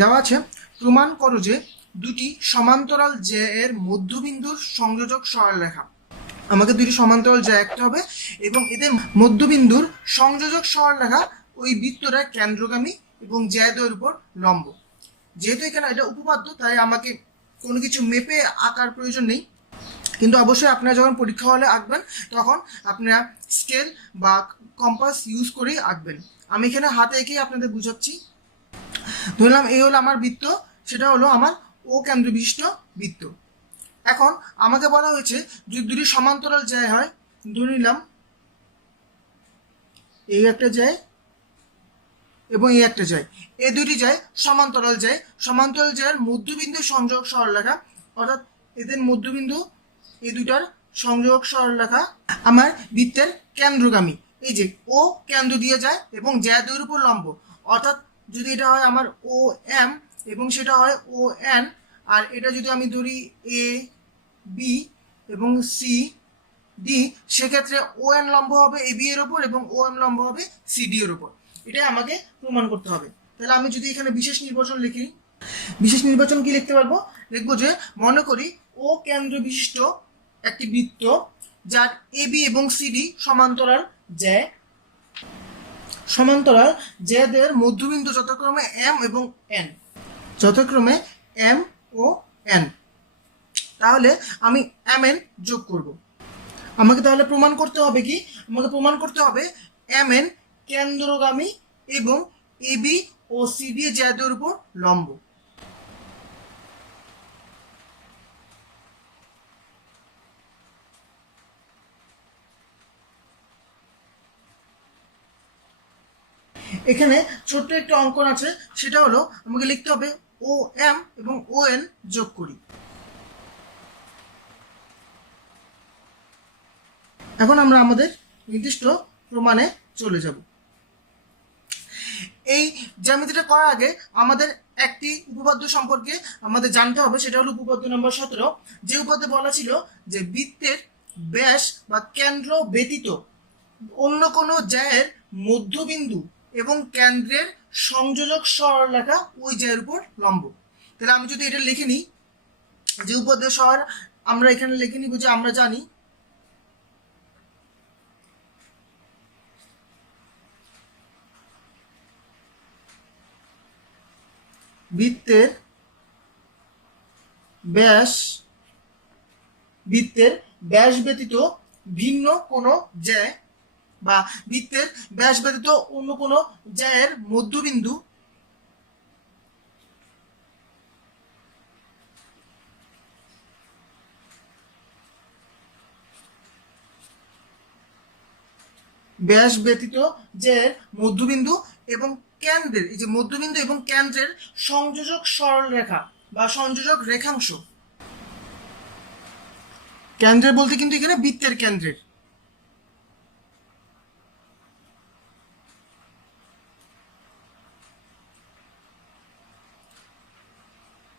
দেওয়া আছে প্রমাণ করো যে দুটি সমান্তরাল জ্যা এর মধ্যবিন্দুর সংযোজক সরলরেখা। আমাকে দুটি সমান্তরাল জ্যা আঁকতে হবে এবং এদের মধ্যবিন্দুর সংযোজক সরলরেখা ওই বৃত্তটার কেন্দ্রগামী এবং জ্যাদ্বয়ের উপর লম্ব। যেহেতু এখানে এটা উপপাদ্য তাই আমাকে কোনো কিছু মেপে আঁকার প্রয়োজন নেই, কিন্তু অবশ্যই আপনারা যখন পরীক্ষা হলে আঁকবেন তখন আপনারা স্কেল বা কম্পাস ইউজ করেই আঁকবেন। আমি এখানে হাতে এঁকেই আপনাদের বুঝাচ্ছি। ধরলাম এই হলো আমার বৃত্ত, সেটা হলো আমার ও কেন্দ্র বিশিষ্ট বৃত্ত। এখন আমাকে বলা হয়েছে যদি দুটি সমান্তরাল জ্যা হয়, ধরে নিলাম এই একটা জ্যায় এবং এই একটা জ্যায়, এই দুটি জ্যায় সমান্তরাল জ্যায়। সমান্তরাল জ্যায়ের মধ্যবিন্দু সংযোগ সরলরেখা, অর্থাৎ এদের মধ্যবিন্দু এই দুটার সংযোগ সরলরেখা আমার বৃত্তের কেন্দ্রগামী। এই যে ও কেন্দ্র দিয়ে যায় এবং জ্যাদ্বয়ের উপর লম্ব, অর্থাৎ যদি এটা হয় আমার ও এম এবং সেটা হয় ও এন, আর এটা যদি আমি ধরি এ বি এবং সি ডি, সেক্ষেত্রে ও এন লম্ব হবে এ বি এর ওপর এবং ও এম লম্ব হবে সি ডি এর ওপর। এটাই আমাকে প্রমাণ করতে হবে। তাহলে আমি যদি এখানে বিশেষ নির্বাচন লিখি, বিশেষ নির্বাচন কি লিখতে পারবো? লিখবো যে মনে করি ও কেন্দ্র বিশিষ্ট একটি বৃত্ত যার এ বি এবং সিডি সমান্তরাল জ্যা, সমান্তরাল জ্যাদের মধ্যবিন্দু যথাক্রমে এম এবং এন, যথাক্রমে এম ও এন। তাহলে আমি এম এন যোগ করব। আমাকে তাহলে প্রমাণ করতে হবে কি? আমাকে প্রমাণ করতে হবে এম এন কেন্দ্রগামী এবং এ বি ও সিডি জ্যাদের উপর লম্ব। এখানে ছোট্ট একটা অঙ্কন আছে, সেটা হলো আমাকে লিখতে হবে ও এম এবং ও এন যোগ করি। এখন আমরা আমাদের নির্দিষ্ট প্রমাণে চলে যাব। এই জ্যামিতিটা করার আগে আমাদের একটি উপপাদ্য সম্পর্কে আমাদের জানতে হবে, সেটা হলো উপপাদ্য নম্বর 17। যে উপপাদ্যে বলা ছিল যে বৃত্তের ব্যাস বা কেন্দ্র ব্যতীত অন্য কোনো জ্যায়ের মধ্যবিন্দু এবং কেন্দ্রের সংযোজক সরলরেখা ওই জ্যায়ের উপর লম্ব। তাহলে আমি যদি এটা লিখে নিই, যে উপপাদ্য সর আমরা এখানে লিখে নিব যে আমরা জানি বৃত্তের ব্যাস ব্যতীত ভিন্ন কোনো জ্যা বা বৃত্তের ব্যাস ব্যতীত অন্য কোনো জ্যায়ের মধ্যবিন্দু ব্যাস ব্যতীত জ্যায়ের মধ্যবিন্দু এবং কেন্দ্রের, এই যে মধ্যবিন্দু এবং কেন্দ্রের সংযোজক সরলরেখা বা সংযোজক রেখাংশ, কেন্দ্রের বলতে কিন্তু এখানে বৃত্তের কেন্দ্রের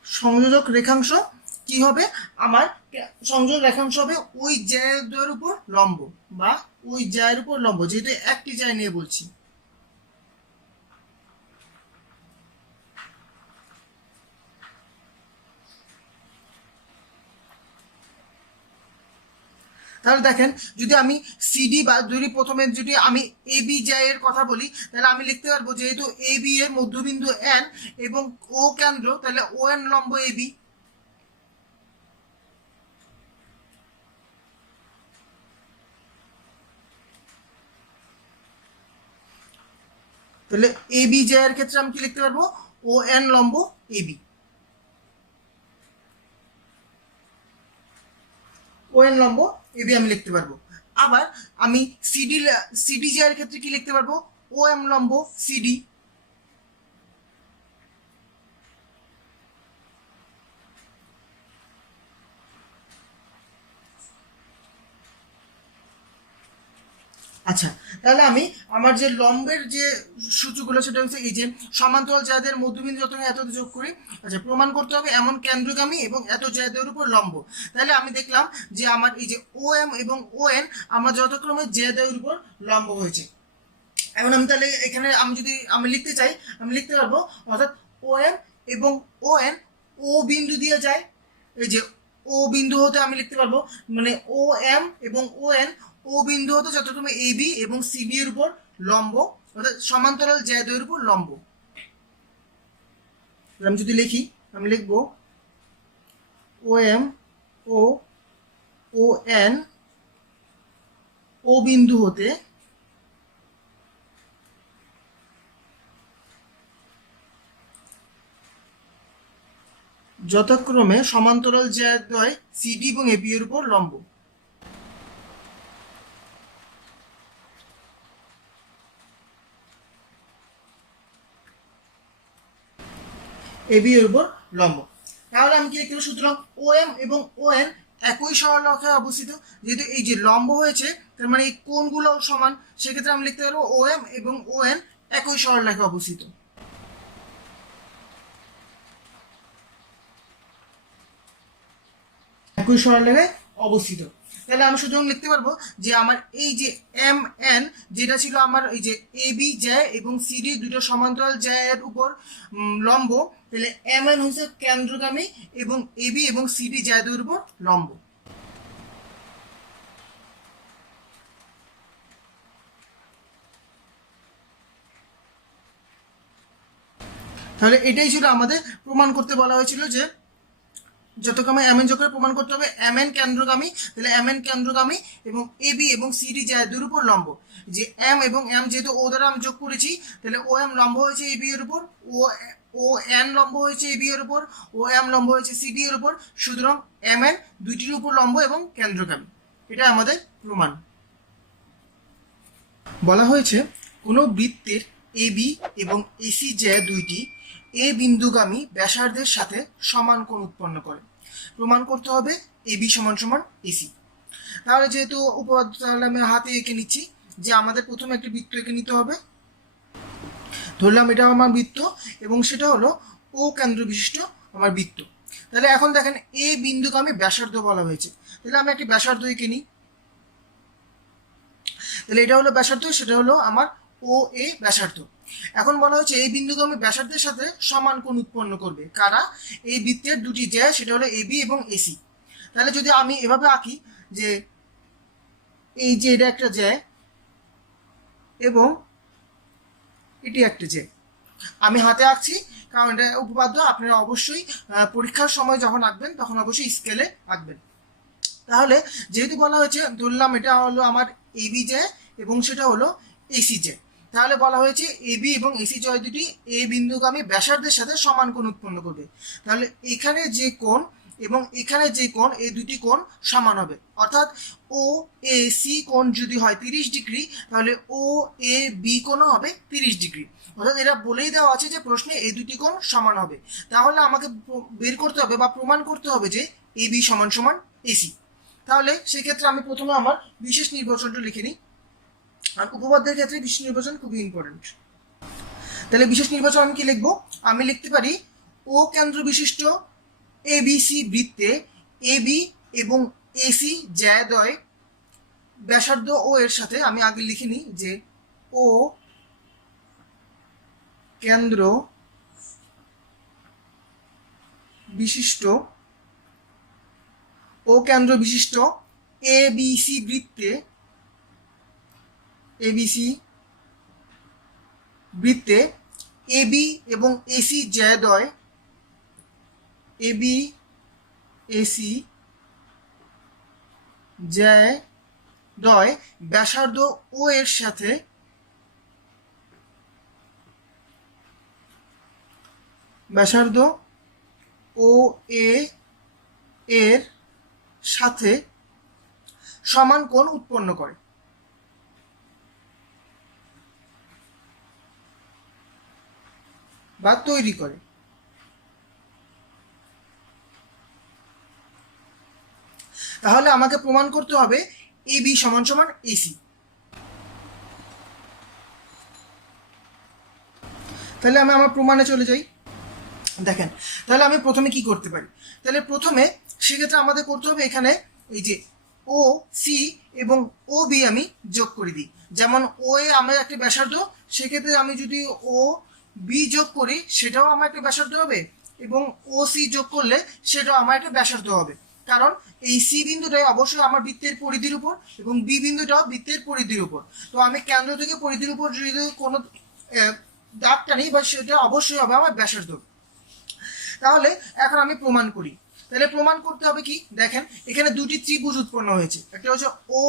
সংযোজক রেখাংশ কি হবে? আমার সংযোজক রেখাংশ হবে ওই জ্যায়ের উপর লম্ব বা ওই জ্যায়ের উপর লম্ব, যেহেতু একটি জ্যা নিয়ে বলছি। তাহলে দেখেন, যদি আমি সিডি বা যদি প্রথমে যদি আমি এ বি জ্যায়ের কথা বলি, তাহলে আমি লিখতে পারবো যেহেতু এ বি এর মধ্যবিন্দু এন এবং ও কেন্দ্র, তাহলে ও এন লম্ব এ বি। তাহলে এ বি জ্যায়ের ক্ষেত্রে আমি কি লিখতে পারবো? ও এন লম্ব এ বি, ও এন লম্ব এ বি আমি লিখতে পারবো। আবার আমি সিডি জ্যায়ের ক্ষেত্রে কি লিখতে পারবো? ও এম লম্ব সিডি। আচ্ছা, তাহলে আমি আমার যে লম্বের যে সূত্রগুলো সেটা হচ্ছে এই যে সমান্তরাল জ্যাদের মধ্যবিন্দু যত এত যোগ করি। আচ্ছা, প্রমাণ করতে হবে এমন কেন্দ্রগামী এবং এত জ্যাদের উপর লম্ব। তাহলে আমি দেখলাম যে আমার এই যে ও এম এবং ও এন আমার যথাক্রমে জ্যাদের উপর লম্ব হয়েছে। এখন আমি তাহলে এখানে আমি যদি আমি লিখতে চাই, আমি লিখতে পারবো, অর্থাৎ ও এম এবং ও এন ও বিন্দু দিয়ে যায়। এই যে ও বিন্দু হতে আমি লিখতে পারবো মানে ও এম এবং ও এন ও বিন্দু হতে যথাক্রমে এ বি এবং সিবি এর উপর লম্ব, অর্থাৎ সমান্তরাল জ্যা দ্বয়ের উপর লম্ব। আমি যদি লিখি, আমি লিখব ও M O O N O বিন্দু হতে যথাক্রমে সমান্তরাল জ্যা দ্বয় সিডি এবং এবি এর উপর লম্ব। এবি এর উপর লম্ব। তাহলে আমি কি লিখতে পারি, সুতরাং ও এম এবং ও এন একই সরলরেখায় অবস্থিত। যেহেতু এই যে লম্ব হয়েছে তার মানে এই কোণগুলো সমান, সেক্ষেত্রে আমি লিখতে পারবো ও এম এবং ও এন একই সরলরেখায় অবস্থিত। একই সরলরেখায় অবস্থিত। তাহলে আমি সুতরাং লিখতে পারবো যে আমার এই যে এম এন যেটা ছিল আমার এই যে এ বি জ্যা এবং সিডি দুটো সমান্তরাল জ্যায়ের উপর লম্ব, তাহলে এম এন হচ্ছে কেন্দ্রগামী এবং এ বি এবং সিডি জ্যা দুটোর উপর লম্ব। তাহলে এটাই ছিল আমাদের প্রমাণ করতে বলা হয়েছিল যে যতক্রমে এম এন যোগ করে প্রমাণ করতে হবে এম এন কেন্দ্রগামী, তাহলে এম এন কেন্দ্রগামী এবং এ বি এবং সিডি জ্যা দুর উপর লম্ব। যে এম এবং এম যেহেতু ও দ্বারা আমি যোগ করেছি, তাহলে ও এম লম্ব হয়েছে এ বি এর উপর, ও এন লম্ব হয়েছে এ বি এর উপর, ও এম লম্ব হয়েছে সিডি এর উপর। সুতরাং এম এন দুইটির উপর লম্ব এবং কেন্দ্রগামী। এটা আমাদের প্রমাণ। বলা হয়েছে কোনো বৃত্তের এ বি এবং এসি জ্যা দুইটি এ বিন্দুগামী ব্যাসার্ধের সাথে সমান কোণ উৎপন্ন করে। প্রমাণ করতে হবে এ বি সমান সমান এসি। তাহলে যেহেতু উপপাদ্য, তাহলে আমি হাতে এঁকে নিচ্ছি যে আমাদের প্রথমে একটি বৃত্ত এঁকে নিতে হবে। ধরলাম এটা আমার বৃত্ত এবং সেটা হলো ও কেন্দ্র বিশিষ্ট আমার বৃত্ত। তাহলে এখন দেখেন এ বিন্দুগামী ব্যাসার্ধ বলা হয়েছে, তাহলে আমি একটি ব্যাসার্ধ এঁকে নিই। তাহলে এটা হলো ব্যাসার্ধ, সেটা হলো আমার ও এ ব্যাসার্ধ। এখন বলা হচ্ছে এই বিন্দুগামী ব্যাসার্ধের সাথে সমান কোণ উৎপন্ন করবে কারা, এই বৃত্তের দুটি জ্যা, সেটা হলো এ বি এবং এসি। তাহলে যদি আমি এভাবে আঁকি যে এই যে এটা একটা জ্যা এবং এটি একটা জ্যা, আমি হাতে আঁকছি কারণ এটা উপপাদ্য, আপনারা অবশ্যই পরীক্ষার সময় যখন আঁকবেন তখন অবশ্যই স্কেলে আঁকবেন। তাহলে যেহেতু বলা হয়েছে, ধরলাম এটা হলো আমার এ বি জ্যা এবং সেটা হলো এসি জ্যা। তাহলে বলা হয়েছে এ বি এবং এসি জ্যা দুটি এ বিন্দুগামী ব্যাসার্ধের সাথে সমান কোণ উৎপন্ন করবে। তাহলে এখানে যে কোণ এবং এখানে যে কোণ, এই দুটি কোণ সমান হবে। অর্থাৎ ও এ সি কোণ যদি হয় 30 ডিগ্রি, তাহলে ও এ বি কোণও হবে 30 ডিগ্রি। অর্থাৎ এটা বলেই দেওয়া আছে যে প্রশ্নে এই দুটি কোণ সমান হবে। তাহলে আমাকে বের করতে হবে বা প্রমাণ করতে হবে যে এ বি সমান সমান এসি। তাহলে সেক্ষেত্রে আমি প্রথমে আমার বিশেষ নির্বাচনটা লিখে নিই। আর উপপাদ্যের ক্ষেত্রে বিশেষ নির্বাচন খুবই ইম্পর্টেন্ট। তাহলে বিশেষ নির্বাচন আমি কি লিখবো, আমি লিখতে পারি ও কেন্দ্র বিশিষ্ট এ বি সি বৃত্তে এ বি এবং এসি জ্যা দ্বয় ব্যাসার্ধ ও এর সাথে, আমি আগে লিখে নিই যে ও কেন্দ্র বিশিষ্ট এ বি সি বৃত্তে এ বি এবং এসি জ্যা দ্বয় এ বি এসি জ্যা দ্বয় ব্যাসার্ধ ও এর সাথে ব্যাসার্ধ ও এ এর সাথে সমান কোণ উৎপন্ন করে। বা তৈরি করে। তাহলে আমাকে প্রমাণ করতে হবে এ বি সমান সমান এসি। তাহলে আমি আমার প্রমাণে চলে যাই। দেখেন তাহলে আমি প্রথমে কি করতে পারি, তাহলে প্রথমে সেক্ষেত্রে আমাদের করতে হবে এখানে এই যে ও সি এবং ও বি আমি যোগ করে দিই। যেমন ও এ আমার একটা ব্যাসার্ধ, সেক্ষেত্রে আমি যদি ও বি যোগ করি সেটাও আমার একটা ব্যাসার্ধ হবে, এবং ও সি যোগ করলে সেটা আমার একটা ব্যাসার্ধ হবে, কারণ এই সি বিন্দুটাই অবশ্যই আমার বৃত্তের পরিধির উপর এবং বি বিন্দুটাও বৃত্তের পরিধির উপর। তো আমি কেন্দ্র থেকে পরিধির উপর যদি কোনো দাগ টানি বা সেটা অবশ্যই হবে আমার ব্যাসার্ধ। তাহলে এখন আমি প্রমাণ করি। তাহলে প্রমাণ করতে হবে কি, দেখেন এখানে দুটি ত্রিভুজ উৎপন্ন হয়েছে, একটা হচ্ছে ও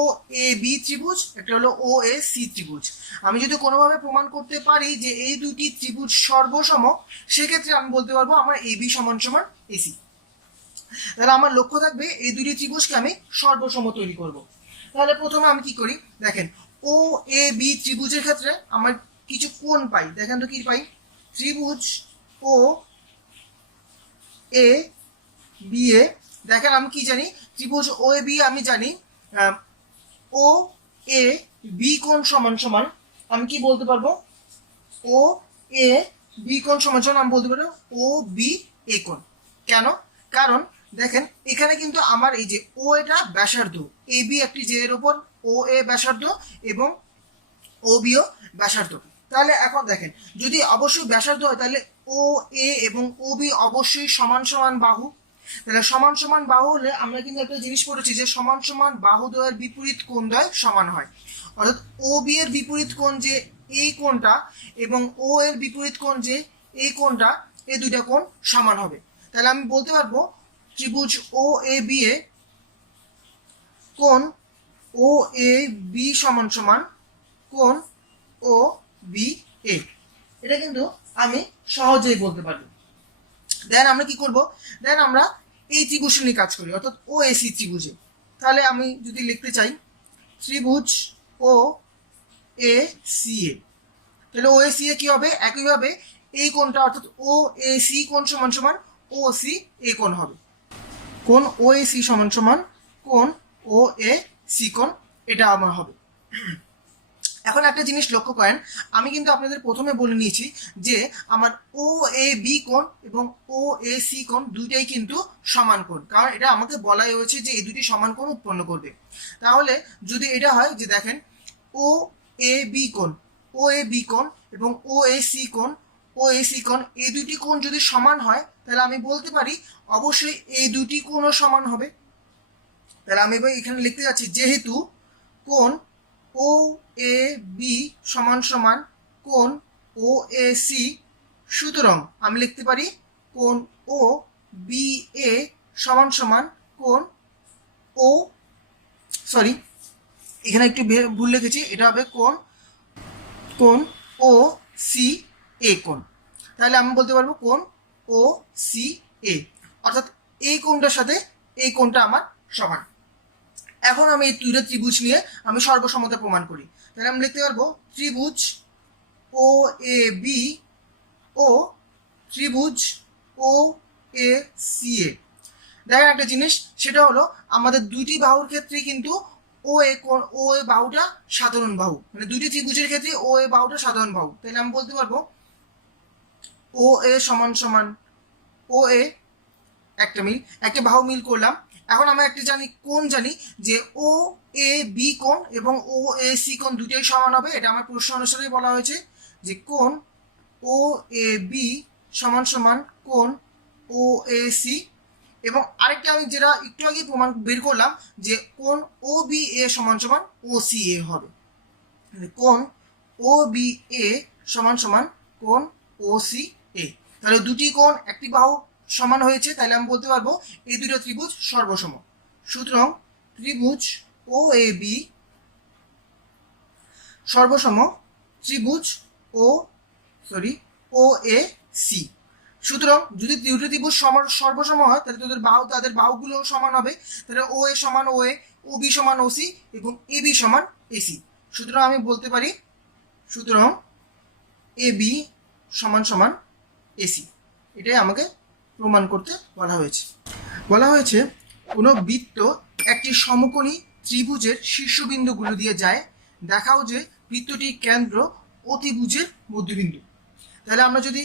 এ বি ত্রিভুজ, একটা হলো ও এ সি ত্রিভুজ। আমি যদি কোনোভাবে প্রমাণ করতে পারি যে এই দুটি ত্রিভুজ সর্বসম, সেক্ষেত্রে আমি বলতে পারবো আমার এ বি সমান সমান এসি। তাহলে আমার লক্ষ্য থাকবে এই দুটি ত্রিভুজকে আমি সর্বসম তৈরি করব। তাহলে প্রথমে আমি কি করি, দেখেন ও এ বি ত্রিভুজের ক্ষেত্রে আমার কিছু কোণ পাই। দেখেন তো কি পাই, ত্রিভুজ ও এ বি এ, দেখেন আমি কি জানি, ত্রিভুজ ও এ বি আমি জানি ও এ বি কোণ সমান সমান, আমি কি বলতে পারবো, ও এ বি কোণ সমান সমান আমি বলতে পারবো ও বি এ কোণ। কেন, কারণ দেখেন এখানে কিন্তু আমার এই যে ও এটা ব্যাসার্ধ, এ বি একটি যে এর উপর ও এ ব্যাসার্ধ এবং ও বিও ব্যাসার্ধ। তাহলে এখন দেখেন যদি অবশ্যই ব্যাসার্ধ হয় তাহলে ও এ এবং ও বি অবশ্যই সমান সমান বাহু। তাহলে সমান সমান বাহু হলে আমরা কিন্তু একটা জিনিস পড়েছি যে সমান সমান বাহুদ্বয়ের বিপরীত কোণদ্বয় সমান হয়, অর্থাৎ ও বি এর বিপরীত কোণ যে এই কোণটা এবং ও এর বিপরীত কোণ যে এই কোণটা, এই দুইটা কোণ সমান হবে। তাহলে আমি বলতে পারবো ত্রিভুজ ও এ বি এ কোণ ও এ বি সমান সমান কোণ ও বি এ, এটা কিন্তু আমি সহজেই বলতে পারবো। দেন আমরা কি করব, দেন আমরা এই ত্রিভুজ নিয়ে কাজ করি, অর্থাৎ ও এ সি ত্রিভুজে। তাহলে আমি যদি লিখতে চাই ত্রিভুজ ও এ সি এ, তাহলে ও এ সি এ কি হবে, একইভাবে এই কোণটা অর্থাৎ ও এ সি কোণ সমান সমান ও সি এ কোণ হবে, কোণ ও এ সি সমান সমান কোণ ও এ সি কোণ, এটা আমার হবে। এখন একটা জিনিস লক্ষ্য করেন, আমি কিন্তু আপনাদের প্রথমে বলে নিয়েছি যে আমার ও এ বি কোণ এবং ও এ সি কোণ দুইটাই কিন্তু সমান কোণ, কারণ এটা আমাকে বলাই হয়েছে যে এই দুটি সমান কোণ উৎপন্ন করবে। তাহলে যদি এটা হয় যে দেখেন ও এ বি কোণ, ও এ বি কোণ এবং ও এ সি কোণ, ও এ সি কোণ, এই দুটি কোণ যদি সমান হয় তাহলে আমি বলতে পারি অবশ্যই এই দুটি কোণও সমান হবে। তাহলে আমি এখানে লিখতে যাচ্ছি যেহেতু কোণ ও এ বি সমান সমান কোণ ও এ সি, সুতরাং আমি লিখতে পারি কোণ ও বি এ সমান সমান কোণ ও, সরি এখানে একটু ভুল লিখেছি, এটা হবে কোণ ও সি এ কোণ। তাহলে আমি বলতে পারবো কোণ ও সি এ, অর্থাৎ এই কোণটার সাথে এই কোণটা আমার সমান। এখন আমি এই দুইটা ত্রিভুজ নিয়ে আমি সর্বসমতা প্রমাণ করি। তাহলে আমি লিখতে পারবো ত্রিভুজ ও এ বি ও ত্রিভুজ ও এ সি এ। দেখেন একটা জিনিস, সেটা হলো আমাদের দুইটি বাহুর ক্ষেত্রে কিন্তু ও এ বাহুটা সাধারণ বাহু, মানে দুইটি ত্রিভুজের ক্ষেত্রে ও এ বাহুটা সাধারণ বাহু। তাহলে আমি বলতে পারবো ও এ সমান সমান ও এ, একটা মিল, একটা বাহু মিল করলাম। এখন আমরা একটা জানি কোণ জানি যে ও এ বি কোণ এবং ও এ সি কোণ দুটোই সমান হবে, এটা আমার প্রশ্ন অনুসারে বলা হয়েছে যে কোণ ও এ বি সমান সমান কোণ ও এ সি। এবং আরেকটা আমি যেটা একটু আগে প্রমাণ বের করলাম যে কোণ ও বি এ সমান সমান ও সি এ হবে, কোণ ও বি এ সমান সমান কোণ ও সি এ। তাহলে দুটি কোণ একটি বাহু সমান হয়েছে, তাহলে আমি বলতে পারবো এই দুটো ত্রিভুজ সর্বসম। সুতরাং ত্রিভুজ ও এ বি সর্বসম ত্রিভুজ ও এ সি। সুতরাং যদি দুটো ত্রিভুজ সর্বসম হয় তাহলে তাদের বাহুগুলো সমান হবে। তাহলে ও এ সমান ও এ, ও বি সমান ও সি এবং এ বি সমান এ সি। সুতরাং আমি বলতে পারি সুতরাং এ বি সমান সমান এসি। এটাই আমাকে প্রমাণ করতে বলা হয়েছে কোনো বৃত্ত একটি সমকোণী ত্রিভুজের শীর্ষবিন্দুগুলো দিয়ে যায়, দেখাও যে বৃত্তটির কেন্দ্র অতিভুজের মধ্যবিন্দু। তাহলে আমরা যদি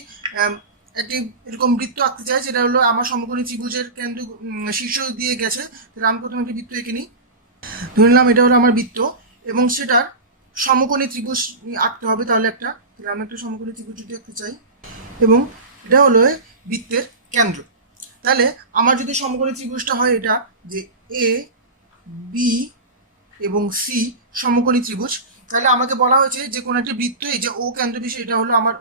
একটি এরকম বৃত্ত আঁকতে চাই যেটা হলো আমার সমকোণী ত্রিভুজের কেন্দ্র শীর্ষ দিয়ে গেছে, তাহলে আমি প্রথমে একটি বৃত্ত এঁকে নিই। ধরে নিলাম এটা হলো আমার বৃত্ত এবং সেটার সমকোণী ত্রিভুজ আঁকতে হবে। তাহলে আমি একটা সমকোণী ত্রিভুজ যদি আঁকতে চাই এবং এটা হলো বৃত্তের কেন্দ্র। তাহলে আমার যদি সমকোণী ত্রিভুজটা হয় এটা যে এ বি এবং সি সমকোণী ত্রিভুজ, তাহলে আমাকে বলা হয়েছে যে কোনো একটি বৃত্ত, এই যে ও কেন্দ্র বিশিষ্ট, এটা হলো আমার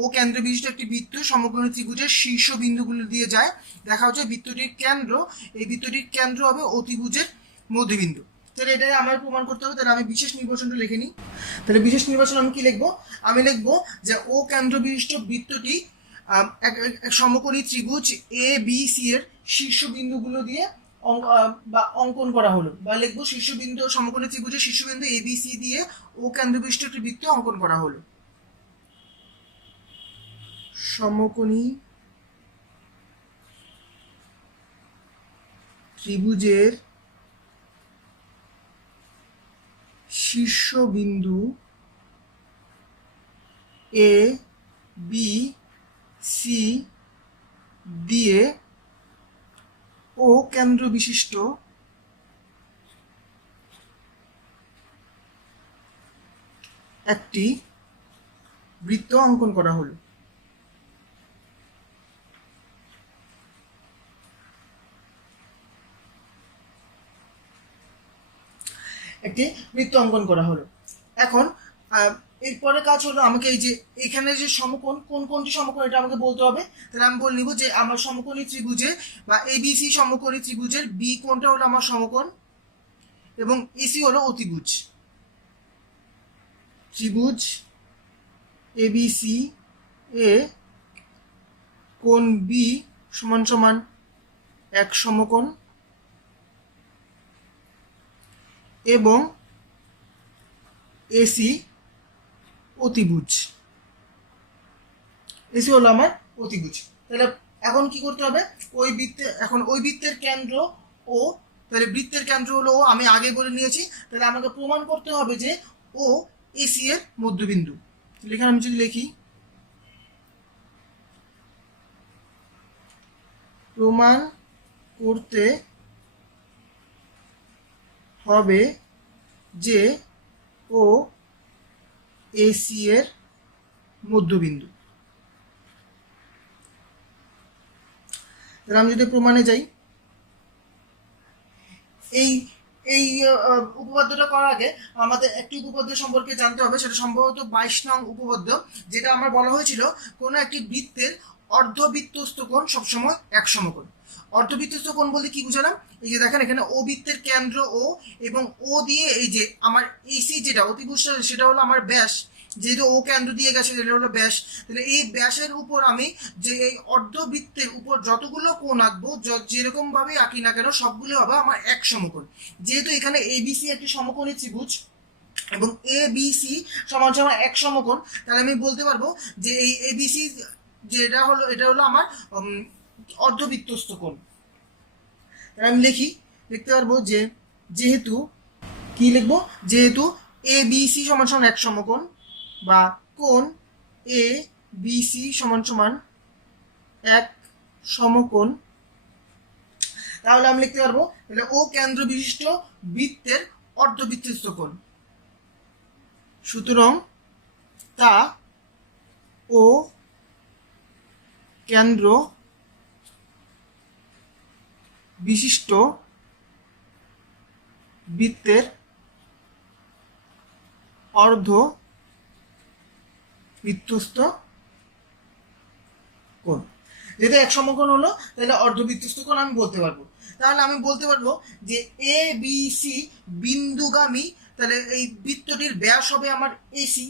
ও কেন্দ্র বিশিষ্ট একটি বৃত্ত সমকোণী ত্রিভুজের শীর্ষ বিন্দুগুলো দিয়ে যায়। দেখা হচ্ছে বৃত্তটির কেন্দ্র, এই বৃত্তটির কেন্দ্র হবে অতিভুজের মধ্যবিন্দু। তাহলে এটাই আমার প্রমাণ করতে হবে। তাহলে আমি বিশেষ নির্বাচনটা লিখে নিই। তাহলে বিশেষ নির্বাচন আমি কি লিখবো? আমি লিখবো যে ও কেন্দ্র বিশিষ্ট বৃত্তটি এক সমকোণী ত্রিভুজ এ বি সি এর শীর্ষ বিন্দুগুলো দিয়ে বা অঙ্কন করা হলো, বা লিখবো শীর্ষবিন্দু, সমকোণী ত্রিভুজের শীর্ষবিন্দু এ বি সি দিয়ে ও কেন্দ্র বিশিষ্ট একটি বৃত্ত অঙ্কন করা হলো। সমকোণী ত্রিভুজের শীর্ষবিন্দু এ বি সি দিয়ে ও কেন্দ্র বিশিষ্ট একটি বৃত্ত অঙ্কন করা হলো। একটি বৃত্ত অঙ্কন করা হলো। এখন এরপরে কাজ হলো আমাকে এই যে এখানে যে সমকোণ, কোন কোনটি সমকোণ এটা আমাকে বলতে হবে। তাহলে আমি বলে নিব যে আমার সমকোণী ত্রিভুজে বা এবিসি সমকোণী ত্রিভুজের বি কোণটা হলো আমার সমকোণ এবং এসি হলো অতিভুজ। ত্রিভুজ এবিসি এ কোণ বি সমান সমান এক সমকোণ এবং এসি অতিভুজ। এসি হলো আমার অতিভুজ। তাহলে এখন কি করতে হবে? ওই বৃত্তের কেন্দ্র ও, তাহলে বৃত্তের কেন্দ্র হলো ও, আমি আগে বলে নিয়েছি। তাহলে আমাকে প্রমাণ করতে হবে যে ও এসি এর মধ্যবিন্দু। এখানে আমি যদি লিখি প্রমাণ করতে হবে যে ও এসি এর মধ্যবিন্দু। তাহলে আমি যদি প্রমাণে যাই, এই এই উপপাদ্যটা করার আগে আমাদের একটি উপপাদ্য সম্পর্কে জানতে হবে, সেটা সম্ভবত 22 নং উপপাদ্য, যেটা আমার বলা হয়েছিল কোনো একটি বৃত্তের অর্ধবৃত্তস্থ কোণ সবসময় এক সমকোণ। অর্ধবৃত্তস্থ কোণ বলতে কি বুঝালাম? এই যে দেখেন এখানে ও বৃত্তের কেন্দ্র ও এবং ও দিয়ে এই যে আমার এসি যেটা অতিভুজটা সেটা হলো আমার ব্যাস, যেহেতু ও কেন্দ্র দিয়ে গেছে সেটা হলো ব্যাস। তাহলে এই ব্যাসের উপর আমি যে এই অর্ধবৃত্তের উপর যতগুলো কোণ আঁকবো, যেরকম ভাবে আঁকি না কেন সবগুলো হবে আমার এক সমকোণ। যেহেতু এখানে এবিসি একটি সমকোণী ত্রিভুজ এবং এ বি সি সমান সমান এক সমকোণ, তাহলে আমি বলতে পারবো যে এই এবিসি যেটা হলো এটা হলো আমার অর্ধবৃত্তস্থ কোণ। তাহলে আমি লিখতে পারবো যে যেহেতু কি লিখবো, যেহেতু এ বি সি সমান সমান এক সমকোণ বা কোণ এ বি সি সমান সমান এক সমকোণ, তাহলে আমি লিখতে পারবো তাহলে ও কেন্দ্র বিশিষ্ট বৃত্তের অর্ধবৃত্তস্থ কোণ। সুতরাং তা ও কেন্দ্র বিশিষ্ট বৃত্তের অর্ধবৃত্তস্থ কোণ। যেটা এক সমকোণ হলো তাহলে অর্ধবৃত্তস্থ কোণ আমি বলতে পারবো। তাহলে আমি বলতে পারবো যে এ বি সি বিন্দুগামী, তাহলে এই বৃত্তটির ব্যাস হবে আমার এসি।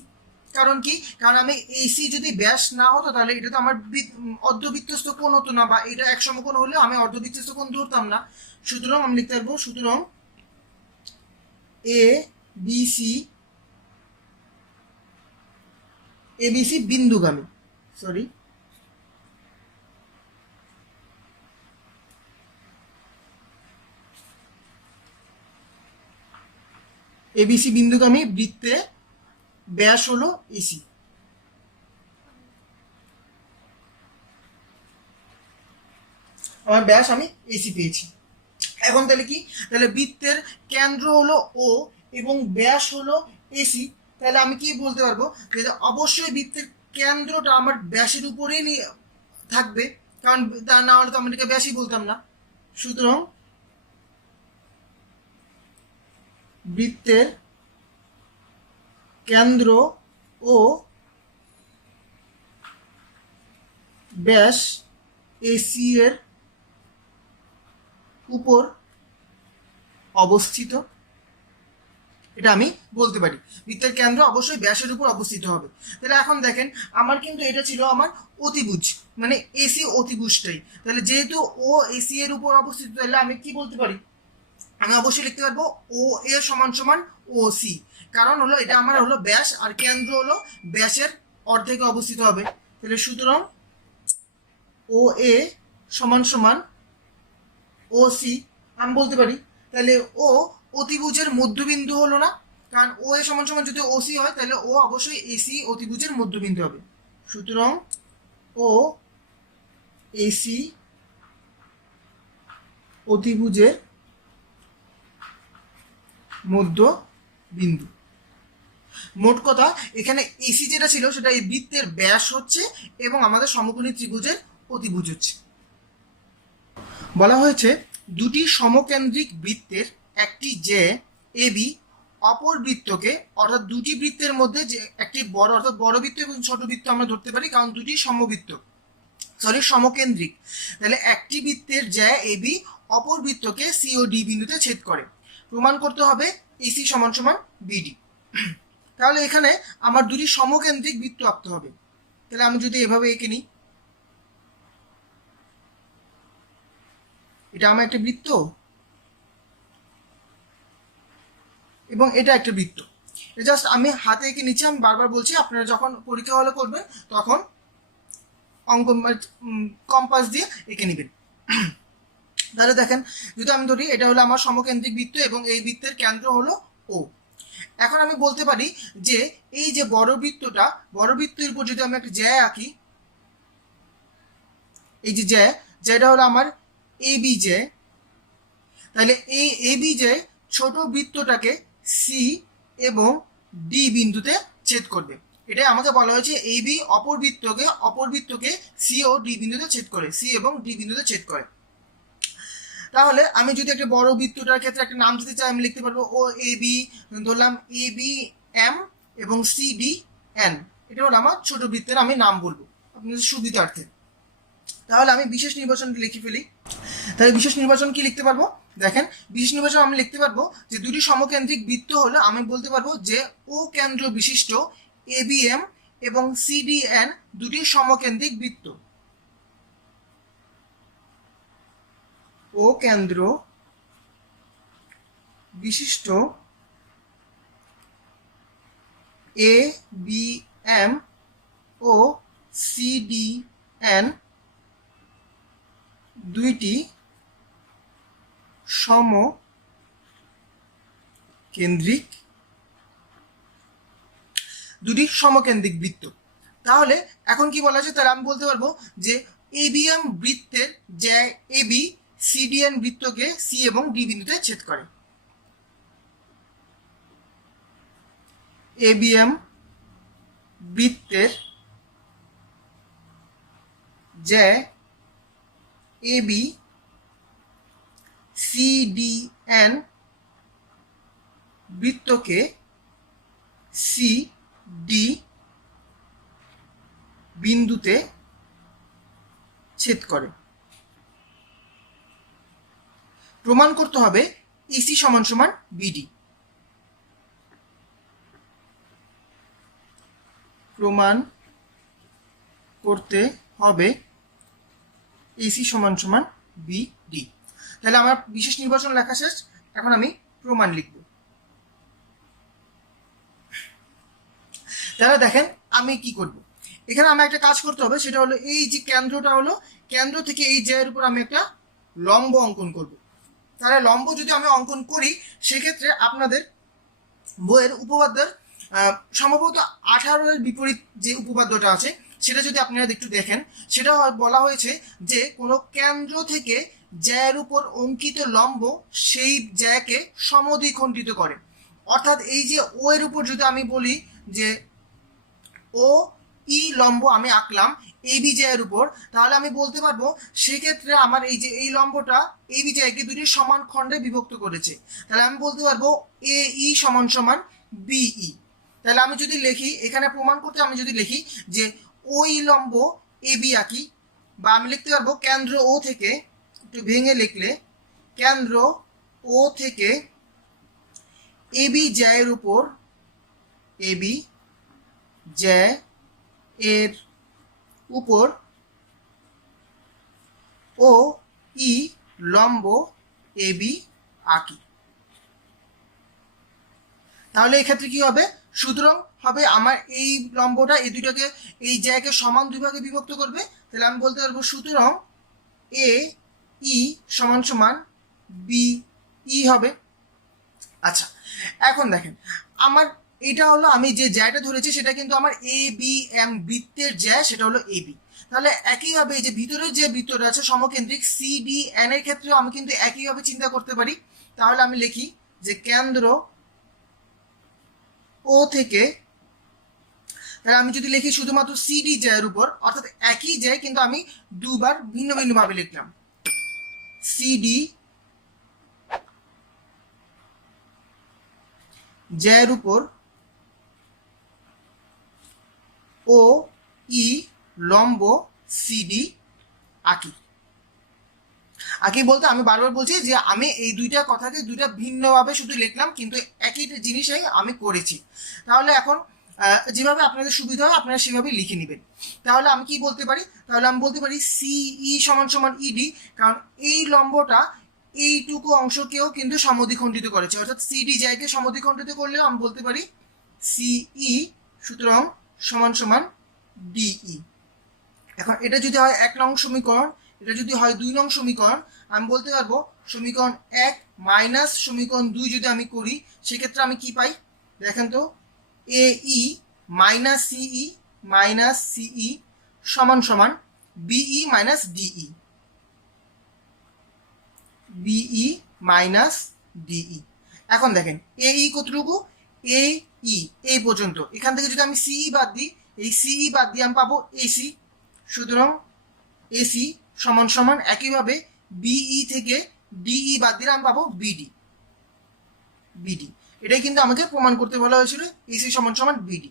কারণ কি? কারণ আমি এসি যদি ব্যাস না হতো তাহলে এটা তো আমার অর্ধবৃত্তস্থ কোণ হতো না, বা এটা এক সমকোণ হলেও আমি অর্ধবৃত্তস্থ কোণ ধরতাম না। সুতরাং আমি লিখতে পারবো সুতরাং A B C বিন্দুগামী, sorry ABC বিন্দুগামী বৃত্তে ব্যাস হলো এসি। আমার ব্যাস আমি এসি পেয়েছি। এখন তাহলে কি? তাহলে বৃত্তের কেন্দ্র হলো ও এবং ব্যাস হলো এসি। তাহলে আমি কি বলতে পারবো যে অবশ্যই বৃত্তের কেন্দ্রটা আমার ব্যাসের উপরেই থাকবে, কারণ তা না হলে তো আমরা এটাকে ব্যাসই বলতাম না। সুতরাং বৃত্তের কেন্দ্র ও ব্যাস এসি এর উপর অবস্থিত, এটা আমি বলতে পারি। বৃত্তের কেন্দ্র অবশ্যই ব্যাসের উপর অবস্থিত হবে। তাহলে এখন দেখেন আমার কিন্তু এটা ছিল আমার অতিভুজ, মানে এসি অতিভুজটাই। তাহলে যেহেতু ও এসি এর উপর অবস্থিত, তাহলে আমি কি বলতে পারি, আমি অবশ্যই লিখতে পারবো ও এ সমান সমান ও সি। কারণ হলো এটা আমার হলো ব্যাস, আর কেন্দ্র হলো ব্যাসের অর্ধেকে অবস্থিত হবে। তাহলে সুতরাং ও এ সমান সমান ও সি আমি বলতে পারি। তাহলে ও অতিভুজের মধ্যবিন্দু হলো না, কারণ ও এ সমান সমান যদি ও সি হয় তাহলে ও অবশ্যই এসি অতিভুজের মধ্যবিন্দু হবে। সুতরাং ও এসি অতিভুজের মধ্যবিন্দু। মোট কথা এখানে এসি যেটা ছিল সেটা এই বৃত্তের ব্যাস হচ্ছে এবং আমাদের সমকোণী ত্রিভুজের অতিভুজ হচ্ছে। বলা হয়েছে দুটি সমকেন্দ্রিক বৃত্তের একটি যে এবি অপর বৃত্তকে, অর্থাৎ দুটি বৃত্তের মধ্যে যে একটি বড়, অর্থাৎ বড় বৃত্ত এবং ছোট বৃত্ত আমরা ধরতে পারি, কারণ দুটি সমবৃত্ত, সমকেন্দ্রিক। তাহলে একটি বৃত্তের যে এবি অপর বৃত্তকে সি ও ডি বিন্দুতে ছেদ করে। প্রমাণ করতে হবে এসি সমান সমান বিডি। তাহলে এখানে আমার দুটি সমকেন্দ্রিক বৃত্ত আঁকতে হবে। তাহলে আমি যদি এভাবে এঁকে নিই, এটা আমার একটা বৃত্ত এবং এটা একটা বৃত্ত। জাস্ট আমি হাতে এঁকে নিচ্ছি। আমি বারবার বলছি, আপনারা যখন পরীক্ষা হলে করবেন তখন অঙ্ক কম্পাস দিয়ে এঁকে নেবেন। তাহলে দেখেন, যদি আমি ধরি এটা হলো আমার সমকেন্দ্রিক বৃত্ত এবং এই বৃত্তের কেন্দ্র হলো ও। এখন আমি বলতে পারি যে এই যে বড় বৃত্তটা, বড় বৃত্তের উপর যদি আমি একটা জ্যা আঁকি, এই যে জ্যাটা হলো আমার এ বি জ্যা, তাহলে এই এ বি জ্যা ছোট বৃত্তটাকে সি এবং ডি বিন্দুতে ছেদ করবে। এটাই আমাকে বলা হয়েছে এই বি অপর বৃত্তকে সি ও ডি বিন্দুতে ছেদ করে, সি এবং ডি বিন্দুতে ছেদ করে। তাহলে আমি যদি একটা বড় বৃত্তটার ক্ষেত্রে একটা নাম দিতে চাই, আমি লিখতে পারবো ও এ বি, ধরলাম এ বি এম এবং সি ডি এন। এটা হলো আমার ছোট বৃত্তের আমি নাম বলবো আপনাদের সুবিধার্থে। তাহলে আমি বিশেষ নির্বাচনটি লিখে ফেলি। তাহলে বিশেষ নির্বাচন কি লিখতে পারবো, দেখেন বিশেষ নির্বাচন আমি লিখতে পারবো যে দুটি সমকেন্দ্রিক বৃত্ত হলে আমি বলতে পারবো যে ও কেন্দ্র বিশিষ্ট এ বি এম এবং সি ডি এন দুটি সমকেন্দ্রিক বৃত্ত। ও কেন্দ্র বিশিষ্ট এ বি এম ও সি ডি এন দুইটি সমকেন্দ্রিক বৃত্ত। তাহলে এখন কি বলা আছে, তাহলে আমি বলতে পারবো যে এবিএম বৃত্তের যে এবি সিডিএন বৃত্তকে সি এবং ডি বিন্দুতে ছেদ করে। এবিএম বৃত্তের যে এবি সিডিএন বৃত্তকে সি ডি বিন্দুতে ছেদ করে। প্রমাণ করতে হবে ইসি সমান সমান বিডি। প্রমাণ করতে হবে ইসি সমান সমান বিডি। তাহলে আমার বিশেষ নির্বাচন লেখা শেষ। এখন আমি প্রমাণ লিখব। তাহলে দেখেন আমি কি করব, এখানে আমার একটা কাজ করতে হবে, সেটা হলো এই যে কেন্দ্রটা হলো, কেন্দ্র থেকে এই জায়গার উপর আমি একটা লম্ব অঙ্কন করব। তাহলে লম্ব যদি আমি অঙ্কন করি, সেক্ষেত্রে আপনাদের বইয়ের উপপাদ্যের সম্ভবত 18-এর বিপরীত যে উপপাদ্যটা আছে সেটা যদি আপনারা একটু দেখেন, সেটা বলা হয়েছে যে কোনো কেন্দ্র থেকে জ্যায়ের উপর অঙ্কিত লম্ব সেই জ্যাকে সমদ্বিখণ্ডিত করে। অর্থাৎ এই যে ও এর উপর যদি আমি বলি যে ও ই লম্ব আমি আঁকলাম এই বিজয়ের উপর, তাহলে আমি বলতে পারবো সেক্ষেত্রে আমার এই যে এই লম্বটা এই বিজয়কে দুটি সমান খণ্ডে বিভক্ত করেছে। তাহলে আমি বলতে পারবো এ ই সমান সমান বিই। তাহলে আমি যদি লিখি এখানে প্রমাণ করতে, আমি যদি লিখি যে ওই লম্ব এ বি আঁকি, বা আমি লিখতে পারবো কেন্দ্র ও থেকে, একটু ভেঙে লিখলে কেন্দ্র ও থেকে এ বি জ্যায়ের উপর, এ বি জ্যা এর উপর ও ই লম্ব এ বি আঁকি। তাহলে এক্ষেত্রে কি হবে, সুতরাং হবে আমার এই লম্বটা এই দুটাকে এই জায়গাকে সমান দুই ভাগে বিভক্ত করবে। তাহলে আমি বলতে পারবো সুতরাং এ ই সমান সমান বি ই হবে। আচ্ছা, এখন দেখেন আমার এটা হলো আমি যে জ্যাটা ধরেছি সেটা কিন্তু আমার এ বি এম বৃত্তের জ্যা, সেটা হলো এ বি। তাহলে একইভাবে এই যে ভিতরের যে বৃত্তটা আছে সমকেন্দ্রিক সি ডি এন এর ক্ষেত্রেও আমি কিন্তু একইভাবে চিন্তা করতে পারি। তাহলে আমি লিখি যে কেন্দ্র ও থেকে, তাহলে আমি যদি লিখি শুধুমাত্র সিডি জ্যায়ের উপর, অর্থাৎ একই জ্যায় কিন্তু আমি দুবার ভিন্ন ভিন্ন ভাবে লিখলাম, সিডি জ্যায়ের উপর ও ই লম্ব সিডি আঁকি। আঁকি বলতে আমি বারবার বলছি যে আমি এই দুইটা কথাকে দুইটা ভিন্নভাবে শুধু লিখলাম, কিন্তু একই জিনিসই আমি করেছি। তাহলে এখন যেভাবে আপনাদের সুবিধা হয় আপনারা সেভাবে লিখে নেবেন। তাহলে আমি কি বলতে পারি, তাহলে আমি বলতে পারি সিই সমান সমান ইডি, কারণ এই লম্বটা এইটুকু অংশকেও কিন্তু সমদ্বিখণ্ডিত করেছে, অর্থাৎ সিডি জায়গাকে সমদ্বিখণ্ডিত করলেও আমি বলতে পারি সিই, সুতরাং সমান সমান ডিই। এখন এটা যদি হয় 1 নং সমীকরণ, এটা যদি হয় 2 নং সমীকরণ, আমি বলতে পারবো সমীকরণ 1 মাইনাস সমীকরণ 2 যদি আমি করি সেক্ষেত্রে আমি কি পাই, দেখেন তো, এ ই মাইনাস সিই সমান সমান BE minus DE, BE minus DE. এখন দেখেন এ ই কতটুকু, এ ই এই পর্যন্ত, এখান থেকে যদি আমি সিই বাদ দিই, এই সিই বাদ দিয়ে আমি পাবো এসি, সুতরাং এসি সমান সমান একইভাবে বিই থেকে ডিই বাদ দিলে আমি পাবো বিডি, বিডি। এটাই কিন্তু আমাকে প্রমাণ করতে বলা হয়েছিল, এসি সমান সমান বিডি।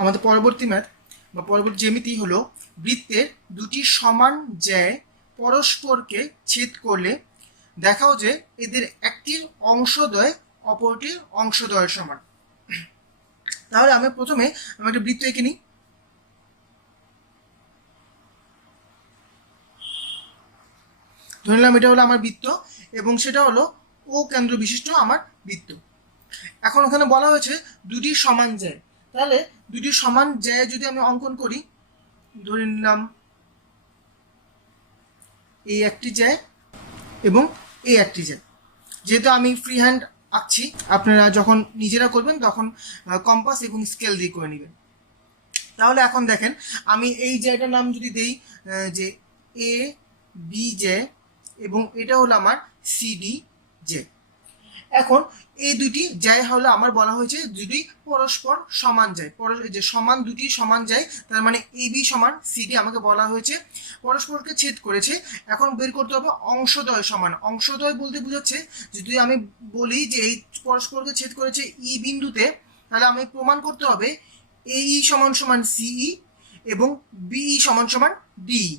আমাদের পরবর্তী ম্যাথ বা পরবর্তী জ্যামিতি হলো বৃত্তের দুটি সমান জ্যায় পরস্পরকে ছেদ করলে দেখাও যে এদের একটির অংশদ্বয় অপরটির অংশদ্বয়ের সমান। তাহলে আমি প্রথমে আমি একটা বৃত্ত এঁকে নিই। ধরে নিলাম এটা হলো আমার বৃত্ত এবং সেটা হলো ও কেন্দ্র বিশিষ্ট আমার বৃত্ত। এখন ওখানে বলা হয়েছে দুটি সমান জ্যায়, তাহলে দুটি সমান জ্যায় যদি আমি অঙ্কন করি, ধরে নিলাম এই একটি জ্যায় এবং এই একটি জ্যায়। যেহেতু আমি ফ্রি হ্যান্ড আঁকছি, আপনারা যখন নিজেরা করবেন তখন কম্পাস এবং স্কেল দিয়ে করে নেবেন। তাহলে এখন দেখেন আমি এই জ্যাটার নাম যদি দেই যে এ বি জ্যায় এবং এটা হলো আমার সিডি জ্যায়। এখন এই দুটি জ্যায় হলো আমার বলা হয়েছে দুটি পরস্পর সমান জ্যায়, যে সমান দুটি সমান জ্যায়, তার মানে এ বি সমান সিডি আমাকে বলা হয়েছে পরস্পরকে ছেদ করেছে। এখন বের করতে হবে অংশদ্বয় সমান। অংশদ্বয় বলতে বোঝাচ্ছে যদি আমি বলি যে এই পরস্পরকে ছেদ করেছে ই বিন্দুতে, তাহলে আমি প্রমাণ করতে হবে এই সমান সমান সিই এবং বিই সমান সমান ডিই,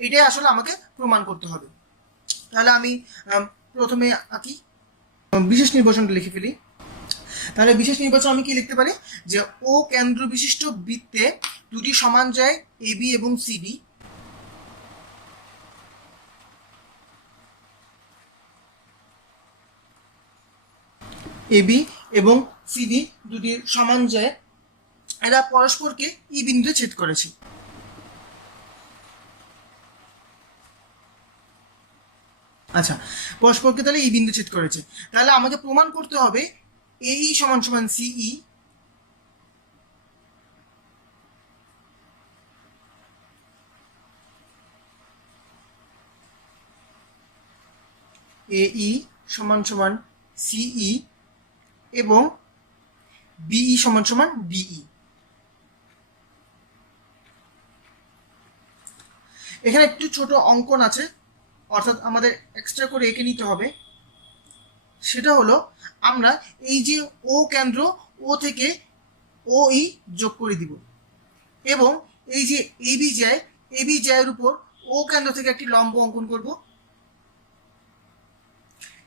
এটাই আসলে আমাকে প্রমাণ করতে হবে। তাহলে আমি প্রথমে আঁকি, বিশেষ নির্বাচনটা লিখে ফেলি। তাহলে বিশেষ নির্বাচন আমি কি লিখতে পারি যে ও কেন্দ্র বিশিষ্ট বৃত্তে দুটি সমান জ্যায় এ বি এবং সিডি, এ বি এবং সিডি দুটি সমান জ্যায়, এরা পরস্পরকে ই বিন্দুতে ছেদ করেছে। আচ্ছা, পরস্পরকে তাহলে ই বিন্দু ছেদ করেছে, তাহলে আমাকে প্রমাণ করতে হবে এই সমান সমান সিই এই সমান সমান সিই এবং বিই সমান সমান ডিই। এখানে একটু ছোট অঙ্কন আছে, অর্থাৎ আমাদের এক্সট্রা করে এঁকে নিতে হবে। সেটা হলো আমরা এই যে ও কেন্দ্র, ও থেকে ও ই যোগ করে দিব, এবং এই যে এবি যায়, এবি জায়ের উপর ও কেন্দ্র থেকে একটি লম্ব অঙ্কন করব,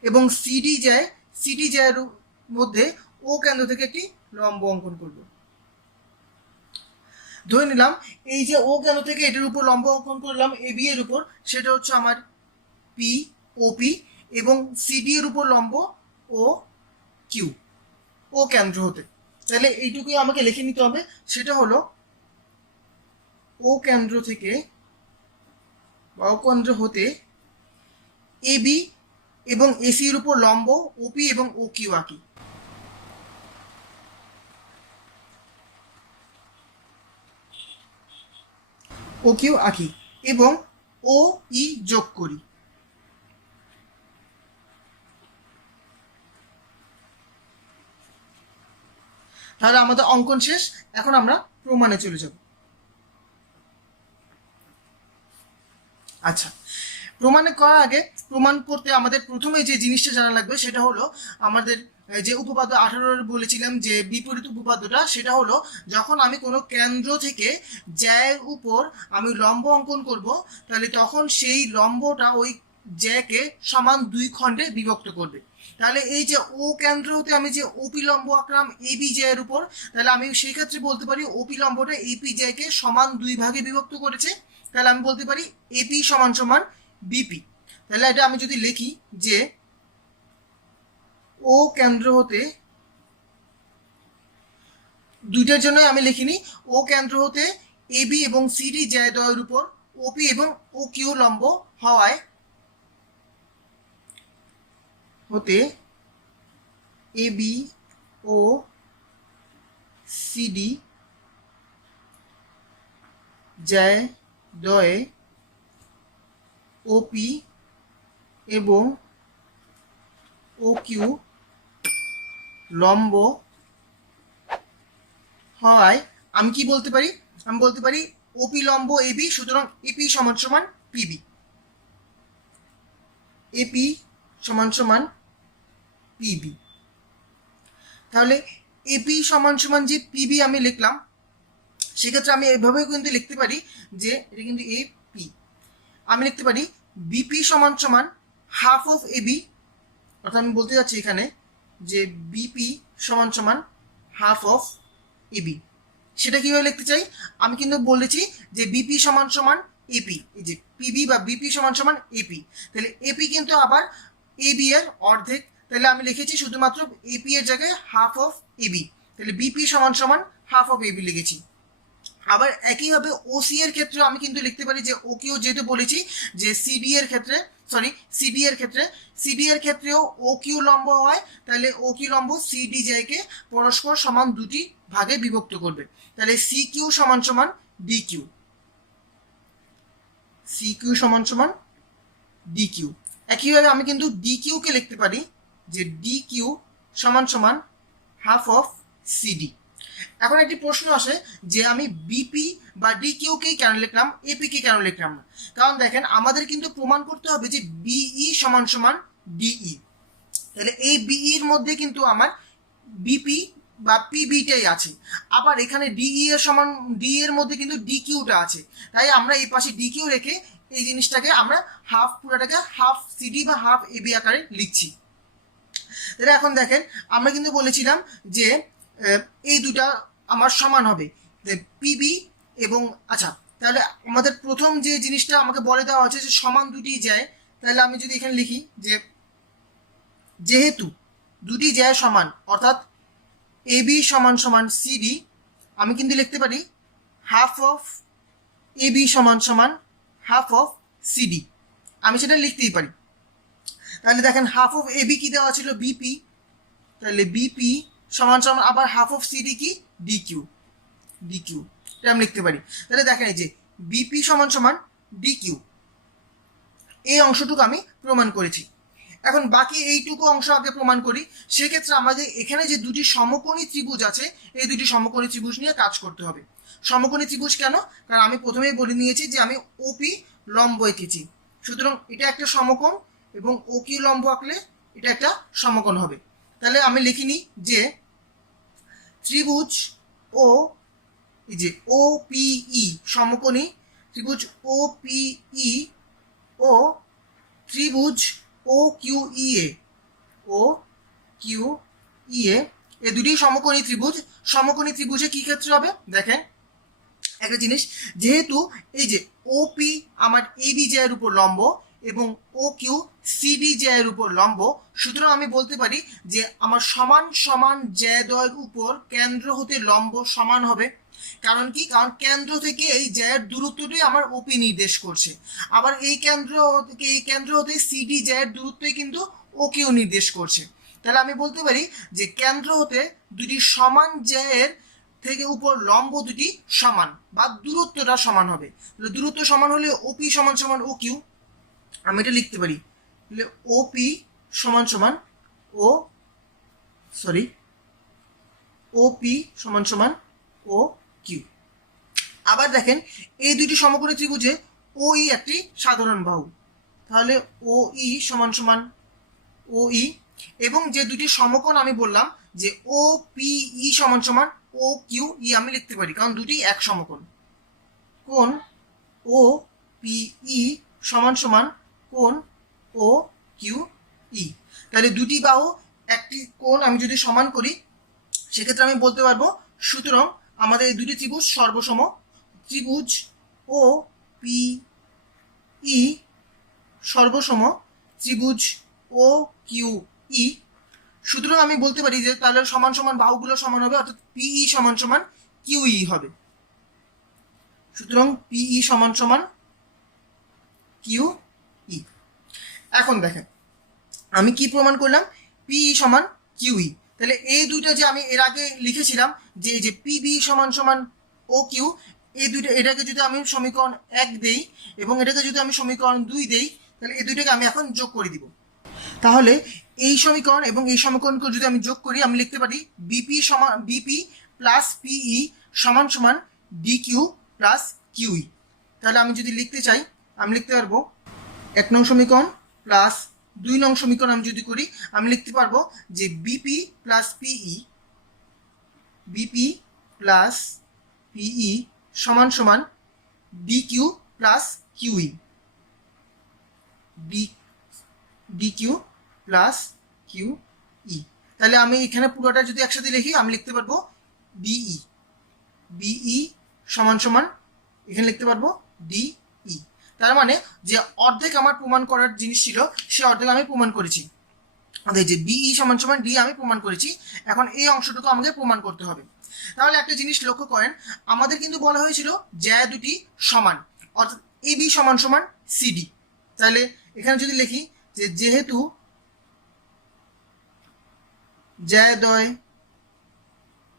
এবং সিডি যায়, সিডি জায়ের মধ্যে ও কেন্দ্র থেকে একটি লম্ব অঙ্কন করব। ধরে নিলাম এই যে ও কেন্দ্র থেকে এটার উপর লম্ব অঙ্কন করলাম এবি এর উপর, সেটা হচ্ছে আমার পি ওপি, এবং সিডি এর উপর লম্ব ও কিউ, ও কেন্দ্র হতে। তাহলে এইটুকুই আমাকে লিখে নিতে হবে, সেটা হলো ও কেন্দ্র থেকে বা ও কেন্দ্র হতে এবি এবং এসি এর উপর লম্ব ওপি এবং ও কিউ আঁকি। ও কিউ আঁকি এবং ও ই যোগ করি। তাহলে আমাদের অঙ্কন শেষ। এখন আমরা প্রমাণে চলে যাব। আচ্ছা, প্রমাণ করার আগে, প্রমাণ করতে আমাদের প্রথমে যে জিনিসটা জানা লাগবে সেটা হলো আমাদের যে উপপাদ্য 18 বলেছিলাম যে বিপরীত উপপাদ্যটা, সেটা হলো যখন আমি কোনো কেন্দ্র থেকে জ্যায়ের উপর আমি লম্ব অঙ্কন করব, তাহলে তখন সেই লম্বটা ওই জ্যাকে সমান দুই খণ্ডে বিভক্ত করবে। তাহলে এই যে ও কেন্দ্র হতে আমি যে ওপি লম্ব আঁকলাম এবি জ্যায়ের উপর, তাহলে আমি সেই ক্ষেত্রে বলতে পারি ওপি লম্বটা এপি জ্যাকে সমান দুই ভাগে বিভক্ত করেছে। তাহলে আমি বলতে পারি এপি সমান সমান বিপি। তাহলে এটা আমি যদি লিখি যে ও কেন্দ্র হতে, দুইটার জন্য আমি লিখিনি, ও কেন্দ্র হতে এবি এবং সিডি জ্যাদ্বয়ের উপর ওপি এবং ও কিউ লম্ব হওয়ায় হতে এবি ও সিডি জ্যাদ্বয়ে ওপি এবং ও কিউ লম্ব হয়, আমি কি বলতে পারি? আমি বলতে পারি ওপি লম্ব এবি, সুতরাং এপি সমান সমান পিবি। এপি সমান সমান পিবি। তাহলে এপি সমান সমান যে পিবি আমি লিখলাম, সেক্ষেত্রে আমি এভাবেও কিন্তু লিখতে পারি যে এটা কিন্তু এপি। আমি লিখতে পারি বিপি সমান সমান হাফ অফ এবি, অর্থাৎ আমি বলতে যাচ্ছি এখানে যে বিপি সমান সমান হাফ অফ এবি। সেটা কিভাবে লিখতে চাই? আমি কিন্তু বলেছি যে বিপি সমান সমান এপি, এই যে পিবি বা বিপি সমান সমান এপি, তাহলে এপি কিন্তু আবার এবি এর অর্ধেক। তাহলে আমি লিখেছি শুধুমাত্র এপি এর জায়গায় হাফ অফ এবি, তাহলে বিপি সমান সমান হাফ অফ এবি লিখেছি। আবার একইভাবে ওসি এর ক্ষেত্রে আমি কিন্তু লিখতে পারি যে ও কিউ, যেহেতু বলেছি যে সিডি এর ক্ষেত্রে, সিডি এর ক্ষেত্রেও ও কিউ লম্ব হয়, তাহলে ও কিউ লম্ব সিডি জ্যাকে পরস্পর সমান দুটি ভাগে বিভক্ত করবে। তাহলে সি কিউ সমান সমান ডি কিউ, সি কিউ সমান সমান ডি কিউ। একইভাবে আমি কিন্তু ডি কিউ কে লিখতে পারি যে ডি কিউ সমান সমান হাফ অফ সিডি। এখন একটি প্রশ্ন আসে যে আমি বিপি বা ডি কিউ কে কেন লিখলাম, এপি কে কেন লিখলাম না? কারণ দেখেন আমাদের কিন্তু প্রমাণ করতে হবে যে বিই সমান সমান ডিই। তাহলে এই বিই এর মধ্যে কিন্তু আমার বিপি বা পিবিটাই আছে, আবার এখানে ডিই এর সমান ডি এর মধ্যে কিন্তু ডি কিউটা আছে। তাই আমরা এই পাশে ডি কিউ রেখে এই জিনিসটাকে আমরা হাফ, পুরাটাকে হাফ সিডি বা হাফ এবি আকারে লিখছি। তাহলে এখন দেখেন আমরা কিন্তু বলেছিলাম যে এই দুটা আমার সমান হবে পিবি এবং, আচ্ছা তাহলে আমাদের প্রথম যে জিনিসটা আমাকে বলে দেওয়া হচ্ছে যে সমান দুটি যায়, তাহলে আমি যদি এখানে লিখি যে যেহেতু দুটি যায় সমান, অর্থাৎ এবি সমান সমান সিডি, আমি কিন্তু লিখতে পারি হাফ অফ এবি সমান সমান হাফ অফ সিডি, আমি সেটা লিখতেই পারি। তাহলে দেখেন হাফ অফ এবি কি দেওয়া ছিল বিপি, তাহলে বিপি সমান সমান আবার হাফ অফ সিডি কি ডি কিউ, ডি কিউ এটা আমি লিখতে পারি। তাহলে দেখেন এই যে বিপি সমান সমান ডি কিউ, এই অংশটুকু আমি প্রমাণ করেছি। এখন বাকি এইটুকু অংশ আগে প্রমাণ করি। সেক্ষেত্রে আমাদের এখানে যে দুটি সমকোণী ত্রিভুজ আছে, এই দুটি সমকোণী ত্রিভুজ নিয়ে কাজ করতে হবে। সমকোণী ত্রিভুজ কেন? কারণ আমি প্রথমেই বলে নিয়েছি যে আমি ওপি লম্ব এঁকেছি, সুতরাং এটা একটা সমকোণ এবং ও কিউ লম্ব আঁকলে এটা একটা সমকোণ হবে। তাহলে আমি লিখে নিই যে ত্রিভুজ ও এই যে ও পিই সমকোণী ত্রিভুজ ও পিই ও ত্রিভুজ ও কিউ ই এ ও কিউ ই এ এই দুটি সমকোণী ত্রিভুজ। সমকোণী ত্রিভুজে কি ক্ষেত্রে হবে দেখেন একটা জিনিস, যেহেতু এই যে ওপি আমার এবি জ্যায়ের উপর লম্ব এবং ও কিউ সিডি জ্যায়ের উপর লম্ব, সুতরাং আমি বলতে পারি যে আমার সমান সমান জ্যাদ্বয়ের উপর কেন্দ্র হতে লম্ব সমান হবে। কারণ কি? কারণ কেন্দ্র থেকে এই জ্যায়ের দূরত্বটাই আমার ওপি নির্দেশ করছে, আবার এই কেন্দ্র হতে সিডি জ্যায়ের দূরত্বই কিন্তু ও কিউ নির্দেশ করছে। তাহলে আমি বলতে পারি যে কেন্দ্র হতে দুটি সমান জ্যায়ের থেকে উপর লম্ব দুটি সমান বা দূরত্বটা সমান হবে। দূরত্ব সমান হলে ওপি সমান সমান ও কিউ, আমি এটা লিখতে পারি ওপি সমান সমান ওপি সমান সমান ও কিউ। আবার দেখেন এই দুটি সমকোণী ত্রিভুজে ও ই একটি সাধারণ বাহু, তাহলে ও ই সমান সমান ও ই, এবং যে দুটি সমকোণ আমি বললাম যে ও পি ই সমান সমান ও কিউ ই আমি লিখতে পারি, কারণ দুটি এক সমকোণ। কোণ ও পি ই সমান সমান কোণ ও কিউ ই। তাহলে দুটি বাহু একটি কোণ আমি যদি সমান করি সেক্ষেত্রে আমি বলতে পারবো সুতরাং আমাদের এই দুটি ত্রিভুজ সর্বসম। ত্রিভুজ ও পি ই সর্বসম ত্রিভুজ ও কিউ ই, সুতরাং আমি বলতে পারি যে তাহলে সমান সমান বাহুগুলো সমান হবে, অর্থাৎ পিই সমান সমান কিউই হবে। সুতরাং পিই সমান সমান কিউ ই। এখন দেখেন আমি কি প্রমাণ করলাম, পিই সমান কিউই। তাহলে এই দুইটা যে আমি এর আগে লিখেছিলাম যে এই যে পিবি সমান সমান ও কিউ, এই দুইটা এটাকে যদি আমি সমীকরণ 1 দেই এবং এটাকে যদি আমি সমীকরণ 2 দেই, তাহলে এই দুইটাকে আমি এখন যোগ করে দিব। তাহলে এই সমীকরণ এবং এই সমীকরণকে যদি আমি যোগ করি আমি লিখতে পারি বিপি প্লাস পিই সমান সমান ডিকিউ প্লাস কিউই। তাহলে আমি যদি লিখতে চাই আমি লিখতে পারবো 1 নং সমীকরণ প্লাস 2 নং সমীকরণ আমি যদি করি আমি লিখতে পারবো যে বিপি প্লাস পিই সমান সমান DQ plus QE, DQ plus Q E. তাহলে আমি এখানে পুরোটা যদি একসাথে লিখি আমি লিখতে পারবো বিই সমান সমান এখানে লিখতে পারবো ডিই। তার মানে যে অর্ধেক আমার প্রমাণ করার জিনিস ছিল সে অর্ধেক আমি প্রমাণ করেছি, যে বিই সমান সমান ডি আমি প্রমাণ করেছি। এখন এই অংশটুকু আমাকে প্রমাণ করতে হবে। তাহলে একটা জিনিস লক্ষ্য করেন, আমাদের কিন্তু বলা হয়েছিল জ্যা দুটি সমান, অর্থাৎ এবি সমান সমান সিডি। তাহলে এখানে যদি লিখি যে যেহেতু জ্যাদ্বয়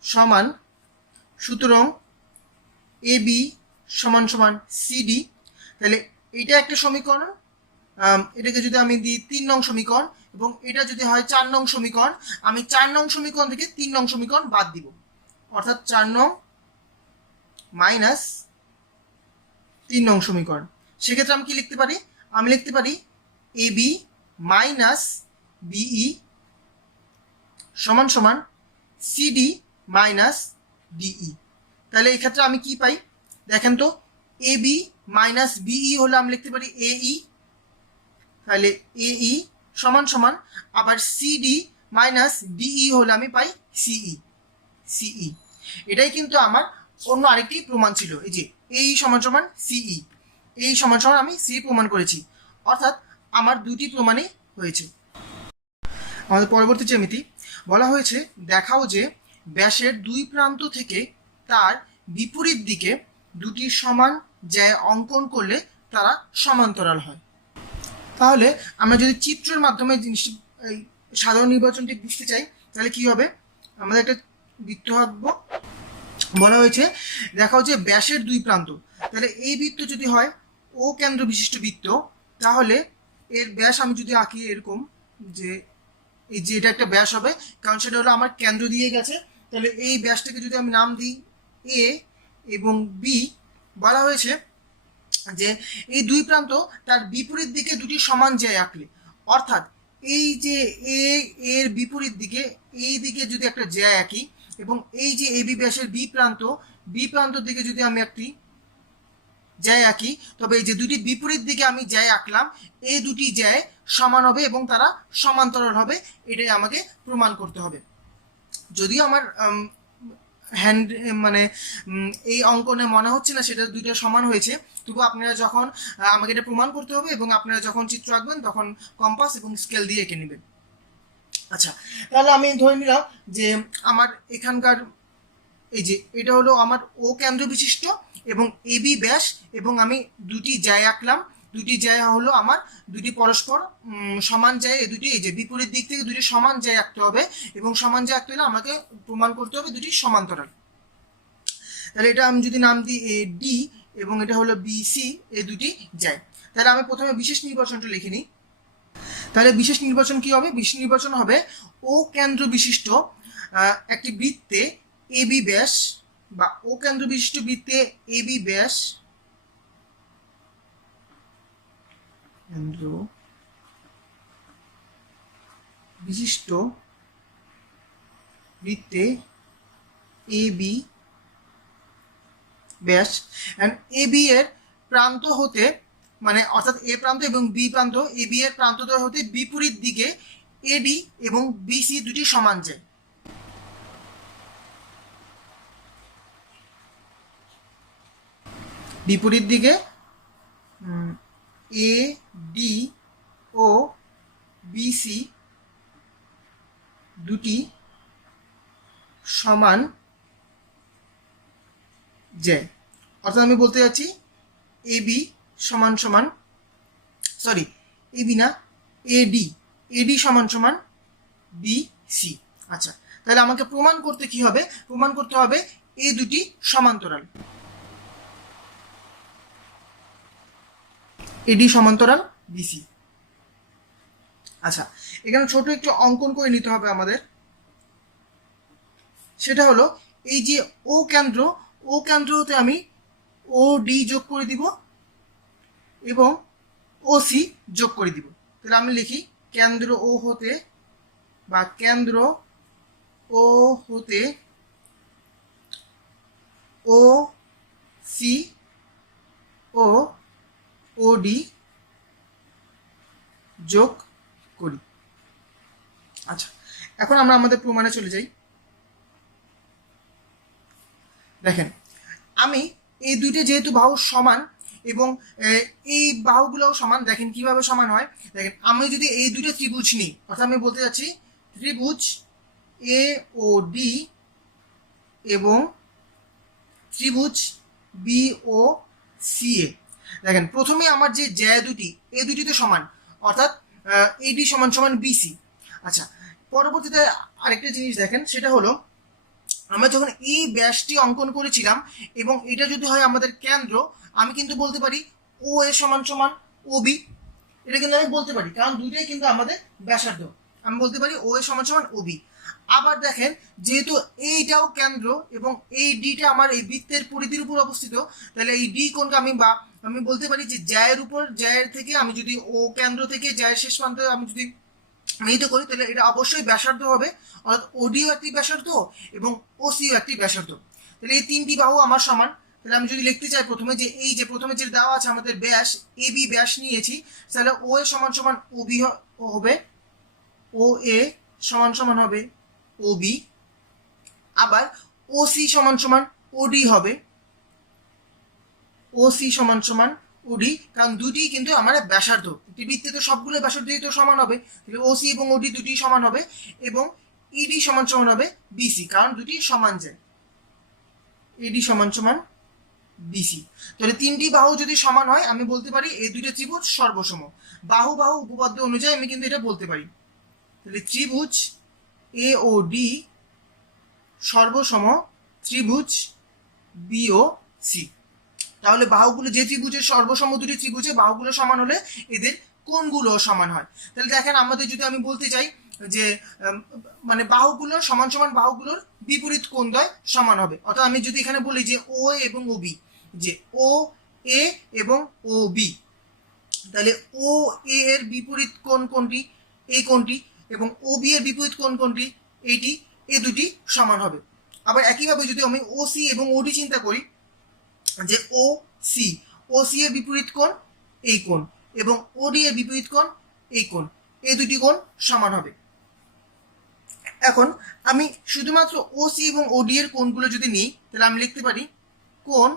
সমান সুতরাং এবি সমান সমান সিডি, তাহলে এটা একটা সমীকরণ, এটাকে যদি আমি দিই 3 নং সমীকরণ এবং এটা যদি হয় 4 নং সমীকরণ, আমি 4 নং সমীকরণ থেকে 3 নং সমীকরণ বাদ দিব, অর্থাৎ 4 নং মাইনাস 3 নং সমীকরণ। সেক্ষেত্রে আমি কি লিখতে পারি? আমি লিখতে পারি এবি মাইনাস বিই সমান সমান সিডি মাইনাস ডিই। তাহলে এই ক্ষেত্রে আমি কি পাই দেখেন তো, এবি মাইনাস বিই হলে আমি লিখতে পারি এই, তাহলে এই সমান সমান আবার সিডি মাইনাস ডিই হলে আমি পাই সিই। এটাই কিন্তু আমার অন্য আরেকটি প্রমাণ ছিল, এই যে এই সমান সমান সিই, এই সমান সমান আমি সি প্রমাণ করেছি, অর্থাৎ আমার দুটি প্রমাণই হয়েছে। আমাদের পরবর্তী জ্যামিতি বলা হয়েছে দেখাও যে ব্যাসের 2 প্রান্ত থেকে তার বিপরীত দিকে দুটি সমান জ্যা অঙ্কন করলে তারা সমান্তরাল হয়। তাহলে আমরা যদি চিত্রের মাধ্যমে জিনিসটি এই সাধারণ নির্বাচনটি বুঝতে চাই তাহলে কি হবে, আমাদের একটা বৃত্ত আঁকবো। বলা হয়েছে দেখাও যে ব্যাসের 2 প্রান্ত, তাহলে এই বৃত্ত যদি হয় ও কেন্দ্র বিশিষ্ট বৃত্ত, তাহলে এর ব্যাস আমি যদি আঁকি এরকম যে এই যে এটা একটা ব্যাস হবে, কারণ সেটা হলো আমার কেন্দ্র দিয়ে গেছে। তাহলে এই ব্যাসটাকে যদি আমি নাম দিই এ এবং বি, বলা হয়েছে যে এই দুই প্রান্ত তার বিপরীত দিকে দুটি সমান জ্যায় আঁকলে, অর্থাৎ এই যে এ এর বিপরীত দিকে এই দিকে যদি একটা জ্যায় আঁকি এবং এই যে এবি ব্যাসের বি প্রান্ত দিকে যদি আমি একটি জ্যায় আঁকি, তবে এই যে দুটি বিপরীত দিকে আমি জ্যায় আঁকলাম, এই দুটি জ্যায় সমান হবে এবং তারা সমান্তরাল হবে, এটাই আমাকে প্রমাণ করতে হবে। যদিও আমার হ্যান্ড মানে এই অঙ্কনে মনে হচ্ছে না সেটা দুইটা সমান হয়েছে, তবু আপনারা যখন আমাকে এটা প্রমাণ করতে হবে এবং আপনারা যখন চিত্র আঁকবেন তখন কম্পাস এবং স্কেল দিয়ে এঁকে নেবেন। আচ্ছা, তাহলে আমি ধরে নিলাম যে আমার এখানকার এই যে এটা হলো আমার ও কেন্দ্র বিশিষ্ট এবং এবি ব্যাস, এবং আমি দুটি জ্যায় আঁকলাম। দুটি জ্যায় হলো আমার দুটি পরস্পর সমান জ্যায়, এই দুটি এই যে বিপরীত দিক থেকে দুটি সমান জ্যায় আঁকতে হবে, এবং সমান জ্যায় আঁকতে হলে আমাকে প্রমাণ করতে হবে দুটি সমান্তরাল। তাহলে এটা আমি যদি নাম দিই এ ডি এবং এটা হলো বি সি, এই দুটি জ্যায়। তাহলে আমি প্রথমে বিশেষ নির্বাচনটা লিখে নিই। তাহলে বিশেষ নির্বাচন কি হবে? বিশেষ নির্বাচন হবে ও কেন্দ্র বিশিষ্ট একটি বৃত্তে এবি ব্যাস, বা ও কেন্দ্র বিশিষ্ট বৃত্তে এবি ব্যাস, কেন্দ্র বিশিষ্ট বৃত্তে এবি ব্যাস, এন্ড এবি এর প্রান্ত হতে মানে অর্থাৎ এ প্রান্ত এবং বি প্রান্ত, এবি এর প্রান্তদ্বয় হতে বিপরীত দিকে এডি এবং বিসি দুটি সমান যায়। বিপরীত দিকে এ ডি ও বিসি দুটি সমান জ্যায়। অর্থাৎ আমি বলতে যাচ্ছি এবি সমান সমান, সরি এবি না, এডি সমান সমান বিসি। আচ্ছা, তাহলে আমাকে প্রমাণ করতে কি হবে? প্রমাণ করতে হবে এই দুটি সমান্তরাল, এডি সমান্তরাল বিসি। আচ্ছা, এখানে ছোট একটু অঙ্কন করে নিতে হবে আমাদের। সেটা হলো এই যে ও কেন্দ্র হতে আমি ও ডি যোগ করে দিব এবং ও সি যোগ করে দিব। তাহলে আমি লিখি কেন্দ্র ও হতে, বা কেন্দ্র ও হতে ও সি ও ও ডি যোগ করি। আচ্ছা, এখন আমরা আমাদের প্রমাণে চলে যাই। দেখেন, আমি এই দুইটা যেহেতু বাহু সমান এবং এই বাহুগুলোও সমান, দেখেন কিভাবে সমান হয়। দেখেন, আমি যদি এই দুটো ত্রিভুজ নিই, অর্থাৎ আমি বলতে যাচ্ছি ত্রিভুজ এ ও ডি এবং ত্রিভুজ বি ও সি এ। দেখেন, প্রথমে আমার যে জ্যায় দুটি, এই দুটি তো সমান, অর্থাৎ এডি সমান সমান বিসি। আচ্ছা, পরবর্তীতে আরেকটা জিনিস দেখেন, সেটা হলো আমরা যখন এই ব্যাসটি অঙ্কন করেছিলাম এবং এটা যদি হয় আমাদের কেন্দ্র, আমি কিন্তু বলতে পারি ও এ সমান সমান ও বি, এটা কিন্তু আমি বলতে পারি, কারণ দুইটাই কিন্তু আমাদের ব্যাসার্ধ। আমি বলতে পারি ও এ সমান সমান ও বি। আবার দেখেন, যেহেতু এইটাও কেন্দ্র এবং এই ডিটা আমার এই বৃত্তের পরিধির উপর অবস্থিত, তাহলে এই ডি কোণকে আমি বলতে পারি যে জ্যায়ের থেকে আমি যদি ও কেন্দ্র থেকে জ্যায়ের শেষ প্রান্তে আমি যদি মিলিত করি, তাহলে এটা অবশ্যই ব্যাসার্ধ হবে, অর্থাৎ ওডিও একটি ব্যাসার্ধ এবং ওসিও একটি ব্যাসার্ধ। তাহলে এই তিনটি বাহু আমার সমান। তাহলে আমি যদি লিখতে চাই প্রথমে যে এই যে প্রথমে যে দেওয়া আছে আমাদের ব্যাস, এ বি ব্যাস নিয়েছি, তাহলে ও এ সমান সমান ও বি হবে, ও এ সমান সমান হবে ও বি। আবার ও সি সমান সমান ওডি হবে, ও সি সমান সমান ওডি, কারণ দুটি কিন্তু আমার ব্যাসার্ধ, একটি বৃত্তে তো সবগুলো ব্যাসার্ধ তো সমান হবে, তাহলে ও সি এবং ওডি দুটি সমান হবে, এবং ইডি সমান সমান হবে বিসি, কারণ দুটি সমান যায়, এডি সমান সমান বিসি। তাহলে তিনটি বাহু যদি সমান হয়, আমি বলতে পারি এই দুইটা ত্রিভুজ সর্বসম। বাহু উপপাদ্য অনুযায়ী আমি কিন্তু এটা বলতে পারি। তাহলে ত্রিভুজ এ ও ডি সর্বসম ত্রিভুজ বি ও সি। তাহলে বাহুগুলো যে ত্রিভুজের সর্বসম দুটি ত্রিভুজে বাহুগুলো সমান হলে এদের কোণগুলো সমান হয়। তাহলে দেখেন আমাদের যদি আমি বলতে চাই যে মানে বাহুগুলোর সমান সমান বাহুগুলোর বিপরীত কোণদ্বয় সমান হবে, অর্থাৎ আমি যদি এখানে বলি যে ও এবং ও বি, যে ও এ এবং ও বি, তাহলে ও এ এর বিপরীত কোণ কোনটি? এই কোণটি। এবং ও বি এর বিপরীত কোণ কোনটি? এইটি। এই দুটি সমান হবে। আবার একইভাবে যদি আমি ও সি এবং ওডি চিন্তা করি, যে ও সি এর বিপরীত কোণ এই কোণ এবং ওডি এর বিপরীত কোণ এই কোণ, এই দুটি কোণ সমান হবে। এখন আমি শুধুমাত্র ও সি এবং ওডি এর কোণগুলো যদি নিই, তাহলে আমি লিখতে পারি কোণ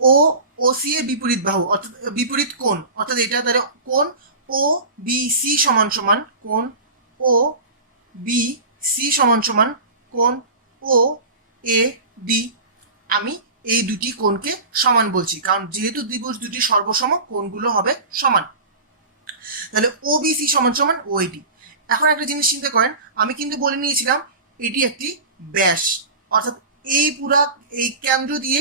ও সি এর বিপরীত বাহু অর্থাৎ বিপরীত কোণ, অর্থাৎ এটা তাহলে কোণ ও বি সি সমান সমান কোণ ও বি সি সমান সমান কোণ ও এ ডি। আমি এই দুটি কোণকে সমান বলছি, কারণ যেহেতু ত্রিভুজ দুটি সর্বসম, কোণগুলো হবে সমান। তাহলে ও বি সি সমান সমান ও এডি। এখন একটা জিনিস চিন্তা করেন, আমি কিন্তু বলে নিয়েছিলাম এটি একটি ব্যাস, অর্থাৎ এই পুরা এই কেন্দ্র দিয়ে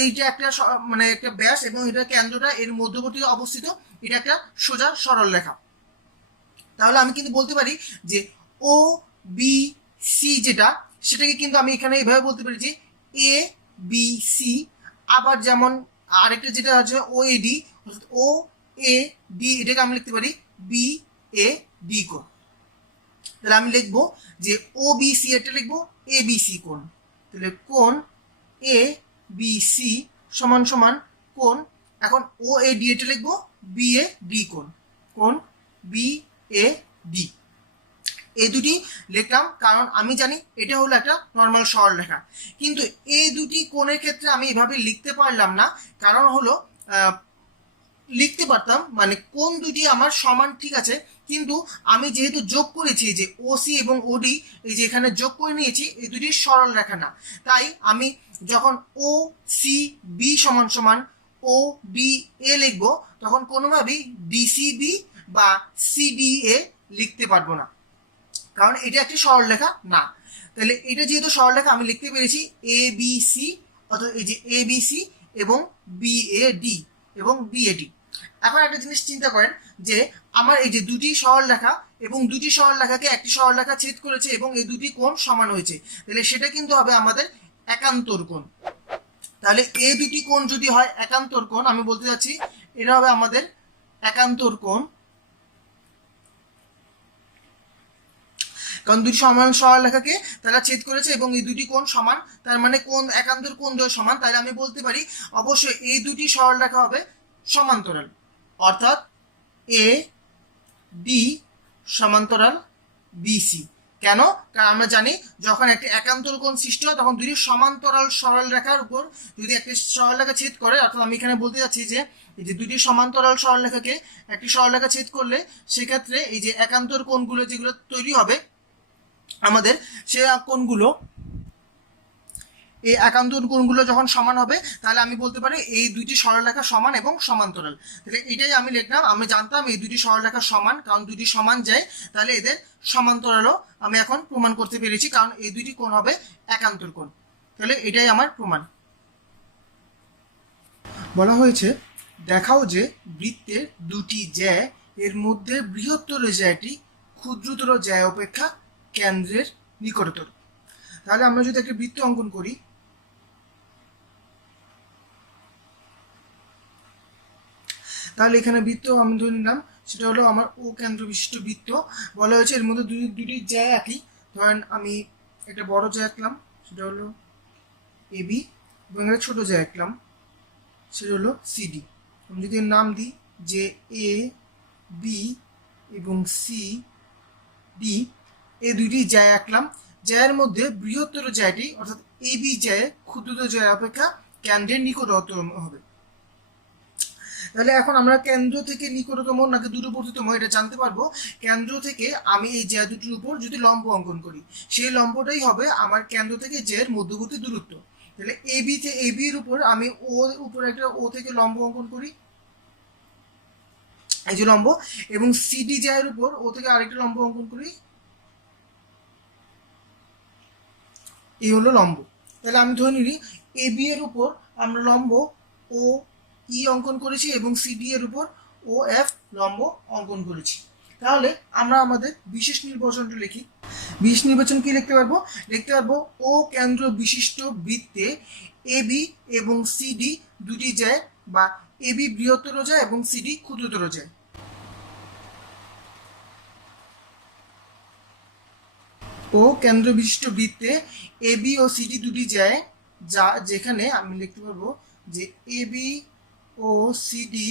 এইটা একটা মানে একটা ব্যাস এবং এটা কেন্দ্রটা এর মধ্যবর্তী অবস্থিত, এটা একটা সোজা সরল রেখা। তাহলে আমি কিন্তু বলতে পারি যে ও বি সি যেটা, সেটাকে কিন্তু আমি এখানে এইভাবে বলতে পারি যে এ বি সি। আবার যেমন আরেকটা যেটা আছে ও A D, O A D, এটাকে আমি লিখতে পারি বি এ ডি কোণ। তাহলে আমি লিখবো যে ও বি সি এটা লিখবো এ বি সি কোণ। তাহলে কোণ এ বি সি সমান সমান কোণ, এখন ও এ ডি এটা লিখবো বি এ ডি কোণ, কোণ বি এ ডি। এই দুটি লিখলাম কারণ আমি জানি এটা হলো একটা নর্মাল সরল রেখা। কিন্তু এই দুটি কোণের ক্ষেত্রে আমি এভাবে লিখতে পারলাম না, কারণ হলো লিখতে পারতাম মানে কোণ দুটি আমার সমান ঠিক আছে, কিন্তু আমি যেহেতু যোগ করেছি যে ও সি এবং ওডি, এই যে এখানে যোগ করে নিয়েছি, এই দুটি সরল রেখা না। তাই আমি যখন ও সি বি সমান সমান ও ডি এ লিখবো, তখন কোনোভাবেই ডিসিবি বা সিডি এ লিখতে পারবো না, কারণ এটা একটি সরলরেখা না। তাহলে এটা যেহেতু সরলরেখা, আমি লিখতে পেরেছি এ বি সি, অর্থাৎ এই যে এ বি সি এবং বি এ ডি এবং বি এ ডি। এখন একটা জিনিস চিন্তা করেন যে আমার এই যে দুটি সরলরেখা এবং দুটি সরলরেখাকে একটি সরলরেখা ছেদ করেছে এবং এই দুটি কোণ সমান হয়েছে, তাহলে সেটা কিন্তু হবে আমাদের একান্তর কোণ। তাহলে এই দুটি কোণ যদি হয় একান্তর কোণ, আমি বলতে যাচ্ছি এটা হবে আমাদের একান্তর কোণ, কারণ দুটি সমান সরলরেখাকে তারা ছেদ করেছে এবং এই দুটি কোণ সমান, তার মানে কোণ একান্তর কোণ দ্বয় সমান। তাহলে আমি বলতে পারি অবশ্যই এই দুটি সরলরেখা হবে সমান্তরাল, অর্থাৎ এ ডি সমান্তরাল বিসি। কেন? কারণ আমরা জানি যখন একটি একান্তর কোণ সৃষ্টি হয় তখন দুটি সমান্তরাল সরল রেখার উপর যদি একটি সরলরেখা ছেদ করে, অর্থাৎ আমি এখানে বলতে যাচ্ছি যে এই যে দুটি সমান্তরাল সরলরেখাকে একটি সরলরেখা ছেদ করলে সেক্ষেত্রে এই যে একান্তর কোণগুলো যেগুলো তৈরি হবে আমাদের, সে কোণগুলো এই একান্তর কোণগুলো যখন সমান হবে, তাহলে আমি বলতে পারি এই দুইটি সরলরেখা সমান এবং সমান্তরাল। তাহলে এটাই আমি লিখলাম, আমি জানতাম এই দুটি সরলরেখা সমান, কারণ দুটি সমান যায় তাহলে এদের সমান্তরালও আমি এখন প্রমাণ করতে পেরেছি, কারণ এই দুটি কোণ হবে একান্তর কোণ। তাহলে এটাই আমার প্রমাণ। বলা হয়েছে দেখাও যে বৃত্তের দুটি জ্যা এর মধ্যে বৃহত্তর জ্যাটি ক্ষুদ্রতর জ্যা অপেক্ষা কেন্দ্রের নিকটতর। তাহলে আমরা যদি একটা বৃত্ত অঙ্কন করি, তাহলে এখানে বৃত্ত আমি ধরে নিলাম সেটা হলো আমার ও কেন্দ্র বিশিষ্ট বৃত্ত। বলা হয়েছে এর মধ্যে দুটি জ্যা একই। ধরেন আমি একটা বড় জ্যা আঁকলাম, সেটা হলো এ বি, এবং একটা ছোট জ্যা আঁকলাম, সেটা হলো সিডি। আমি যদি নাম দিই যে এ বি এবং সি ডি, এই দুইটি জ্যা আঁকলাম। জ্যায়ের মধ্যে বৃহত্তর জ্যাটি অর্থাৎ এ বি জ্যা ক্ষুদ্রতর জ্যা অপেক্ষা কেন্দ্রের নিকটতম হবে। তাহলে এখন আমরা কেন্দ্র থেকে নিকটতম নাকি দূরবর্তীতম এটা জানতে পারবো কেন্দ্র থেকে আমি এই জ্যা দুটির উপর যদি লম্ব অঙ্কন করি, সেই লম্বটাই হবে আমার কেন্দ্র থেকে জ্যায়ের মধ্যবর্তী দূরত্ব। তাহলে এ বি এর উপর আমি ও উপর একটা ও থেকে লম্ব অঙ্কন করি, এই যে লম্ব, এবং সিডি জ্যায়ের উপর ও থেকে আরেকটা লম্ব অঙ্কন করি, এই হলো লম্ব। তাহলে আমি ধরে নিই এ বি এর উপর আমরা লম্ব ও ই অঙ্কন করেছি এবং সিডি এর উপর ও ও এফ লম্ব অঙ্কন করেছি। তাহলে আমরা আমাদের বিশেষ নির্বাচনটা লিখি। বিশেষ নির্বাচন কি লিখতে পারবো? লিখতে পারবো ও কেন্দ্র বিশিষ্ট বৃত্তে এবি এবং সিডি দুটি যায়, বা এবি বৃহত্তর যায় এবং সিডি ক্ষুদ্রতর যায়। ও কেন্দ্র বিশিষ্ট বৃত্তে এবি ও সিডি দুটি যায়, যা যেখানে আমি লিখতে পারবো যে এবি ও সিডি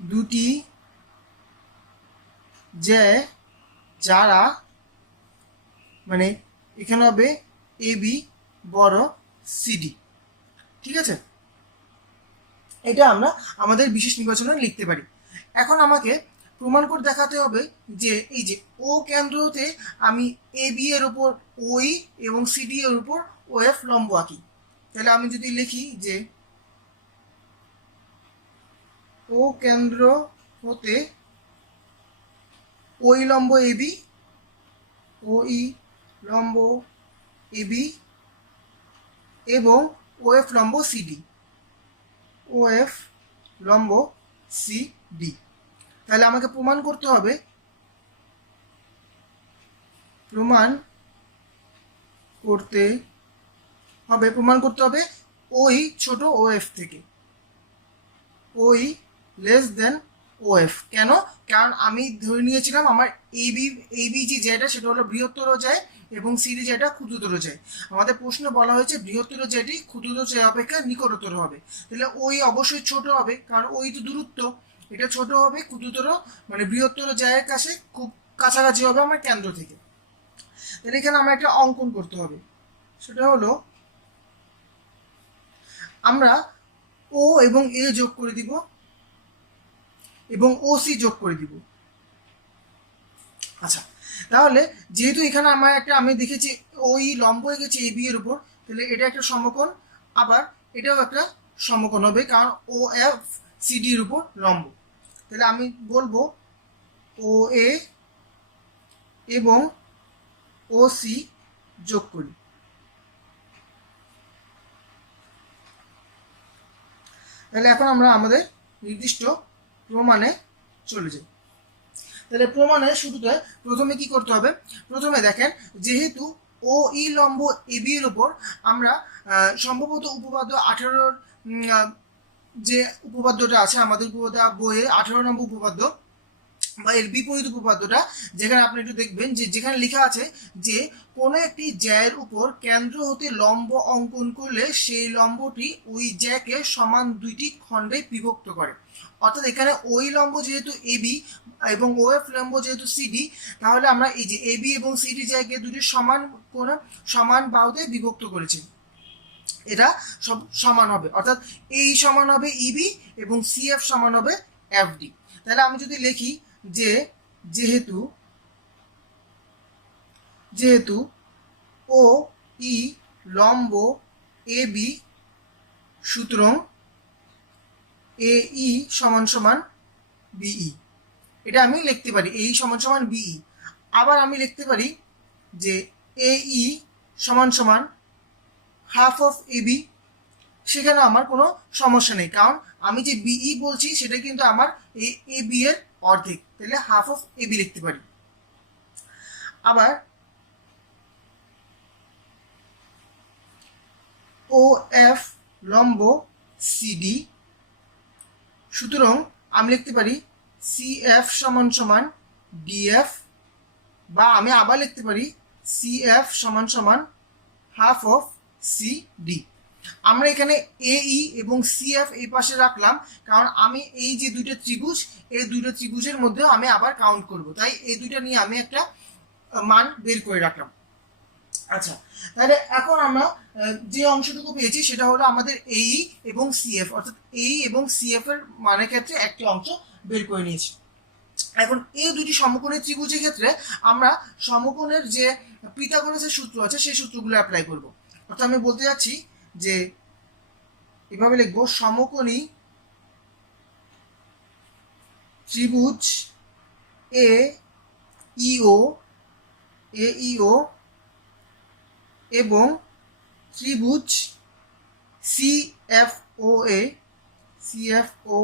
দুটি যায়, যারা মানে এখানে হবে এবি বড় সিডি। ঠিক আছে, এটা আমরা আমাদের বিশেষ নির্বাচনে লিখতে পারি। এখন আমাকে প্রমাণ করে দেখাতে হবে যে এই যে ও কেন্দ্রতে আমি এ বি এর উপর ওই এবং সিডি এর উপর ও এফ লম্ব আঁকি। তাহলে আমি যদি লিখি যে ও কেন্দ্র হতে ওই লম্ব এবি, ওই লম্ব এবি এবং ও এফ লম্ব সিডি, ও এফ লম্ব সিডি। তাহলে আমাকে প্রমাণ করতে হবে, প্রমাণ করতে হবে ওই ছোট ও এফ থেকে, ওই লেস দেন ও এফ। কেন? কারণ আমি ধরে নিয়েছিলাম আমার এবি যে যেটা সেটা হলো বৃহত্তর যায় এবং সিডি যেটা ক্ষুদ্রতর যায়। আমাদের প্রশ্নে বলা হয়েছে বৃহত্তর যেটি ক্ষুদ্রতর যায় অপেক্ষা নিকটতর হবে। তাহলে ওই অবশ্যই ছোট হবে, কারণ ওই তো দূরত্ব, এটা ছোট হবে, ক্ষুদ্রতর মানে বৃহত্তর জায়ের কাছে খুব কাছাকাছি হবে আমার কেন্দ্র থেকে। তাহলে এখানে আমার একটা অঙ্কন করতে হবে, সেটা হলো আমরা ও এবং এ যোগ করে দিব এবং ও সি যোগ করে দিব। আচ্ছা, তাহলে যেহেতু এখানে আমার একটা আমি দেখেছি ওই লম্ব হয়ে গেছে এ বি এর উপর, তাহলে এটা একটা সমকোণ, আবার এটাও একটা সমকোণ হবে কারণ ও এফ সিডি এর উপর লম্ব। তাহলে আমি বলবো ও এ এবং ও সি যোগ করি। তাহলে এখন আমরা আমাদের নির্দিষ্ট প্রমাণে চলে যাই। তাহলে প্রমাণে শুরুতে প্রথমে কি করতে হবে? প্রথমে দেখেন, যেহেতু ও ই লম্ব এবি এর উপর আমরা সম্ভবত উপপাদ্য 18 যে উপপাদ্যটা আছে আমাদের উপপাদ্য বইয়ে 18 নম্বর উপপাদ্য বা এর বিপরীত উপপাদ্যটা, যেখানে আপনি একটু দেখবেন যে যেখানে লেখা আছে যে কোনো একটি জ্যায়ের উপর কেন্দ্র হতে লম্ব অঙ্কন করলে সেই লম্বটি ওই জ্যাকে সমান দুইটি খণ্ডে বিভক্ত করে। অর্থাৎ এখানে ওই লম্ব যেহেতু এবি এবং ও এফ লম্ব যেহেতু সিডি, তাহলে আমরা এই যে এবি এবং সিডি জ্যাকে দুটি সমান কোণে সমান বাহুতে বিভক্ত করেছি, এটা সব সমান হবে। অর্থাৎ এই সমান হবে ইবি এবং সিএফ সমান হবে এফডি। তাহলে আমি যদি লিখি যে যেহেতু ও ই লম্ব এ বি, সুতরাং এ ই সমান সমান বিই, এটা আমি লিখতে পারি এ ই সমান সমান বিই। আবার আমি লিখতে পারি যে এ ই সমান সমান হাফ অফ এ বি, সেখানে আমার কোনো সমস্যা নেই, কারণ আমি যে বিই বলছি সেটা কিন্তু আমার এই এ বি এর অর্ধেক, তাহলে হাফ অফ এ বি লিখতে পারি। আবার ও এফ লম্ব সিডি, সুতরাং আমি লিখতে পারি সি এফ সমান সমান ডিএফ, বা আমি আবার লিখতে পারি সি এফ সমান সমান হাফ অফ সি ডি। আমরা এখানে এ ই এবং সি এফ এই পাশে রাখলাম, কারণ আমি এই যে দুইটা ত্রিভুজ, এই দুইটা ত্রিভুজের মধ্যে আমি আবার কাউন্ট করব, তাই এই দুইটা নিয়ে আমি একটা মান বের করে রাখলাম। আচ্ছা, তাহলে এখন আমরা যে অংশটুকু পেয়েছি সেটা হলো আমাদের এই এবং সিএফ, অর্থাৎ এই এবং সিএফ এর মানের ক্ষেত্রে একটি অংশ বের করে নিয়েছি। এখন এই দুটি সমকোণের ত্রিভুজের ক্ষেত্রে আমরা সমকোণের যে পিথাগোরাসের সূত্র আছে সেই সূত্রগুলো অ্যাপ্লাই করব। অর্থাৎ আমি বলতে যাচ্ছি যে এভাবে লিখবো, সমকোণী ত্রিভুজ এ ইও এবং ত্রিভুজ সি এফ ও এ CFO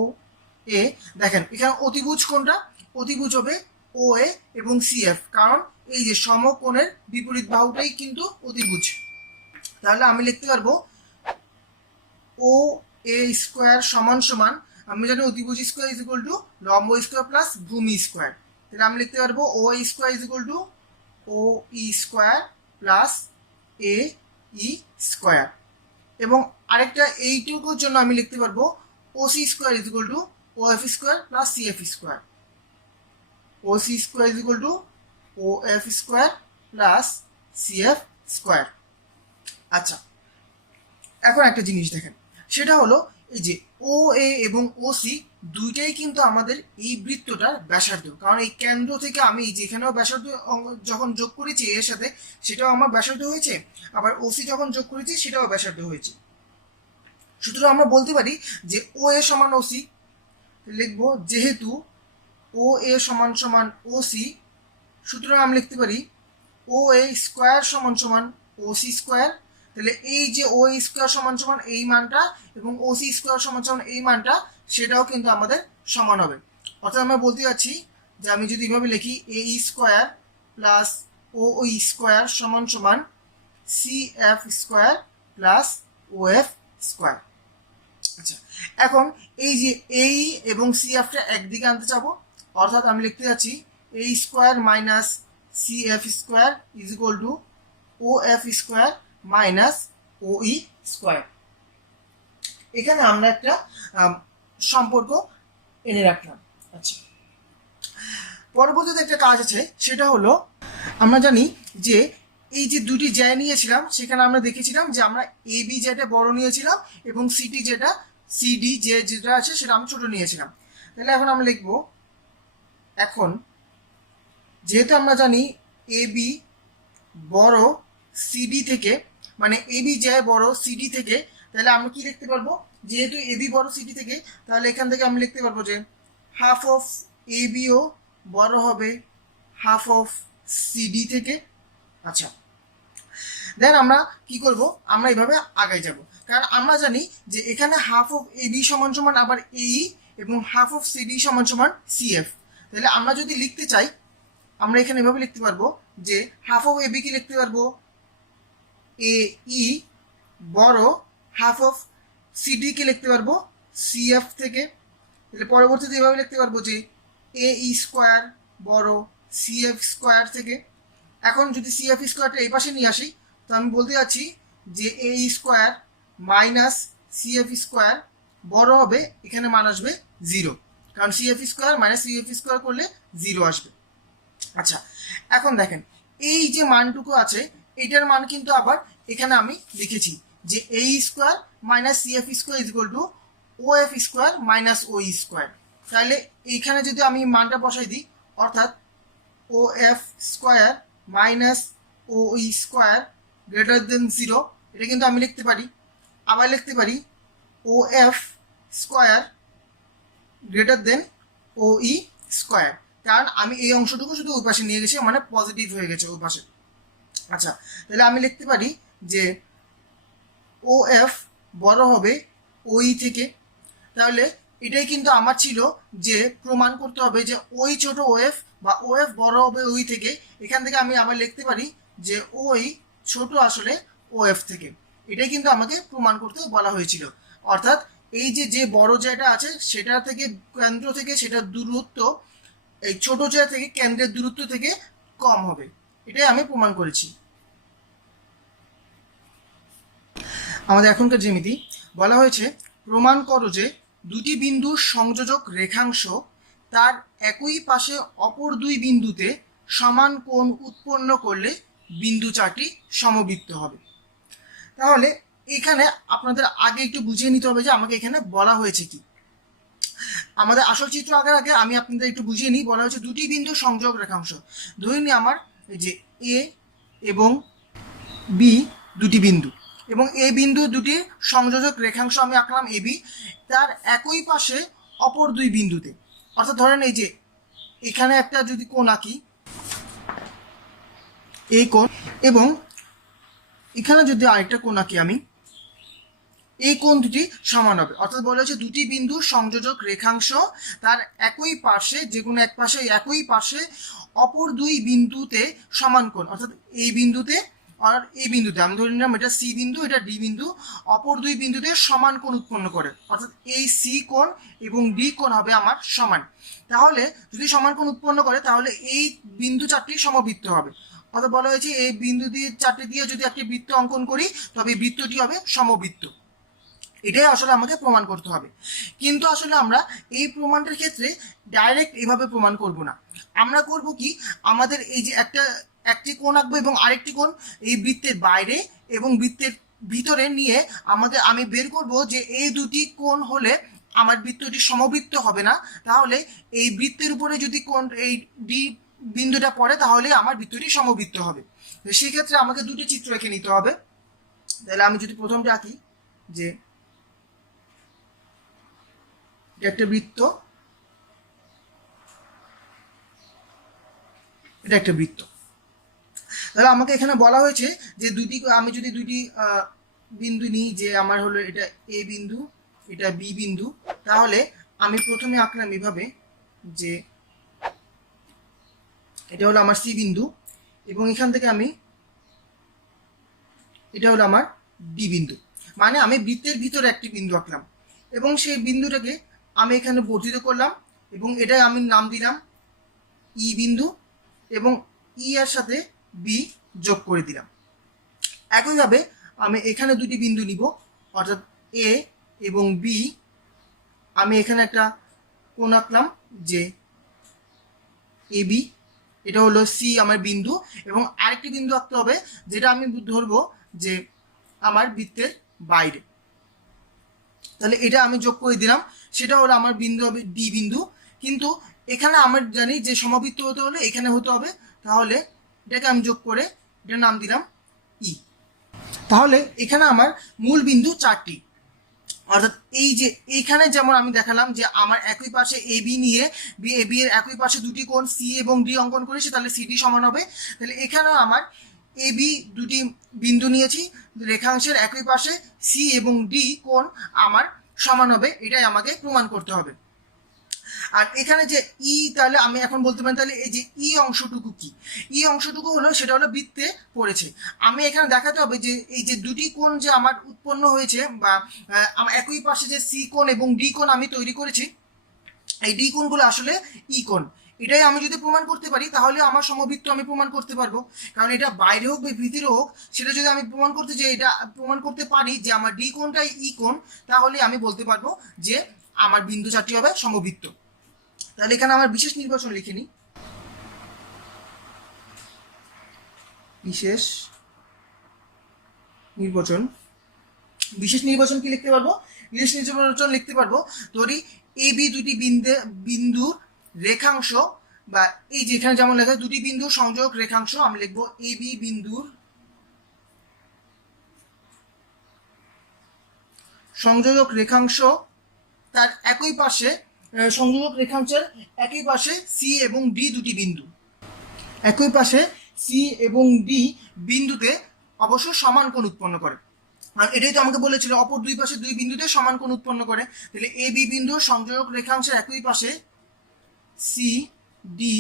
এ। দেখেন এখানে অতিভুজ কোনটা? অতিভুজ হবে OA এবং CF, কারণ এই যে সমকোণের বিপরীত বাহুটাই কিন্তু অতিভুজ। তাহলে আমি লিখতে পারবো OA স্কোয়ার সমান সমান, আমি জানি অতিভুজ স্কোয়ার ইজ ইকুয়াল টু লম্ব স্কোয়ার প্লাস ভূমি স্কোয়ার। তাহলে আমি লিখতে পারবো OA square is equal to OE square plus AE square. এবং আরেকটা এইটুকুর জন্য আমি লিখতে পারবো OC square is equal to OF square plus CF square. OC square is equal to OF square plus CF square. আচ্ছা, এখন একটা জিনিস দেখেন, সেটা হলো এই যে OA এবং OC দুইটাই কিন্তু আমাদের এই বৃত্তটার ব্যাসার্ধ, কারণ এই কেন্দ্র থেকে আমি যেখানেও ব্যাসার্ধ যখন যোগ করেছি এর সাথে সেটাও আমার ব্যাসার্ধ হয়েছে, আবার OC যখন যোগ করেছি সেটাও ব্যাসার্ধ হয়েছে। সুতরাং আমরা বলতে পারি যে OA সমান OC, লিখবো যেহেতু OA সমান সমান OC, সুতরাং আমি লিখতে পারি OA স্কোয়ার সমান সমান OC স্কোয়ার। তাহলে এই যে OA স্কোয়ার সমান সমান এই মানটা এবং OC স্কোয়ার সমান সমান এই মানটা, সেটাও কিন্তু আমাদের সমান হবে। অর্থাৎ আমরা বলতে যাচ্ছি যে আমি যদি এভাবে লিখি AE square plus OE square সমান সমান CF square plus OF square. আচ্ছা, এখন এই যে AE এবং CFটা একদিকে আনতে চাবো, অর্থাৎ আমি লিখতে যাচ্ছি AE square minus CF square is equal to OF square minus OE square. এখানে আমরা একটা সম্পর্ক এনে রাখলাম। আচ্ছা, পরবর্তীতে একটা কাজ আছে, সেটা হলো আমরা জানি যে এই যে দুটি জ্যা নিয়েছিলাম সেখানে আমরা দেখেছিলাম যে আমরা AB যেটা বড় নিয়েছিলাম এবং CD যেটা আছে সেটা আমি ছোট নিয়েছিলাম। তাহলে এখন আমরা লিখবো, এখন যেহেতু আমরা জানি AB বড় CD থেকে, মানে AB যায় বড় CD থেকে, তাহলে আমরা কি লিখতে পারবো, যেহেতু AB বড় CD থেকে, তাহলে এখান থেকে আমি লিখতে পারবো যে হাফ অফ ABও বড় হবে হাফ অফ CD থেকে। আচ্ছা, দেন আমরা কি করব, আমরা এইভাবে আগাই যাব, কারণ আমরা জানি যে এখানে হাফ অফ AB সমান সমান আবার AE এবং হাফ অফ CD সমান সমান CF। তাহলে আমরা যদি লিখতে চাই, আমরা এখানে এভাবে লিখতে পারবো যে হাফ অফ AB কি লিখতে পারবো AE বড়, হাফ অফ CD কে লিখতে পারবো CF থেকে। তাহলে পরবর্তীতে এভাবে লিখতে পারবো যে AE স্কোয়ার বড় CF স্কোয়ার থেকে। এখন যদি CF স্কোয়ারটা এই পাশে নিয়ে আসি, তো আমি বলতে যাচ্ছি যে AE square minus CF square বড় হবে, এখানে মান আসবে 0, কারণ CF square minus CF square করলে 0 আসবে। আচ্ছা, এখন দেখেন এই যে মানটুকু আছে এইটার মান কিন্তু আবার এখানে আমি লিখেছি যে AE square minus CF square is equal to OF square minus OE square. তাহলে এইখানে যদি আমি মানটা বসাই দিই, অর্থাৎ OF square minus OE square greater than 0, এটা কিন্তু আমি লিখতে পারি। আবার লিখতে পারি OF square greater than OE square, কারণ আমি এই অংশটুকু শুধু ওই পাশে নিয়ে গেছি, মানে পজিটিভ হয়ে গেছে ওই পাশে। আচ্ছা, তাহলে আমি লিখতে পারি যে OF বড় হবে OE থেকে। তাহলে এটাই কিন্তু আমার ছিল যে প্রমাণ করতে হবে যে OE ছোট OF বা OF বড় হবে OE থেকে। এখান থেকে আমি আবার লিখতে পারি যে OE ছোট আসলে OF থেকে। এটাই কিন্তু আমাকে প্রমাণ করতে বলা হয়েছিল, অর্থাৎ এই যে বড় জায়গা আছে সেটা থেকে কেন্দ্র থেকে সেটার দূরত্ব এই ছোট জায়গা থেকে কেন্দ্রের দূরত্ব থেকে কম হবে, এটাই আমি প্রমাণ করেছি। আমাদের এখনকার জ্যামিতি বলা হয়েছে, প্রমাণ করো যে দুটি বিন্দুর সংযোজক রেখাংশ তার একই পাশে অপর দুই বিন্দুতে সমান কোণ উৎপন্ন করলে বিন্দু চারটি সমবৃত্ত হবে। তাহলে এখানে আপনাদের আগে একটু বুঝিয়ে নিতে হবে যে আমাকে এখানে বলা হয়েছে কি। আমাদের আসল চিত্র আগে আমি আপনাদের একটু বুঝিয়ে নিই। বলা হয়েছে দুটি বিন্দু সংযোগ রেখাংশ, ধরে নিই আমার এই যে A এবং B দুটি বিন্দু, এবং এই বিন্দু দুটি সংযোজক রেখাংশ আমি আঁকলাম AB, তার একই পাশে অপর দুই বিন্দুতে, অর্থাৎ ধরেন এই যে এখানে একটা যদি কোণ আঁকি, এই কোণ, এবং এখানে যদি আরেকটা কোণ আঁকি আমি, এই কোণ দুটি সমান হবে। অর্থাৎ বলা হচ্ছে দুটি বিন্দুর সংযোজক রেখাংশ তার একই পাশে, যে কোনো এক পাশে একই পাশে অপর দুই বিন্দুতে সমান কোণ, অর্থাৎ এই বিন্দুতে আর এই বিন্দুতে, আমি ধরে নিলাম এটা সি বিন্দু, এটা ডি বিন্দু, অপর দুই বিন্দুতে সমান কোণ উৎপন্ন করে, অর্থাৎ এই সি কোণ এবং ডি কোণ হবে আমার সমান। তাহলে যদি সমান কোণ উৎপন্ন করে তাহলে এই বিন্দু চারটি সমবৃত্ত হবে। অর্থাৎ বলা হয়েছে এই বিন্দু দিয়ে চারটি দিয়ে যদি একটি বৃত্ত অঙ্কন করি তবে বৃত্তটি হবে সমবৃত্ত। এটাই আসলে আমাকে প্রমাণ করতে হবে। কিন্তু আসলে আমরা এই প্রমাণটার ক্ষেত্রে ডাইরেক্ট এভাবে প্রমাণ করব না। আমরা করব কি, আমাদের এই যে একটি কোণ আঁকবো এবং আরেকটি কোণ এই বৃত্তের বাইরে এবং বৃত্তের ভিতরে নিয়ে আমি বের করব যে এই দুটি কোণ হলে আমার বৃত্তটি সমবৃত্ত হবে না। তাহলে এই বৃত্তের উপরে যদি কোণ এই ডি বিন্দুটা পড়ে তাহলে আমার বৃত্তটি সমবৃত্ত হবে। তো সেক্ষেত্রে আমাকে দুটি চিত্র এঁকে নিতে হবে। তাহলে আমি যদি প্রথমটা আঁকি, যে এটা একটা বৃত্ত, এটা একটা বৃত্ত। তাহলে আমাকে এখানে বলা হয়েছে যে আমি যদি দুটি বিন্দু নিই, যে আমার হলো এটা এ বিন্দু, এটা বি বিন্দু, তাহলে আমি প্রথমে আঁকলাম এভাবে যে এটা হলো আমার সি বিন্দু এবং এখান থেকে এটা হলো আমার ডি বিন্দু। মানে আমি বৃত্তের ভিতরে একটি বিন্দু আঁকলাম এবং সেই বিন্দুটাকে আমি এখানে বর্ধিত করলাম এবং এটা আমি নাম দিলাম ই বিন্দু এবং ই এর সাথে বি যোগ করে দিলাম। একইভাবে আমি এখানে দুটি বিন্দু নিব, অর্থাৎ এ এবং বি। আমি এখানে একটা কোণ আঁকলাম যে এ বি, এটা হলো সি আমার বিন্দু, এবং আরেকটি বিন্দু আঁকতে হবে যেটা আমি ধরবো যে আমার বৃত্তের বাইরে। তাহলে এটা আমি যোগ করে দিলাম, সেটা হলো আমার বিন্দু হবে ডি বিন্দু। কিন্তু এখানে আমরা জানি যে সমবৃত্ত হতে হলে এখানে হতে হবে, তাহলে এটাকে আমি যোগ করে এটার নাম দিলাম ই। তাহলে এখানে আমার মূল বিন্দু চারটি, অর্থাৎ এই যে এইখানে যেমন আমি দেখালাম যে আমার একই পাশে এ বি নিয়ে এ বি এর একই পাশে দুটি কোণ সি এবং ডি অঙ্কন করেছি, তাহলে সিডি সমান হবে। তাহলে এখানেও আমার এ বি দুটি বিন্দু নিয়েছি রেখাংশের একই পাশে, সি এবং ডি কোণ আমার সমান হবে, এটাই আমাকে প্রমাণ করতে হবে। আর এখানে যে ই, তাহলে আমি এখন বলতে পারি তাহলে এই যে ই অংশটুকু কি, ই অংশটুকু হলো সেটা হলো বৃত্তে পড়েছে। আমি এখানে দেখাতে হবে যে এই যে দুটি কোণ যে আমার উৎপন্ন হয়েছে বা আমার একই পাশে যে সি কোণ এবং ডি কোণ আমি তৈরি করেছি, এই ডি কোণগুলো আসলে ই কোণ। এটাই আমি যদি প্রমাণ করতে পারি তাহলে আমার সমবৃত্ত আমি প্রমাণ করতে পারবো। কারণ এটা বাইরে হোক বা ভিতরে হোক, সেটা যদি আমি প্রমাণ করতে যে এটা প্রমাণ করতে পারি যে আমার ডি কোণটাই ই কোণ, তাহলে আমি বলতে পারবো যে আমার বিন্দু চারটি হবে সমবৃত্ত। তাহলে এখানে আমার বিশেষ নির্বাচন লিখে নিই, বিশেষ নির্বাচন। বিশেষ নির্বাচন কি লিখতে পারবো? বিশেষ নির্বাচন লিখতে পারবো ধরি এ বি দুটি বিন্দুর রেখাংশ, বা এই যে এখানে যেমন লেখা দুটি বিন্দুর সংযোগ রেখাংশ, আমি লিখবো এ বি বিন্দুর সংযোজক রেখাংশ তার একই পাশে, সংযোজক রেখাংশের একই পাশে সি এবং ডি দুটি বিন্দু, একই পাশে সি এবং ডি বিন্দুতে অবশ্য সমান কোণ উৎপন্ন করে। আর এটাই তো আমাকে বলেছিল অপর দুই পাশে দুই বিন্দুতে সমান কোণ উৎপন্ন করে। তাহলে এ বি বিন্দুর সংযোজক রেখাংশের একই পাশে সি ডি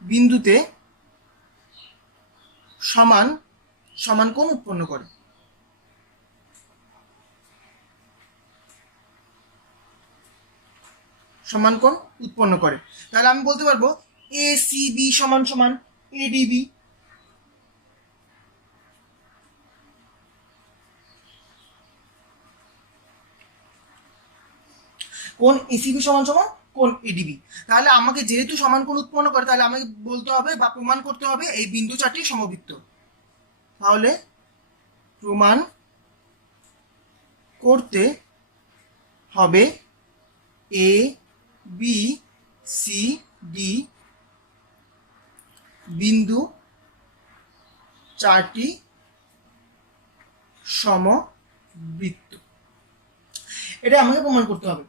বিন্দুতে সমান কোণ উৎপন্ন করে। সমান কোণ উৎপন্ন করে। তাহলে আমি বলতে পারবো এ সি বি সমান সমান এ ডি বি। কোণ এসিবি সমান সমান কোণ এডিবি। তাহলে আমাকে যেহেতু সমান কোণ উৎপন্ন করে, তাহলে আমাকে বলতে হবে বা প্রমাণ করতে হবে এই বিন্দু চারটি সমবৃত্ত। তাহলে প্রমাণ করতে হবে এ বি সি ডি বিন্দু চারটি সমবৃত্ত, এটা আমাকে প্রমাণ করতে হবে।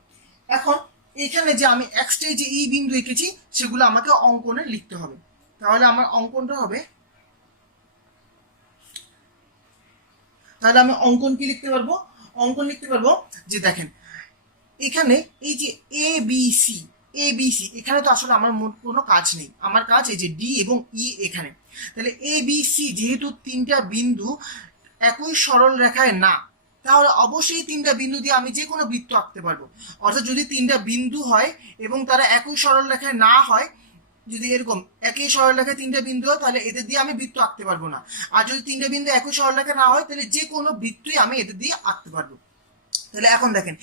এখন এখানে যে আমি এক্সট্রা যে ই বিন্দু এঁকেছি সেগুলো আমাকে অঙ্কনে লিখতে হবে। তাহলে আমার অঙ্কনটা হবে, তাহলে আমি অঙ্কন কি লিখতে পারবো? অঙ্কন লিখতে পারবো যে দেখেন এখানে এই যে এ বি সি এখানে তো আসলে আমার মোট কোনো কাজ নেই, আমার কাজ এই যে ডি এবং ই এখানে। তাহলে এ বি সি যেহেতু তিনটা বিন্দু একই সরল রেখায় না, তাহলে অবশ্যই তিনটা বিন্দু দিয়ে আমি যে কোনো বৃত্ত আঁকতে পারবো। অর্থাৎ যদি তিনটা বিন্দু হয় এবং তারা একই সরল রেখায় না হয়, যদি এরকম একই সরলরেখায় তিনটা বিন্দু হয় তাহলে এদের দিয়ে আমি বৃত্ত আঁকতে পারবো না। আর যদি তিনটা বিন্দু একই সরলরেখা না হয় তাহলে যে কোনো বৃত্তই আমি এদের দিয়ে আঁকতে পারবো। তাহলে এখন দেখেন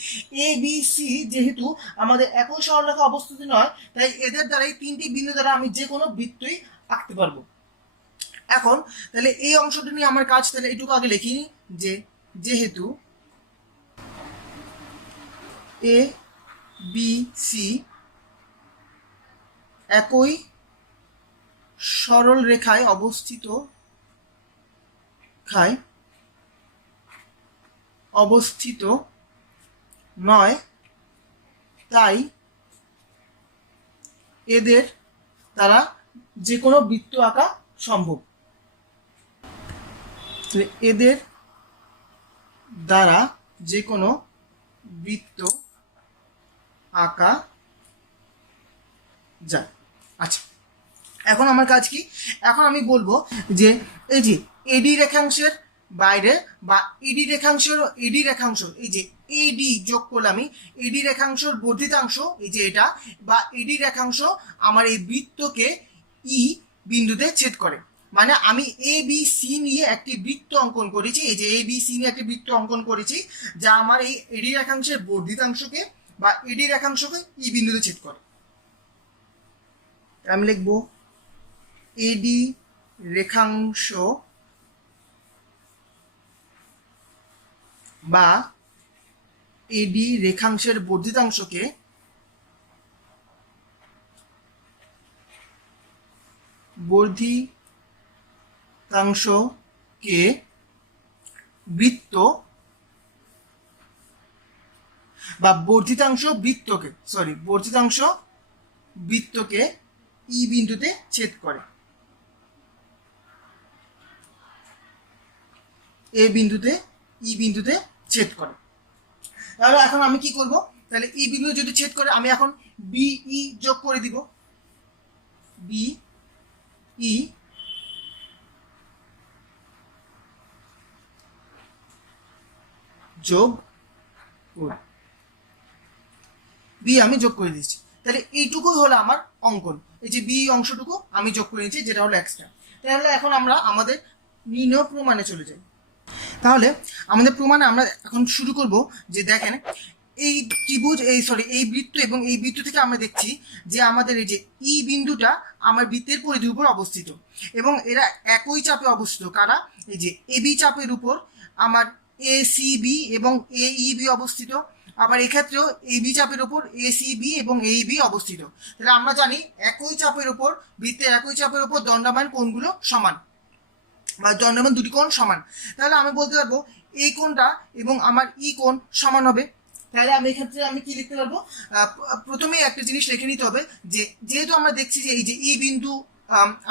এ বি সি যেহেতু আমাদের একই সরলরেখা অবস্থিত নয়, তাই এদের দ্বারা এই তিনটি বিন্দু দ্বারা আমি যে কোনো বৃত্তই আঁকতে পারবো। এখন তাহলে এই অংশটা নিয়ে আমার কাজ, তাহলে এটুকু আগে লিখি যে যেহেতু এ বি সি একই সরল রেখায় অবস্থিত নয়, তাই এদের দ্বারা যে কোনো বৃত্ত আঁকা সম্ভব। এদের দ্বারা যে কোনো বৃত্ত আঁকা যায়। আচ্ছা, এখন আমার কাজ কি? এখন আমি বলবো যে এই যে এডি রেখাংশের বাইরে বা এডি রেখাংশ এই যে এডি যোগ করলে আমি এডি রেখাংশের বর্ধিতাংশ এই যে এটা, বা এডি রেখাংশ আমার এই বৃত্তকে ই বিন্দুতে ছেদ করে। মানে আমি এ বি সি নিয়ে একটি বৃত্ত অঙ্কন করেছি, এই যে এ বি সি নিয়ে একটি বৃত্ত অঙ্কন করেছি যা আমার এই এডি রেখাংশের বর্ধিতাংশকে বা এডি রেখাংশকে ই বিন্দুতে ছেদ করে। আমি লিখবো এডি রেখাংশ বা এডি রেখাংশের বর্ধিতাংশকে বৃত্ত বা বর্ধিতাংশ বৃত্তকে ই বিন্দুতে ছেদ করে, এ বিন্দুতে ই বিন্দুতে ছেদ করে। তাহলে এখন আমি কি করব? তাহলে ই বিন্দু যদি ছেদ করে আমি এখন বিই যোগ করে দিব, বিই যোগ বি আমি যোগ করে দিচ্ছি। তাহলে এইটুকু হলো আমার অঙ্কন, এই যে বি অংশটুকু আমি যোগ করে নিচ্ছি যেটা হলো এক্সট্রা। তাহলে এখন আমরা আমাদের নির্ণয় প্রমাণে চলে যাই। তাহলে আমাদের প্রমাণে আমরা এখন শুরু করব যে দেখেন এই ত্রিভুজ এই বৃত্ত এবং এই বৃত্ত থেকে আমরা দেখছি যে আমাদের এই যে ই বিন্দুটা আমার বৃত্তের পরিধির উপর অবস্থিত এবং এরা একই চাপে অবস্থিত। কারা? এই যে এ বি চাপের উপর আমার এ সি বি এবং এ ই বি অবস্থিত, আবার এক্ষেত্রেও এ বি চাপের উপর এ সি বি এবং এ বি অবস্থিত। তাহলে আমরা জানি একই চাপের উপর বৃত্তের একই চাপের উপর দণ্ডায়মান কোণগুলো সমান বা দণ্ডায়মান দুটি কোণ সমান। তাহলে আমি বলতে পারবো এই কোণটা এবং আমার ই কোণ সমান হবে। তাহলে আমি এক্ষেত্রে আমি কি লিখতে পারবো? প্রথমে একটা জিনিস লিখে নিতে হবে যে যেহেতু আমরা দেখছি যে এই যে ই বিন্দু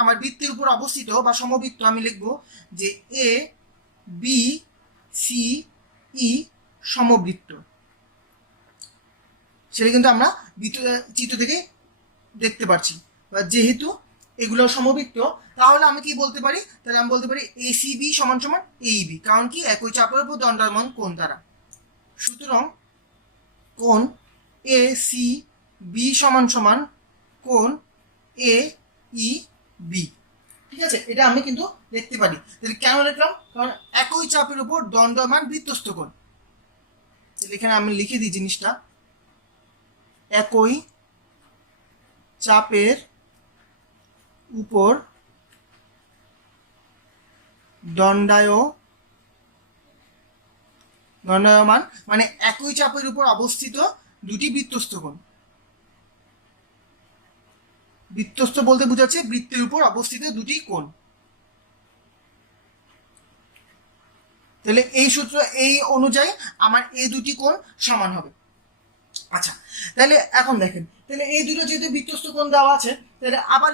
আমার বৃত্তের উপর অবস্থিত বা সমবৃত্ত, আমি লিখবো যে এ বি সি ই সমবৃত্ত। সেটা কিন্তু আমরা চিত্র থেকে দেখতে পাচ্ছি। যেহেতু এগুলো সমবৃত্ত তাহলে আমি কি বলতে পারি? তাহলে আমি বলতে পারি এসিবি সমান সমান এইবি, কারণ কি একই চাপের উপর দণ্ডায়মান কোণ তারা। সুতরাং কোণ এ সি বি সমান সমান কোণ এ ই বি। ঠিক আছে, এটা আমি কিন্তু দেখতে পারি। তাহলে কেন লিখলাম? কারণ একই চাপের উপর দণ্ডায়মান বৃত্তস্থ কোণ। তাহলে এখানে আমি লিখে দিই জিনিসটা, একই চাপের উপর দণ্ডায়মান মানে একই চাপের উপর অবস্থিত দুটি বৃত্তস্থ কোণ। বৃত্তস্থ বলতে বোঝাচ্ছে বৃত্তের উপর অবস্থিত দুটি কোণ। তাহলে এই সূত্র এই অনুযায়ী আমার এই দুটি কোণ সমান হবে। আচ্ছা, তাহলে এখন দেখেন, তাহলে এই দুটো যেহেতু বৃত্তস্থ কোণ দেওয়া আছে, তাহলে আবার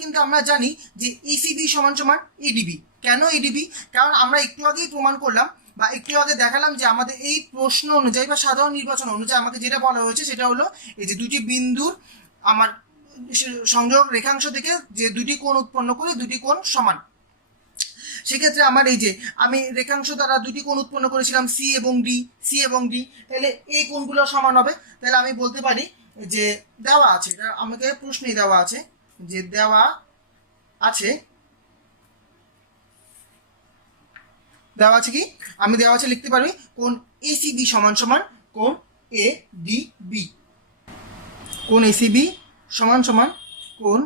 কিন্তু আমরা জানি যে এসিবি সমান সমান এডিবি। কেন এডিবি? কারণ আমরা একটু আগেই প্রমাণ করলাম বা একটু আগে দেখালাম যে আমাদের এই প্রশ্ন অনুযায়ী বা সাধারণ নির্বাচন অনুযায়ী আমাকে যেটা বলা হয়েছে সেটা হলো এই যে দুটি বিন্দুর আমার সংযোগ রেখাংশ থেকে যে দুটি কোণ উৎপন্ন করে দুটি কোণ সমান। সেক্ষেত্রে আমার এই যে আমি রেখাংশ দ্বারা দুটি কোণ উৎপন্ন করেছিলাম সি এবং ডি, তাহলে এই কোণগুলো সমান হবে। তাহলে আমি বলতে পারি যে দেওয়া আছে, এটা আমাকে প্রশ্নেই দেওয়া আছে যে দেওয়া আছে কি আমি দেওয়া আছে লিখতে পারবি কোণ এসিবি সমান সমান কোণ এডিবি, কোণ এসিবি সমান সমান কোণ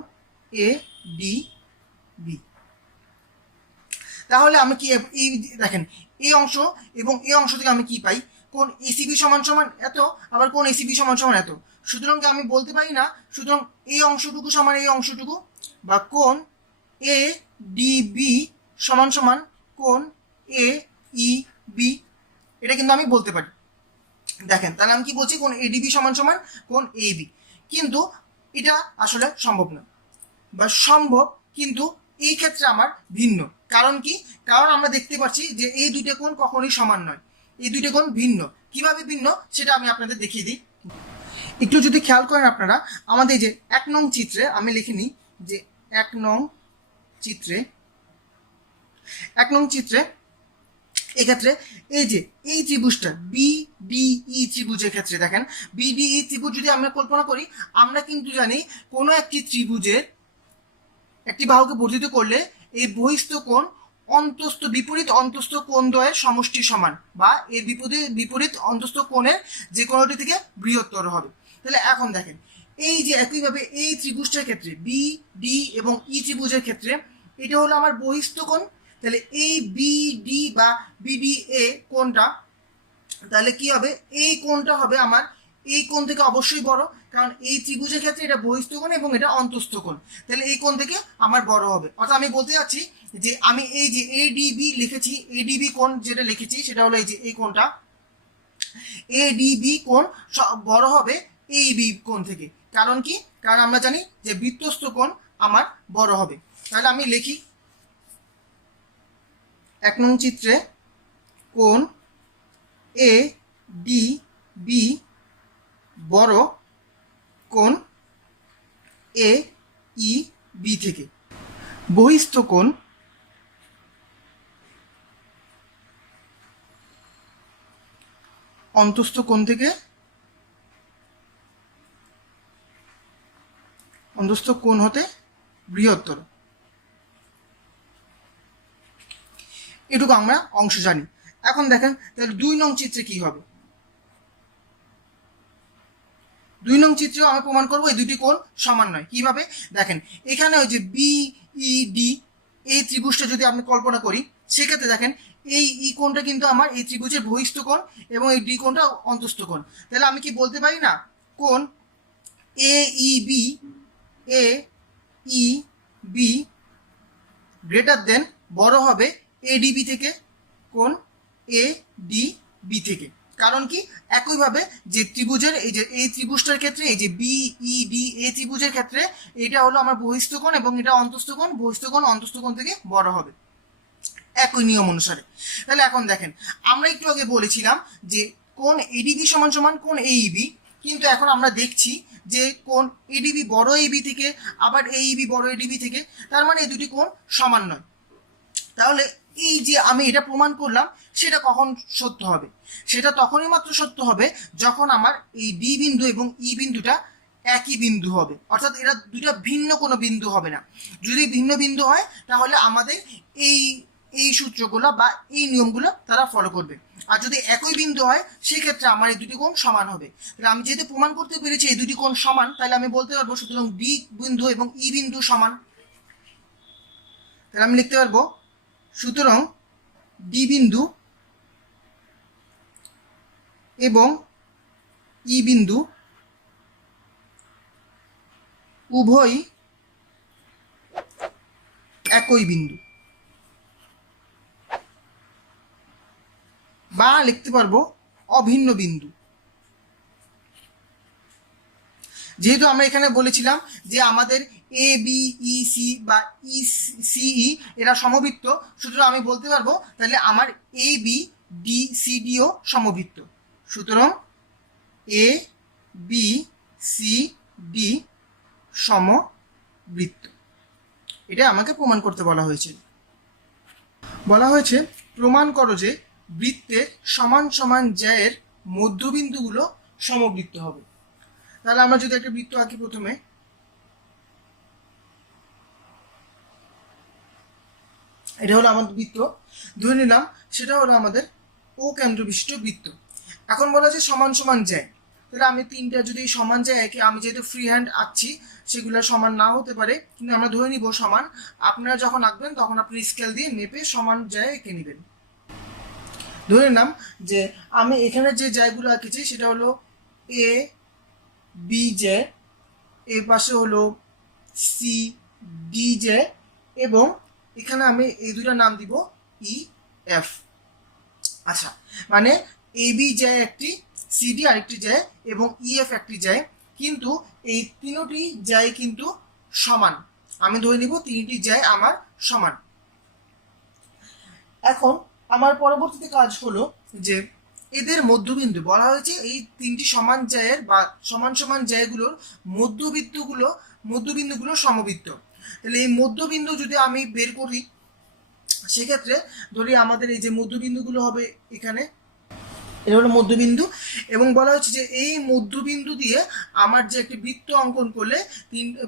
এডিবি। তাহলে আমি কি এই দেখেন এই অংশ এবং এই অংশ থেকে আমি কি পাই? কোণ এসিবি সমান সমান এত, আবার কোণ এসিবি সমান সমান এত। সুতরাং আমি বলতে পারি না সুতরাং এই অংশটুকু সমান এই অংশটুকু, বা কোণ এ ডিবি সমান সমান কোণ এ ই বি, এটা কিন্তু আমি বলতে পারি। দেখেন তাহলে আমি কি বলছি? কোণ এডিবি সমান সমান কোণ এ বি, কিন্তু এটা আসলে সম্ভব না, বা সম্ভব কিন্তু এই ক্ষেত্রে আমার ভিন্ন। কারণ কি? কারণ আমরা দেখতে পাচ্ছি যে এই দুইটা কোণ কখনোই সমান নয়, এই দুইটা কোণ ভিন্ন। কিভাবে ভিন্ন সেটা আমি আপনাদের দেখিয়ে দিই। একটু যদি খেয়াল করেন আপনারা, আমাদের যে 1 নং চিত্রে আমি লিখে নিই যে 1 নং চিত্রে এক্ষেত্রে এই যে এই ত্রিভুজটা বিডিই ত্রিভুজের ক্ষেত্রে দেখেন, বিডিই ত্রিভুজ যদি আমরা কল্পনা করি, আমরা কিন্তু জানি কোনো একটি ত্রিভুজের একটি বাহুকে বর্ধিত করলে এই বহিস্থ কোণ বিপরীত অন্তস্থ কোণ দ্বয়ের সমষ্টি সমান, বা এর বিপরীত অন্তস্থ কোণের যে কোণটি থেকে বৃহত্তর হবে। তাহলে এখন দেখেন এই যে একইভাবে এই ত্রিভুজটার ক্ষেত্রে বি ডি এবং ই ত্রিভুজের ক্ষেত্রে এটা হলো আমার বহিস্থ কোণ। তাহলে এই বিডি বা বিডিএ কোণটা, তাহলে কি হবে? এই কোণটা হবে আমার এই কোণ থেকে অবশ্যই বড়, কারণ এই ত্রিভুজের ক্ষেত্রে এটা বহিস্থ কোণ এবং এটা অন্তস্থ কোণ। তাহলে এই কোণ থেকে আমার বড় হবে। অর্থাৎ আমি বলতে যাচ্ছি যে আমি এই যে এডিবি লিখেছি, এডিবি কোণ যেটা লিখেছি সেটা হলো এই যে এই কোণটা, এডিবি কোণ বড় হবে এইবি কোণ থেকে। কারণ কি? কারণ আমরা জানি যে বৃত্তস্থ কোণ আমার বড় হবে। তাহলে আমি লিখি 1 নং চিত্রে কোণ এ ডি বি বড় কোণ এ ই বি থেকে। বহিস্থ কোণ অন্তস্থ কোণ থেকে অন্তস্থ কোণ হতে বৃহত্তর। এটুকু আমরা অংশ জানি। এখন দেখেন তাহলে 2 নং চিত্রে কি হবে? 2 নং চিত্রেও আমি প্রমাণ করবো এই দুটি কোণ সমান নয়। কিভাবে? দেখেন এখানে ওই যে বিইডি এই ত্রিভুজটা যদি আমি কল্পনা করি, সেক্ষেত্রে দেখেন এই ই কোণটা কিন্তু আমার এই ত্রিভুজের বহিস্থ কোণ এবং এই ডি কোণটা অন্তস্থ কোণ। তাহলে আমি কি বলতে পারি না কোণ এ ই বি গ্রেটার দেন বড় হবে এডিবি থেকে, কোণ এ ডি বি থেকে। কারণ কি? একইভাবে যে ত্রিভুজের এই যে এই ত্রিভুজটার ক্ষেত্রে এই যে বিইডি এই ত্রিভুজের ক্ষেত্রে এটা হলো আমার বহিস্থ কোণ এবং এটা অন্তস্থ কোণ, বহিস্থ কোণ অন্তস্থ কোণ থেকে বড় হবে একই নিয়ম অনুসারে। তাহলে এখন দেখেন আমরা একটু আগে বলেছিলাম যে কোণ এডিবি সমান সমান কোণ এইবি, কিন্তু এখন আমরা দেখছি যে কোণ এডিবি বড় এবি থেকে, আবার এইবি বড় এডিবি থেকে, তার মানে এই দুটি কোণ সমান নয়। তাহলে এই যে আমি এটা প্রমাণ করলাম সেটা কখন সত্য হবে? সেটা তখনই মাত্র সত্য হবে যখন আমার এই ডি বিন্দু এবং ই বিন্দুটা একই বিন্দু হবে, অর্থাৎ এরা দুটা ভিন্ন কোনো বিন্দু হবে না। যদি ভিন্ন বিন্দু হয় তাহলে আমাদের এই সূত্রগুলো বা এই নিয়মগুলো তারা ফলো করবে। আর যদি একই বিন্দু হয় সেক্ষেত্রে আমার এই দুটি কোণ সমান হবে। তাহলে আমি যেহেতু প্রমাণ করতে পেরেছি এই দুটি কোণ সমান, তাহলে আমি বলতে পারবো সুতরাং ডি বিন্দু এবং ই বিন্দু সমান। তাহলে আমি লিখতে পারবো সুতরাং ডি বিন্দু এবং ই বিন্দু উভয়ই একই বিন্দু, বা লিখতে পারবো অভিন্ন বিন্দু। যেহেতু আমরা এখানে বলেছিলাম যে আমাদের এ বি ই সি বা ই সি ই এরা সমবৃত্ত, সুতরাং আমি বলতে পারবো তাহলে আমার A B D C deo সমবৃত্ত। সুতরাং এ বি সি ডি সমবৃত্ত, এটা আমাকে প্রমাণ করতে বলা হয়েছে। বলা হয়েছে প্রমাণ করো যে বৃত্তের সমান সমান জ্যায়ের মধ্যবিন্দুগুলো সমবৃত্ত হবে। তাহলে আমরা যদি একটা বৃত্ত আঁকি, প্রথমে এটা হলো আমাদের বৃত্ত, ধরে নিলাম সেটা হলো আমাদের ও কেন্দ্র বিশিষ্ট বৃত্ত। এখন বলা যে সমান সমান জ্যায়, তাহলে আমি তিনটা যদি সমান জ্যায় এঁকে, আমি যেহেতু ফ্রি হ্যান্ড আঁকছি সেগুলো সমান না হতে পারে, কিন্তু আমরা ধরে নিব সমান। আপনারা যখন আঁকবেন তখন আপনি স্কেল দিয়ে মেপে সমান জ্যায় এঁকে নেবেন। ধরে নিলাম যে আমি এখানে যে জ্যায়গুলো আঁকেছি সেটা হলো এ বি জ্যায়, এর পাশে হলো সি ডি জ্যায়, এবং এখানে আমি এই দুটা নাম দিব ই এফ। আচ্ছা, মানে এ বি জ্যায় একটি, সিডি আরেকটি জ্যায়, এবং ইএফ একটি জ্যায়, কিন্তু এই তিনটি জ্যায় কিন্তু সমান। আমি ধরে নিব তিনটি জ্যায় আমার সমান। এখন আমার পরবর্তীতে কাজ হলো যে এদের মধ্যবিন্দু, বলা হয়েছে এই তিনটি সমান জ্যায়ের বা সমান সমান জ্যায়গুলোর মধ্যবিন্দুগুলো সমবৃত্ত। তাহলে এই মধ্যবিন্দু যদি আমি বের করি, সেক্ষেত্রে ধরি আমাদের এই যে মধ্যবিন্দুগুলো হবে এখানে, এটা হলো মধ্যবিন্দু, এবং বলা হচ্ছে যে এই মধ্যবিন্দু দিয়ে আমার যে একটি বৃত্ত অঙ্কন করলে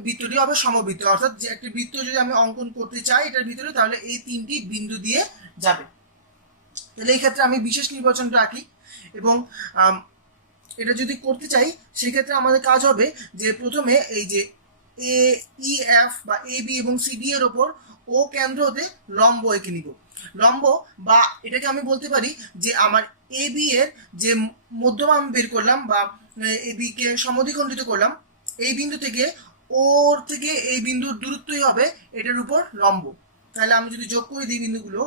বৃত্তটি হবে সমবৃত্ত। অর্থাৎ যে একটি বৃত্ত যদি আমি অঙ্কন করতে চাই এটার ভিতরে, তাহলে এই তিনটি বিন্দু দিয়ে যাবে। তাহলে এই ক্ষেত্রে আমি বিশেষ নির্বাচনটা আঁকি, এবং এটা যদি করতে চাই সেক্ষেত্রে আমাদের কাজ হবে যে প্রথমে এই যে এ ই এফ বা এ বি এবং সি ডি এর ওপর ও কেন্দ্র হতে লম্ব এঁকে নিব। লম্ব, বা এটাকে আমি বলতে পারি যে আমার এ বি এর যে মধ্যমা আমি বের করলাম বা এ বি কে সমদ্বিখণ্ডিত করলাম, এই বিন্দু থেকে ওর থেকে এই বিন্দুর দূরত্বই হবে এটার উপর লম্ব। তাহলে আমি যদি যোগ করে দিই বিন্দুগুলো,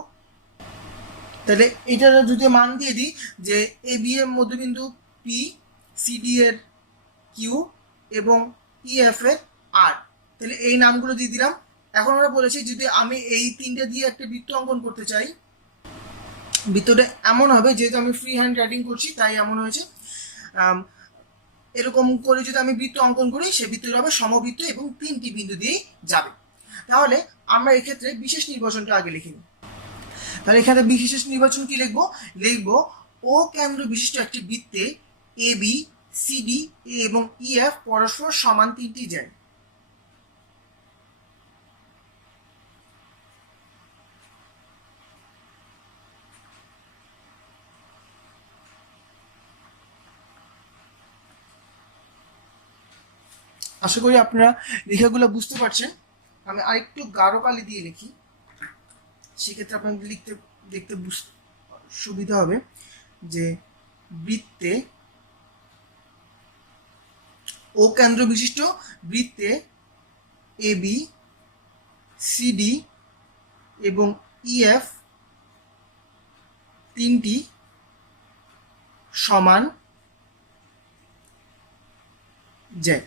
তাহলে এটার যদি মান দিয়ে দিই যে এ বি এর মধ্যবিন্দু পি, সি ডি এর কিউ এবং ই এফ এর আর, তাহলে এই নামগুলো দিয়ে দিলাম। এখন আমরা বলেছি যদি আমি এই তিনটে দিয়ে একটা বৃত্ত অঙ্কন করতে চাই, বৃত্তটা এমন হবে, যেহেতু আমি ফ্রি হ্যান্ড রাইটিং করছি তাই এমন হয়েছে, এরকম করে যদি আমি বৃত্ত অঙ্কন করি সে বৃত্তটা হবে সমবৃত্ত এবং তিনটি বিন্দু দিয়েই যাবে। তাহলে আমরা এক্ষেত্রে বিশেষ নির্বাচনটা আগে লিখে নিই। তাহলে এখানে বিশেষ নির্বাচন কি লিখবো? লিখবো ও কেন্দ্র বিশিষ্ট একটি বৃত্তে এ বি সি ডি এবং ই এফ পরস্পর সমান তিনটি জ্যায়। আশা করি আপনারা লেখাগুলো বুঝতে পারছেন। আমি আরেকটু গাঢ় কালি দিয়ে লিখি, সেক্ষেত্রে আপনাদের দেখতে সুবিধা হবে। যে বৃত্তে ও কেন্দ্র বিশিষ্ট বৃত্তে এ বি সি ডি এবং ই এফ তিনটি সমান জ্যায়।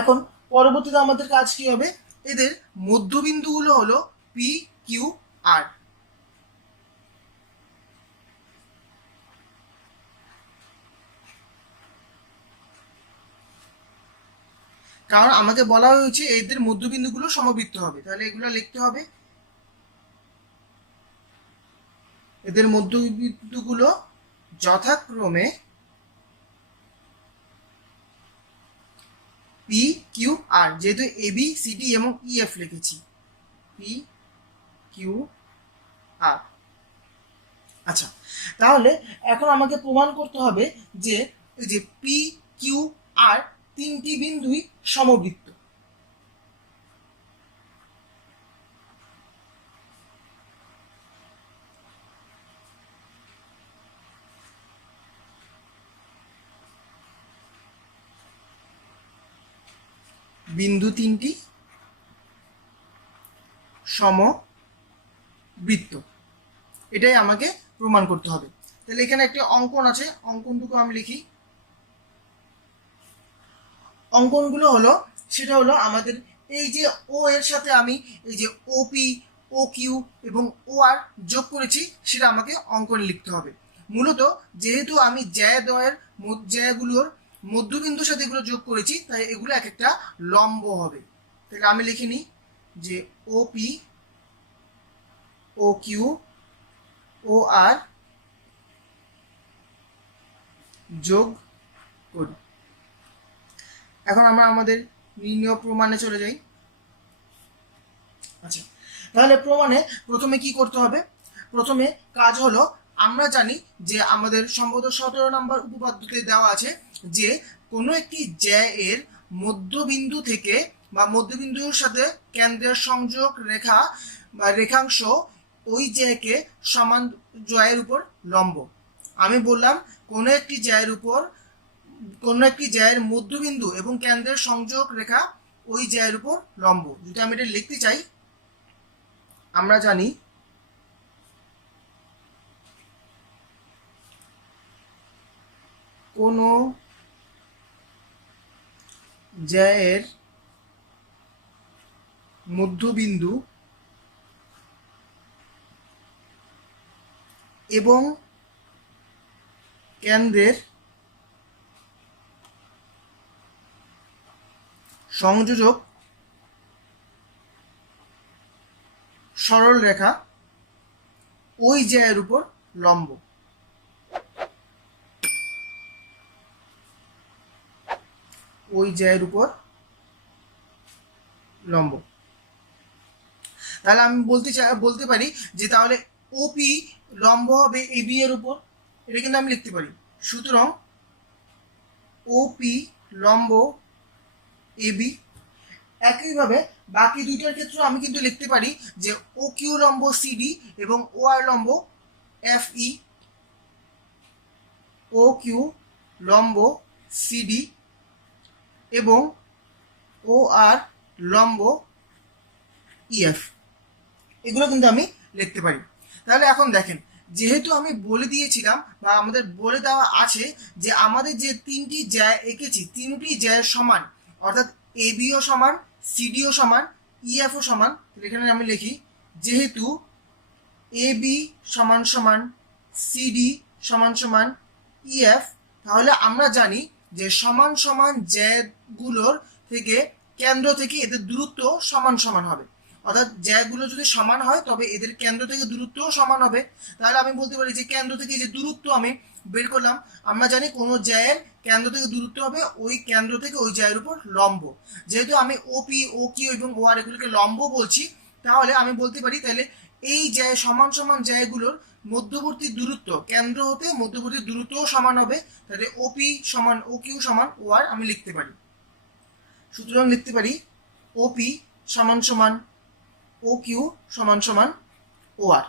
এখন পরবর্তীতে আমাদের কাজ কি হবে? এদের মধ্যবিন্দুগুলো হলো পি কিউ আর। কারণ আমাকে বলা হয়েছে এদের মধ্যবিন্দুগুলো সমবৃত্ত হবে, তাহলে এগুলো লিখতে হবে। এদের মধ্যবিন্দুগুলো যথাক্রমে পি কিউ আর, যেহেতু এ বি সি ডি এবং ই এফ লিখেছি, পি কিউ আর। আচ্ছা, তাহলে এখন আমাকে প্রমাণ করতে হবে যে এই যে পি কিউ আর তিনটি বিন্দুই সমবৃত্ত। বিন্দু তিনটি সমবৃত্ত, এটাই আমাকে প্রমাণ করতে হবে। তাহলে এখানে একটি অঙ্কন আছে, অঙ্কনটুকু আমি লিখি। অঙ্কনগুলো হলো, সেটা হলো আমাদের এই যে ও এর সাথে আমি এই যে ওপি, ও কিউ এবং ও আর যোগ করেছি, সেটা আমাকে অঙ্কনে লিখতে হবে। মূলত যেহেতু আমি জ্যাগুলোর মধ্যবিন্দুর সাথে এগুলো যোগ করেছি, তাই এগুলো এক একটা লম্ব হবে। তাহলে আমি লিখে নিই যে ওপি, ও কিউ, ও আর যোগ করি। এখন আমরা আমাদের নির্ণয় প্রমাণে চলে যাই। আচ্ছা, তাহলে প্রমাণে প্রথমে কি করতে হবে? প্রথমে কাজ হলো, আমরা জানি যে আমাদের সম্ভবত 17 নম্বর উপপাদ্যতে দেওয়া আছে যে কোনো একটি জ্যা এর মধ্যবিন্দু থেকে বা মধ্যবিন্দুর সাথে কেন্দ্রের সংযোগ রেখা বা রেখাংশ ওই জ্যাকে সমান জ্যায়ের উপর লম্ব। আমি বললাম কোনো একটি জ্যায়ের মধ্যবিন্দু এবং কেন্দ্রের সংযোগ রেখা ওই জ্যায়ের উপর লম্ব। যদি আমি এটা লিখতে চাই, আমরা জানি কোনো জ্যায়ের মধ্যবিন্দু এবং কেন্দ্রের সংযোজক সরল রেখা ওই জ্যায়ের উপর লম্ব। ওই জ্যায়ের উপর লম্ব। তাহলে আমি বলতে পারি যে তাহলে ওপি লম্ব হবে এবি এর উপর, এটা কিন্তু আমি লিখতে পারি। সুতরাং ওপি লম্ব এবি। একইভাবে বাকি দুইটার ক্ষেত্রে আমি কিন্তু লিখতে পারি যে ও কিউ লম্ব সিডি এবং ও আর লম্ব এফ ই। ও কিউ লম্ব সিডি এবং ও আর লম্ব ইএফ, এগুলো কিন্তু আমি লিখতে পারি। তাহলে এখন দেখেন, যেহেতু আমি বলে দিয়েছিলাম বা আমাদের বলে দেওয়া আছে যে আমাদের যে তিনটি জ্যা এঁকেছি তিনটি জ্যায়ের সমান, অর্থাৎ এবিও সমান, সিডিও সমান, ইএফও সমান। এখানে আমি লিখি যেহেতু এবি সমান সমান সিডি সমান সমান ইএফ, তাহলে আমরা জানি যে সমান সমান জ্যাগুলোর থেকে কেন্দ্র থেকে এদের দূরত্ব সমান সমান হবে। অর্থাৎ জ্যাগুলো যদি সমান হয় তবে এদের কেন্দ্র থেকে দূরত্বও সমান হবে। তাহলে আমি বলতে পারি যে কেন্দ্র থেকে যে দূরত্ব আমি বের করলাম, আমরা জানি কোনো জ্যায়ের কেন্দ্র থেকে দূরত্ব হবে ওই কেন্দ্র থেকে ওই জ্যায়ের উপর লম্ব। যেহেতু আমি ওপি, ও কিউ এবং ও আর এগুলোকে লম্ব বলছি, তাহলে আমি বলতে পারি তাহলে এই জ্যায় সমান সমান জ্যায়গুলোর মধ্যবর্তী দূরত্ব, কেন্দ্র হতে মধ্যবর্তী দূরত্বও সমান হবে। তাহলে ওপি সমান ও কিউ সমান ও আর আমি লিখতে পারি। সুতরাং লিখতে পারি ওপি সমান সমান ও কিউ সমান সমান ও আর।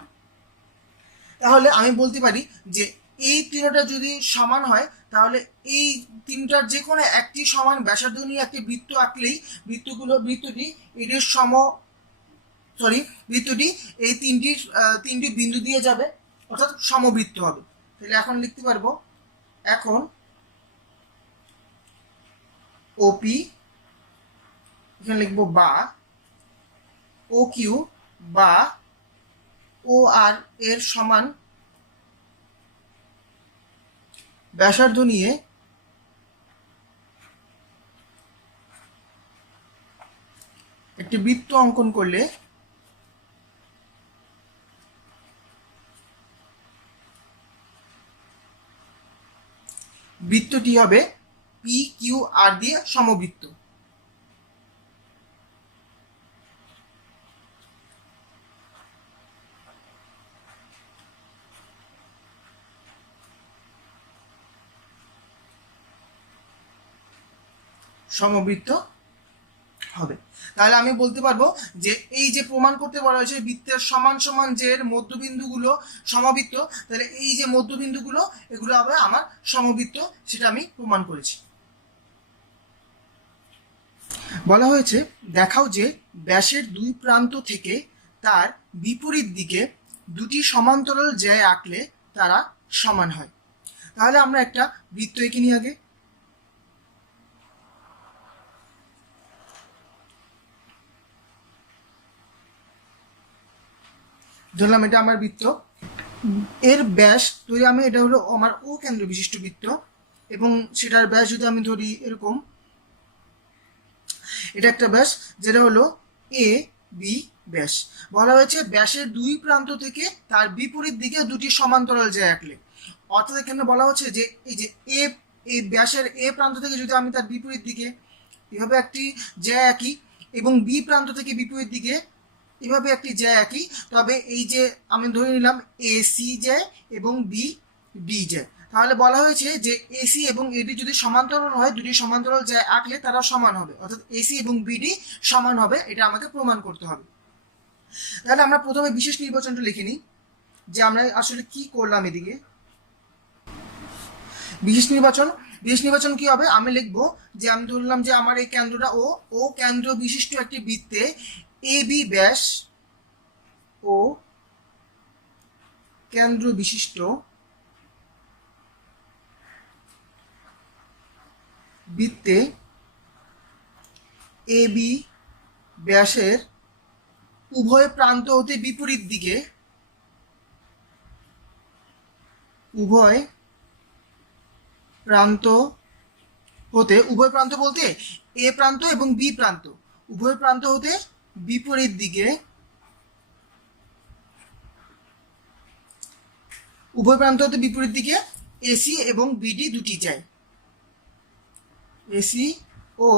তাহলে আমি বলতে পারি যে এই তিনটা যদি সমান হয়, তাহলে এই তিনটার যে কোনো একটি সমান ব্যাসার্ধ নিয়ে একটি বৃত্ত আঁকলেই বৃত্তটি এটির বৃত্তটি এই তিনটি বিন্দু দিয়ে যাবে, অর্থাৎ সমবৃত্ত হবে। তাহলে এখন লিখতে পারবো, এখন ওপি এখানে লিখবো বা ও কিউ বা ও আর এর সমান ব্যাসার্ধ নিয়ে একটি বৃত্ত অঙ্কন করলে বৃত্তটি হবে পি কিউ আর দিয়ে সমবৃত্ত। সমবৃত্ত হবে। তাহলে আমি বলতে পারবো যে এই যে প্রমাণ করতে বলা হয়েছে বৃত্তের সমান সমান যে মধ্যবিন্দুগুলো সমবৃত্ত, তাহলে এই যে মধ্যবিন্দুগুলো এগুলো হবে আমার সমবৃত্ত, সেটা আমি প্রমাণ করেছি। বলা হয়েছে দেখাও যে ব্যাসের দুই প্রান্ত থেকে তার বিপরীত দিকে দুটি সমান্তরাল জ্যা আঁকলে তারা সমান হয়। তাহলে আমরা একটা বৃত্ত এঁকে নিই আগে। ধরলাম এটা আমার বৃত্ত, এর ব্যাস ধরি আমি, এটা হলো আমার ও কেন্দ্র বিশিষ্ট বৃত্ত, এবং সেটার ব্যাস যদি আমি ধরি এরকম, এটা একটা ব্যাস যেটা হলো এ বি ব্যাস। বলা হয়েছে ব্যাসের দুই প্রান্ত থেকে তার বিপরীত দিকে দুটি সমান্তরাল জ্যা আঁকলে। অর্থাৎ এখানে বলা হচ্ছে যে এই যে এই ব্যাসের এ প্রান্ত থেকে যদি আমি তার বিপরীত দিকে এভাবে একটি জ্যা আঁকি, এবং বি প্রান্ত থেকে বিপরীত দিকে এভাবে একটি জ্যা আঁকি, তবে এই যে আমি ধরে নিলাম এসি জ্যা এবং বি ডি জ্যা, তাহলে বলা হয়েছে যে এসি এবং এডি যদি সমান্তরাল হয়, দুটি সমান্তরাল জ্যা আঁকলে তারা সমান হবে, অর্থাৎ এসি এবং বিডি সমান হবে, এটা আমাকে প্রমাণ করতে হবে। তাহলে আমরা প্রথমে বিশেষ নির্বাচনটা লিখে নিই যে আমরা আসলে কি করলাম এদিকে। বিশেষ নির্বাচন কি হবে, আমি লিখবো যে আমি ধরলাম যে আমার এই কেন্দ্রটা ও কেন্দ্র বিশিষ্ট একটি বৃত্তে এ বি ব্যাস ও কেন্দ্র বিশিষ্ট বৃত্তে এ বি ব্যাসের উভয় প্রান্ত হতে বিপরীত দিকে, উভয় প্রান্ত বলতে এ প্রান্ত এবং বি প্রান্ত, উভয় প্রান্ত হতে বিপরীত দিকে, এসি এবং বিডি দুটি যায়, এসি ও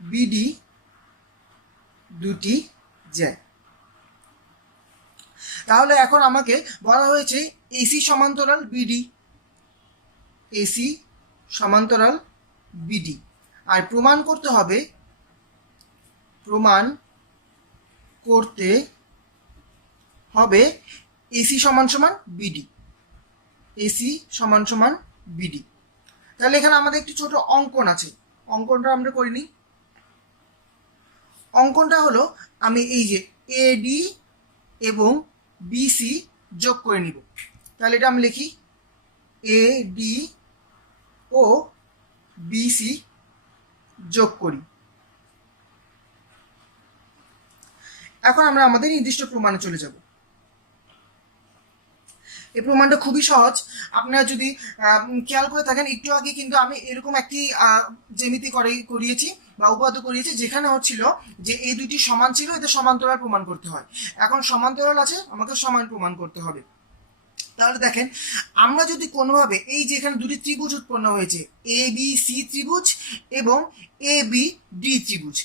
বিডি দুটি যায়। তাহলে এখন আমাকে বলা হয়েছে এসি সমান্তরাল বিডি, এসি সমান্তরাল বিডি, আর প্রমাণ করতে হবে এসি সমান সমান বিডি, এসি সমান সমান বিডি। তাহলে এখানে আমাদের একটি ছোট অঙ্কন আছে, অঙ্কনটা আমরা করে নিই। অঙ্কনটা হলো আমি এই যে এডি এবং বিসি যোগ করে নিব। তাহলে এটা আমি লিখি এডি ও বিসি যোগ করি। এখন আমরা আমাদের নির্দিষ্ট প্রমাণে চলে যাব। এই প্রমাণটা খুবই সহজ, আপনারা যদি খেয়াল করে থাকেন একটু আগে কিন্তু আমি এরকম একটি জ্যামিতি করিয়েছি বা উপপাদ্য করিয়েছি, যেখানে হচ্ছিল যে এই দুইটি সমান ছিল, এদের সমান্তরাল প্রমাণ করতে হয়। এখন সমান্তরাল আছে, আমাকে সমান প্রমাণ করতে হবে। তাহলে দেখেন, আমরা যদি কোনোভাবে এই যে এখানে দুটি ত্রিভুজ উৎপন্ন হয়েছে, এ বি সি ত্রিভুজ এবং এ বি ডি ত্রিভুজ,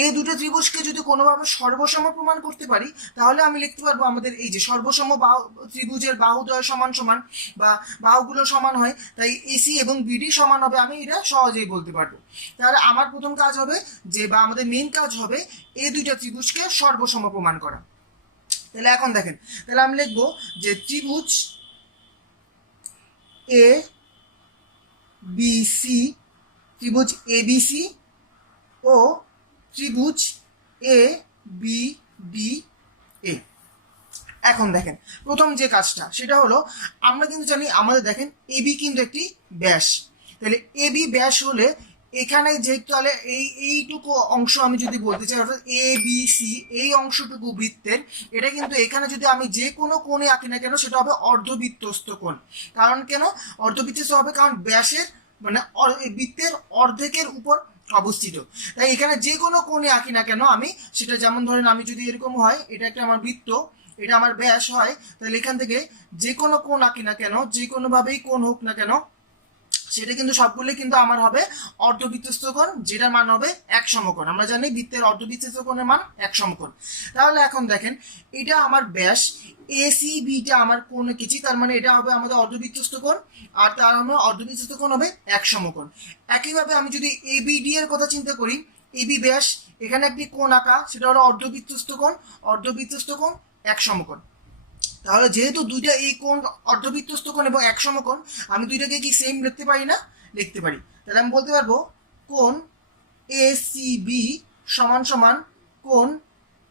এই দুটো ত্রিভুজকে যদি কোনোভাবে সর্বসম প্রমাণ করতে পারি, তাহলে আমি লিখতে পারবো আমাদের এই যে সর্বসম বাহু ত্রিভুজের বাহুদ্বয় সমান সমান বা বাহুগুলো সমান হয়, তাই এসি এবং বিডি সমান হবে, আমি এটা সহজেই বলতে পারবো। তাহলে আমার প্রথম কাজ হবে যে, বা আমাদের মেইন কাজ হবে এই দুইটা ত্রিভুজকে সর্বসম প্রমাণ করা। তাহলে এখন দেখেন, তাহলে আমি লিখবো যে ত্রিভুজ এ বি সি, ত্রিভুজ এ বি সি ও ত্রিভুজ এ বি ডি এ। এখন দেখেন প্রথম যে কাজটা সেটা হলো, আমরা কিন্তু জানি আমাদের দেখেন এবি কিন্তু একটি ব্যাস, তাহলে এবি ব্যাস হলে এখানে যেহেতু তাহলে এইটুকু অংশ আমি যদি বলতে চাই, অর্থাৎ এ বি সি এই অংশটুকু বৃত্তের, এটা কিন্তু এখানে যদি আমি যে কোনো কোণে আঁকি না কেন সেটা হবে অর্ধবৃত্তস্থ কোণ। কারণ কেন অর্ধবৃত্তস্থ হবে? কারণ ব্যাসের মানে বৃত্তের অর্ধেকের উপর অবস্থিত, তাই এখানে যে কোনো কোণে আঁকি না কেন আমি সেটা, যেমন ধরেন আমি যদি এরকম হয়, এটা একটা আমার বৃত্ত, এটা আমার ব্যাস হয়, তাহলে এখান থেকে যে কোনো কোণ আঁকি না কেন, যে কোনোভাবেই কোণ হোক না কেন, সেটা কিন্তু সবগুলোই কিন্তু আমার হবে অর্ধবৃত্তস্থ কোণ, যেটার মান হবে এক সমকোণ। আমরা জানি বৃত্তের অর্ধবৃত্তস্থ কোণের মান এক সমকোণ। তাহলে এখন দেখেন, এটা আমার ব্যাস, এসি বিটা আমার কোণ এঁকেছি, তার মানে এটা হবে আমাদের অর্ধবৃত্তস্থ কোণ, আর তার মানে অর্ধবৃত্তস্থ কোণ হবে এক সমকোণ। একইভাবে আমি যদি এবিডি এর কথা চিন্তা করি, এবি ব্যাস, এখানে একটি কোণ আঁকা, সেটা হলো অর্ধবৃত্তস্থ কোণ এক সমকোণ। তাহলে যেহেতু দুইটা এই কোণ অর্ধবৃত্তস্থ কোণ এবং এক সমকোণ, আমি দুইটাকে কি সেম লিখতে পারি না? লিখতে পারি। তাহলে আমি বলতে পারবো কোণ এ সি বি সমান সমান কোণ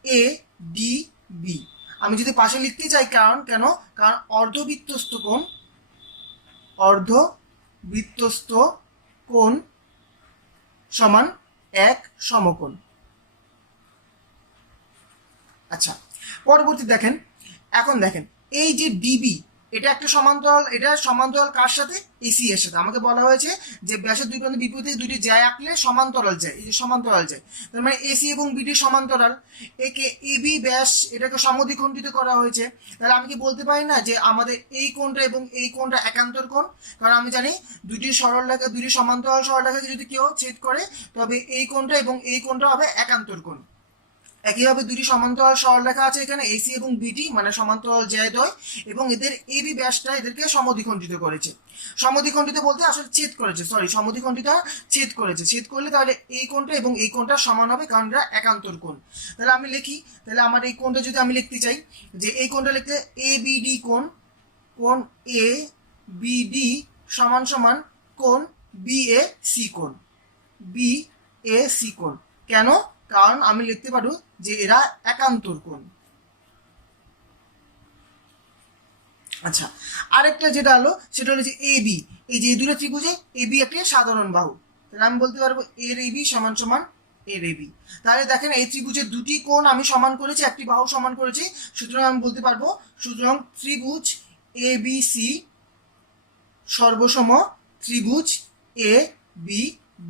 এ ডি বি। আমি যদি পাশে লিখতে চাই, কারণ অর্ধবৃত্তস্থ কোণ সমান এক সমকোণ। আচ্ছা, পরবর্তী দেখেন, এখন দেখেন এই যে ডিবি, এটা একটা সমান্তরাল, এটা সমান্তরাল কার সাথে? এসি এর সাথে। আমাকে বলা হয়েছে যে ব্যাসের দুই প্রান্তে বিপরীতে দুটি জ্যা আঁকলে সমান্তরাল যায়, এই যে সমান্তরাল যায়, তার মানে এসি এবং বিডি সমান্তরাল। একে এবি ব্যাস, এটাকে সমদ্বিখণ্ডিত করা হয়েছে। তাহলে আমি কি বলতে পারি না যে আমাদের এই কোণটা এবং এই কোণটা একান্তর কোণ? কারণ আমি জানি দুটি সরলরেখা, দুটি সমান্তরাল সরলরেখাকে যদি কেউ ছেদ করে তবে এই কোণটা এবং এই কোণটা হবে একান্তর কোণ। একইভাবে দুটি সমান্তরাল সরলরেখা আছে এখানে এসি এবং বিডি, মানে সমান্তরাল জ্যাদ্বয়, এবং এদের এবি ব্যাসটা এদেরকে সমদ্বিখণ্ডিত করেছে। সমদ্বিখণ্ডিত বলতে আসলে ছেদ করেছে, সরি, সমদ্বিখণ্ডিত ছেদ করেছে। ছেদ করলে তাহলে এই কোণটা এবং এই কোণটা সমান হবে, কারণ এটা একান্তর কোণ। তাহলে আমি লিখি, তাহলে আমার এই কোণটা যদি আমি লিখতে চাই, যে এই কোণটা লিখতে এ বিডি কোণ, কোণ এ বিডি সমান সমান কোণ বি এ সি কোণ, বি এ সি কোণ। কেন? কারণ আমি লিখতে পারবো যে এরা একান্তর কোণ। আচ্ছা, আরেকটা যেটা হলো সেটা হলো যে এ বি, এই যে দুটো ত্রিভুজে এ বি একটি সাধারণ বাহু, তাহলে আমি বলতে পারবো এর এ বি সমান সমান এর এ বি। তাহলে দেখেন এই ত্রিভুজের দুটি কোণ আমি সমান করেছি, একটি বাহু সমান করেছি, সুতরাং আমি বলতে পারবো সুতরাং ত্রিভুজ এ বি সি সর্বসম ত্রিভুজ এ বি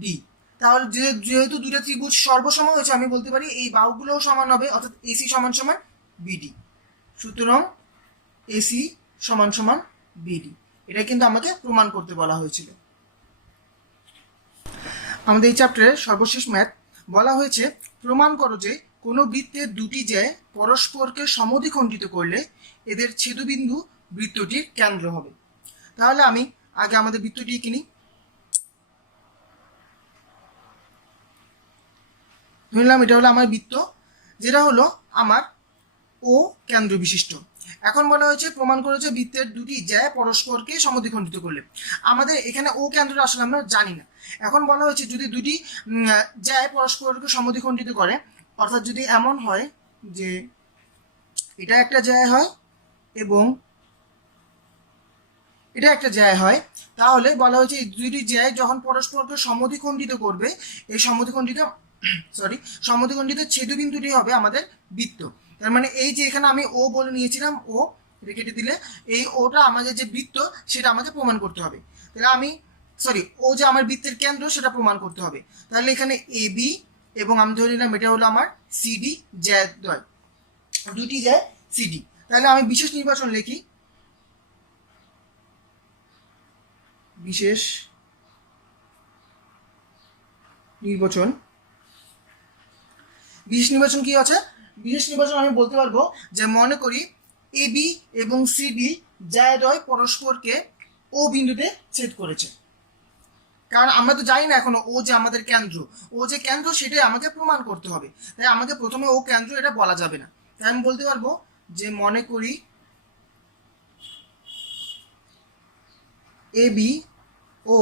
ডি। তাহলে যেহেতু দুটো ত্রিভুজ সর্বসম হয়েছে, আমি বলতে পারি এই বাহুগুলোও সমান হবে, অর্থাৎ এসি সমান সমান বিডি। সুতরাং এসি সমান সমান বিডি, এটা কিন্তু আমাকে প্রমাণ করতে বলা হয়েছিল। আমাদের এই চ্যাপ্টারের সর্বশেষ ম্যাথ বলা হয়েছে প্রমাণ করো যে কোনো বৃত্তের দুটি জ্যা পরস্পরকে সমদ্বিখণ্ডিত করলে এদের ছেদবিন্দু বৃত্তটির কেন্দ্র হবে। তাহলে আমি আগে আমাদের বৃত্তটি কিনি। ধরলাম এটা হলো আমার বৃত্ত, যেটা হলো আমার ও কেন্দ্র বিশিষ্ট। এখন বলা হয়েছে প্রমাণ করেছে বৃত্তের দুটি জ্যা পরস্পরকে সমদ্বিখণ্ডিত করলে। আমাদের এখানে ও কেন্দ্রটা আসলে আমরা জানি না। এখন বলা হয়েছে যদি দুটি জ্যা পরস্পরকে সমদ্বিখণ্ডিত করে, অর্থাৎ যদি এমন হয় যে এটা একটা জ্যা হয় এবং এটা একটা জ্যা হয়, তাহলে বলা হয়েছে এই দুটি জ্যা যখন পরস্পরকে সমদ্বিখণ্ডিত করবে, এই সমদ্বিখণ্ডিত ছেদবিন্দুটি হবে আমাদের বৃত্ত। তার মানে এই যে এখানে আমি ও বলে নিয়েছিলাম, ও এটা কেটে দিলে এই ওটা আমাদের যে বৃত্ত সেটা আমাকে প্রমাণ করতে হবে। তাহলে আমি ও যে আমার বৃত্তের কেন্দ্র সেটা প্রমাণ করতে হবে। তাহলে এখানে এ বি এবং আমি ধরে নিলাম এটা হলো আমার সিডি জ্যাদ্বয়, দুটি জ্যা সিডি। তাহলে আমি বিশেষ নির্বাচন লিখি, বিশেষ নির্বাচন। বিশেষ নির্বাচন কি আছে? বিশেষ নির্বাচন আমি বলতে পারবো যে মনে করি এ বি এবং সিডি জ্যাদ্বয় পরস্পরকে ও বিন্দুতে ছেদ করেছে। কারণ আমরা তো জানি না এখনো ও যে আমাদের কেন্দ্র, ও যে কেন্দ্র সেটাই আমাকে প্রমাণ করতে হবে। তাই আমাকে প্রথমে ও কেন্দ্র এটা বলা যাবে না। তাই আমি বলতে পারবো যে মনে করি এ বি ও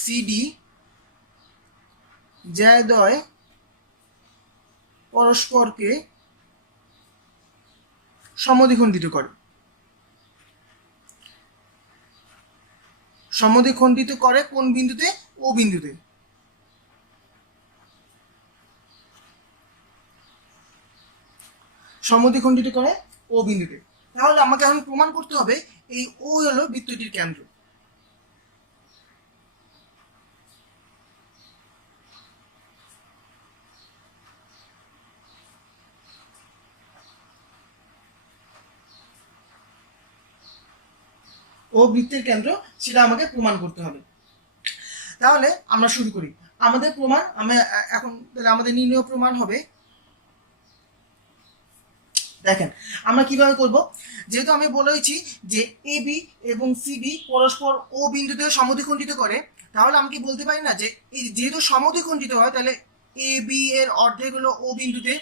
সিডি জ্যাদ্বয় পরস্পরকে সমদ্বিখণ্ডিত করে। সমদ্বিখণ্ডিত করে কোন বিন্দুতে? ও বিন্দুতে। সমদ্বিখণ্ডিত করে ও বিন্দুতে। তাহলে আমাকে এখন প্রমাণ করতে হবে এই ও হলো বৃত্তটির কেন্দ্র। ও বৃত্তের কেন্দ্র সেটা আমাকে প্রমাণ করতে হবে। তাহলে আমরা শুরু করি আমাদের প্রমাণ। আমি এখন তাহলে আমাদের নির্ণয় প্রমাণ হবে, দেখেন আমরা কিভাবে করব। যেহেতু আমি বলেছি যে এ বি এবং সিডি পরস্পর ও বিন্দুতে সমদ্বিখণ্ডিত করে, তাহলে আমি কি বলতে পারি না যে এই যেহেতু সমদ্বিখণ্ডিত হয় তাহলে এ বি এর অর্ধেক হলো ও বিন্দুতে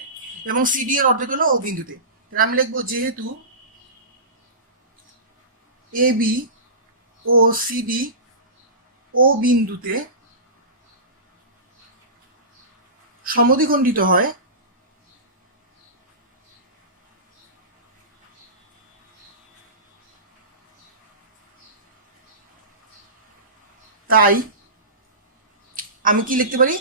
এবং সিডি এর অর্ধেক হলো ও বিন্দুতে। তাহলে আমি লিখবো যেহেতু এ বি ও সিডি ও বিন্দুতে সমদ্বিখণ্ডিত হয়, তাই আমি কি লিখতে পারি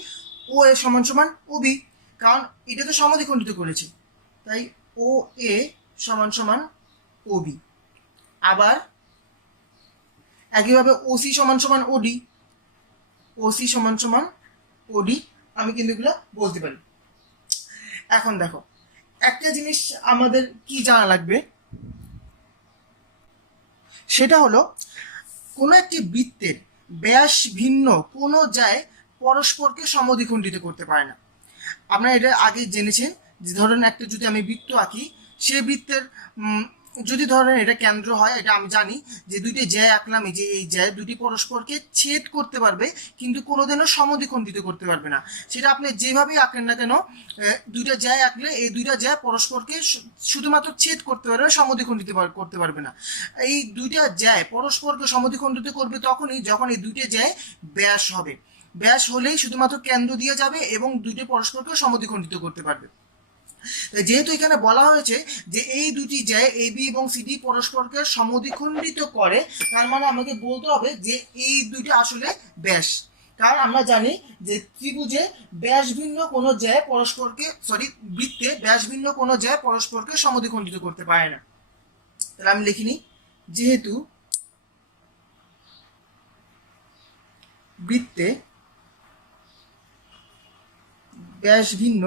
ও এ সমান সমান ও বি, কারণ এটা তো সমদ্বিখণ্ডিত করেছে, তাই ও এ সমান সমান ওবি। আবার একইভাবে ওসি সমান সমান ওডি, ওসি সমান সমান ওডি, আমি কিন্তু এগুলো বলতে পারি। এখন দেখো একটা জিনিস আমাদের কি জানা লাগবে, সেটা হলো কোনো একটি বৃত্তের ব্যাস ভিন্ন কোনো যায় পরস্পরকে সমদ্বিখণ্ডিত করতে পারে না। আপনারা এটা আগে জেনেছেন যে ধরেন একটা যদি আমি বৃত্ত আঁকি, সেই বৃত্তের যদি ধরেন এটা কেন্দ্র হয়, এটা আমি জানি যে দুইটি জ্যা আঁকলাম, এই যে এই জ্যা দুটি পরস্পরকে ছেদ করতে পারবে কিন্তু কোনোদিনও সমদ্বিখণ্ডিত করতে পারবে না। সেটা আপনি যেভাবেই আঁকেন না কেন, দুইটা জ্যা আঁকলে এই দুইটা জ্যা পরস্পরকে শুধুমাত্র ছেদ করতে পারবে, সমদ্বিখণ্ডিত করতে পারবে না। এই দুইটা জ্যা পরস্পরকে সমদ্বিখণ্ডিত করবে তখনই যখন এই দুইটা জ্যা ব্যাস হবে। ব্যাস হলেই শুধুমাত্র কেন্দ্র দিয়ে যাবে এবং দুইটি পরস্পরকে সমদ্বিখণ্ডিত করতে পারবে। যেহেতু এখানে বলা হয়েছে যে এই দুটি জ্যা এ বি এবং সিডি পরস্পরকে সমদ্বিখণ্ডিত করে, তার মানে আমাকে বলতে হবে যে এই দুইটা আসলে ব্যাস। কারণ আমরা জানি যে ত্রিভুজে ব্যাস ভিন্ন কোনো জ্যা পরস্পরকে বৃত্তে ব্যাস ভিন্ন কোনো জ্যা পরস্পরকে সমদ্বিখণ্ডিত করতে পারে না। তাহলে আমি লিখিনি, যেহেতু বৃত্তে ব্যাস ভিন্ন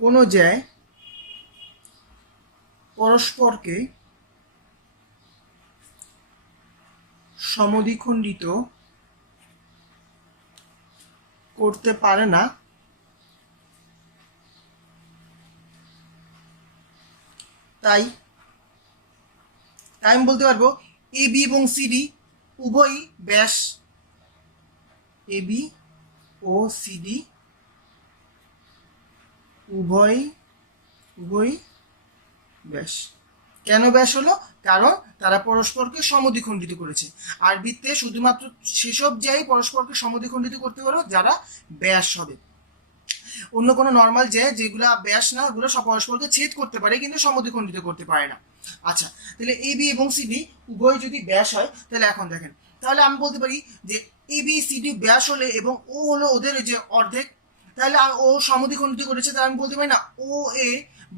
কোনো জ্যা পরস্পরকে সমদ্বিখণ্ডিত করতে পারে না, তাই আমি বলতে পারবো এ বি এবং সিডি উভয়ই ব্যাস, এ বি ও সিডি উভয়ই ব্যাস। কেন ব্যাস হলো? কারণ তারা পরস্পরকে সমদ্বিখণ্ডিত করেছে। আর বৃত্তে শুধুমাত্র সেসব জ্যাই পরস্পরকে সমদ্বিখণ্ডিত করতে পারো যারা ব্যাস হবে। অন্য কোনো নর্মাল জ্যা যেগুলা ব্যাস না, ওগুলো সব পরস্পরকে ছেদ করতে পারে কিন্তু সমদ্বিখণ্ডিত করতে পারে না। আচ্ছা, তাহলে এ বি এবং সিডি উভয় যদি ব্যাস হয়, তাহলে এখন দেখেন, তাহলে আমি বলতে পারি যে এ বি সিডি ব্যাস হলে এবং ও হলো ওদের যে অর্ধেক, তাহলে ও সমদ্বিখণ্ডিত করেছে, তাহলে আমি বলতে পারি না ও এ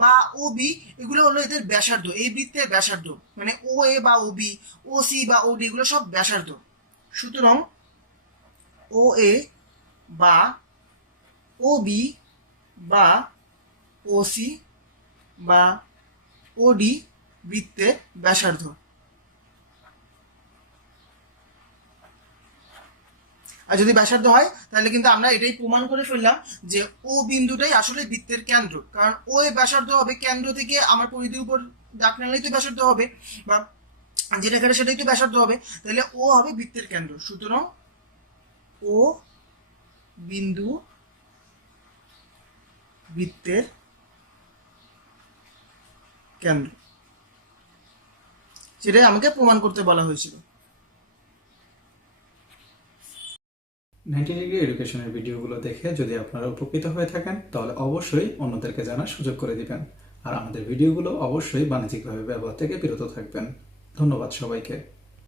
বা ও বি এগুলো হলো এদের ব্যাসার্ধ, এই বৃত্তের ব্যাসার্ধ, মানে ও এ বা ও বি, ও সি বা ও ডি এগুলো সব ব্যাসার্ধ। সুতরাং ও এ বা ও বি বা ও সি বা ও ডি বৃত্তের ব্যাসার্ধ। আর যদি ব্যাসার্ধ হয় তাহলে কিন্তু আমরা এটাই প্রমাণ করে ফেললাম যে ও বিন্দুটাই আসলে বৃত্তের কেন্দ্র, কারণ ও এ ব্যাসার্ধ হবে, কেন্দ্র থেকে আমার পরিধির উপর দাগ টানলেই তো ব্যাসার্ধ হবে, বা যেটা এখানে সেটাই তো ব্যাসার্ধ হবে, তাহলে ও হবে বৃত্তের কেন্দ্র। সুতরাং ও বিন্দু বৃত্তের কেন্দ্র, সেটাই আমাকে প্রমাণ করতে বলা হয়েছিল। 90 ডিগ্রি এডুকেশনের ভিডিওগুলো দেখে যদি আপনারা উপকৃত হয়ে থাকেন তাহলে অবশ্যই অন্যদেরকে জানার সুযোগ করে দিবেন। আর আমাদের ভিডিওগুলো অবশ্যই বাণিজ্যিকভাবে ব্যবহার থেকে বিরত থাকবেন। ধন্যবাদ সবাইকে।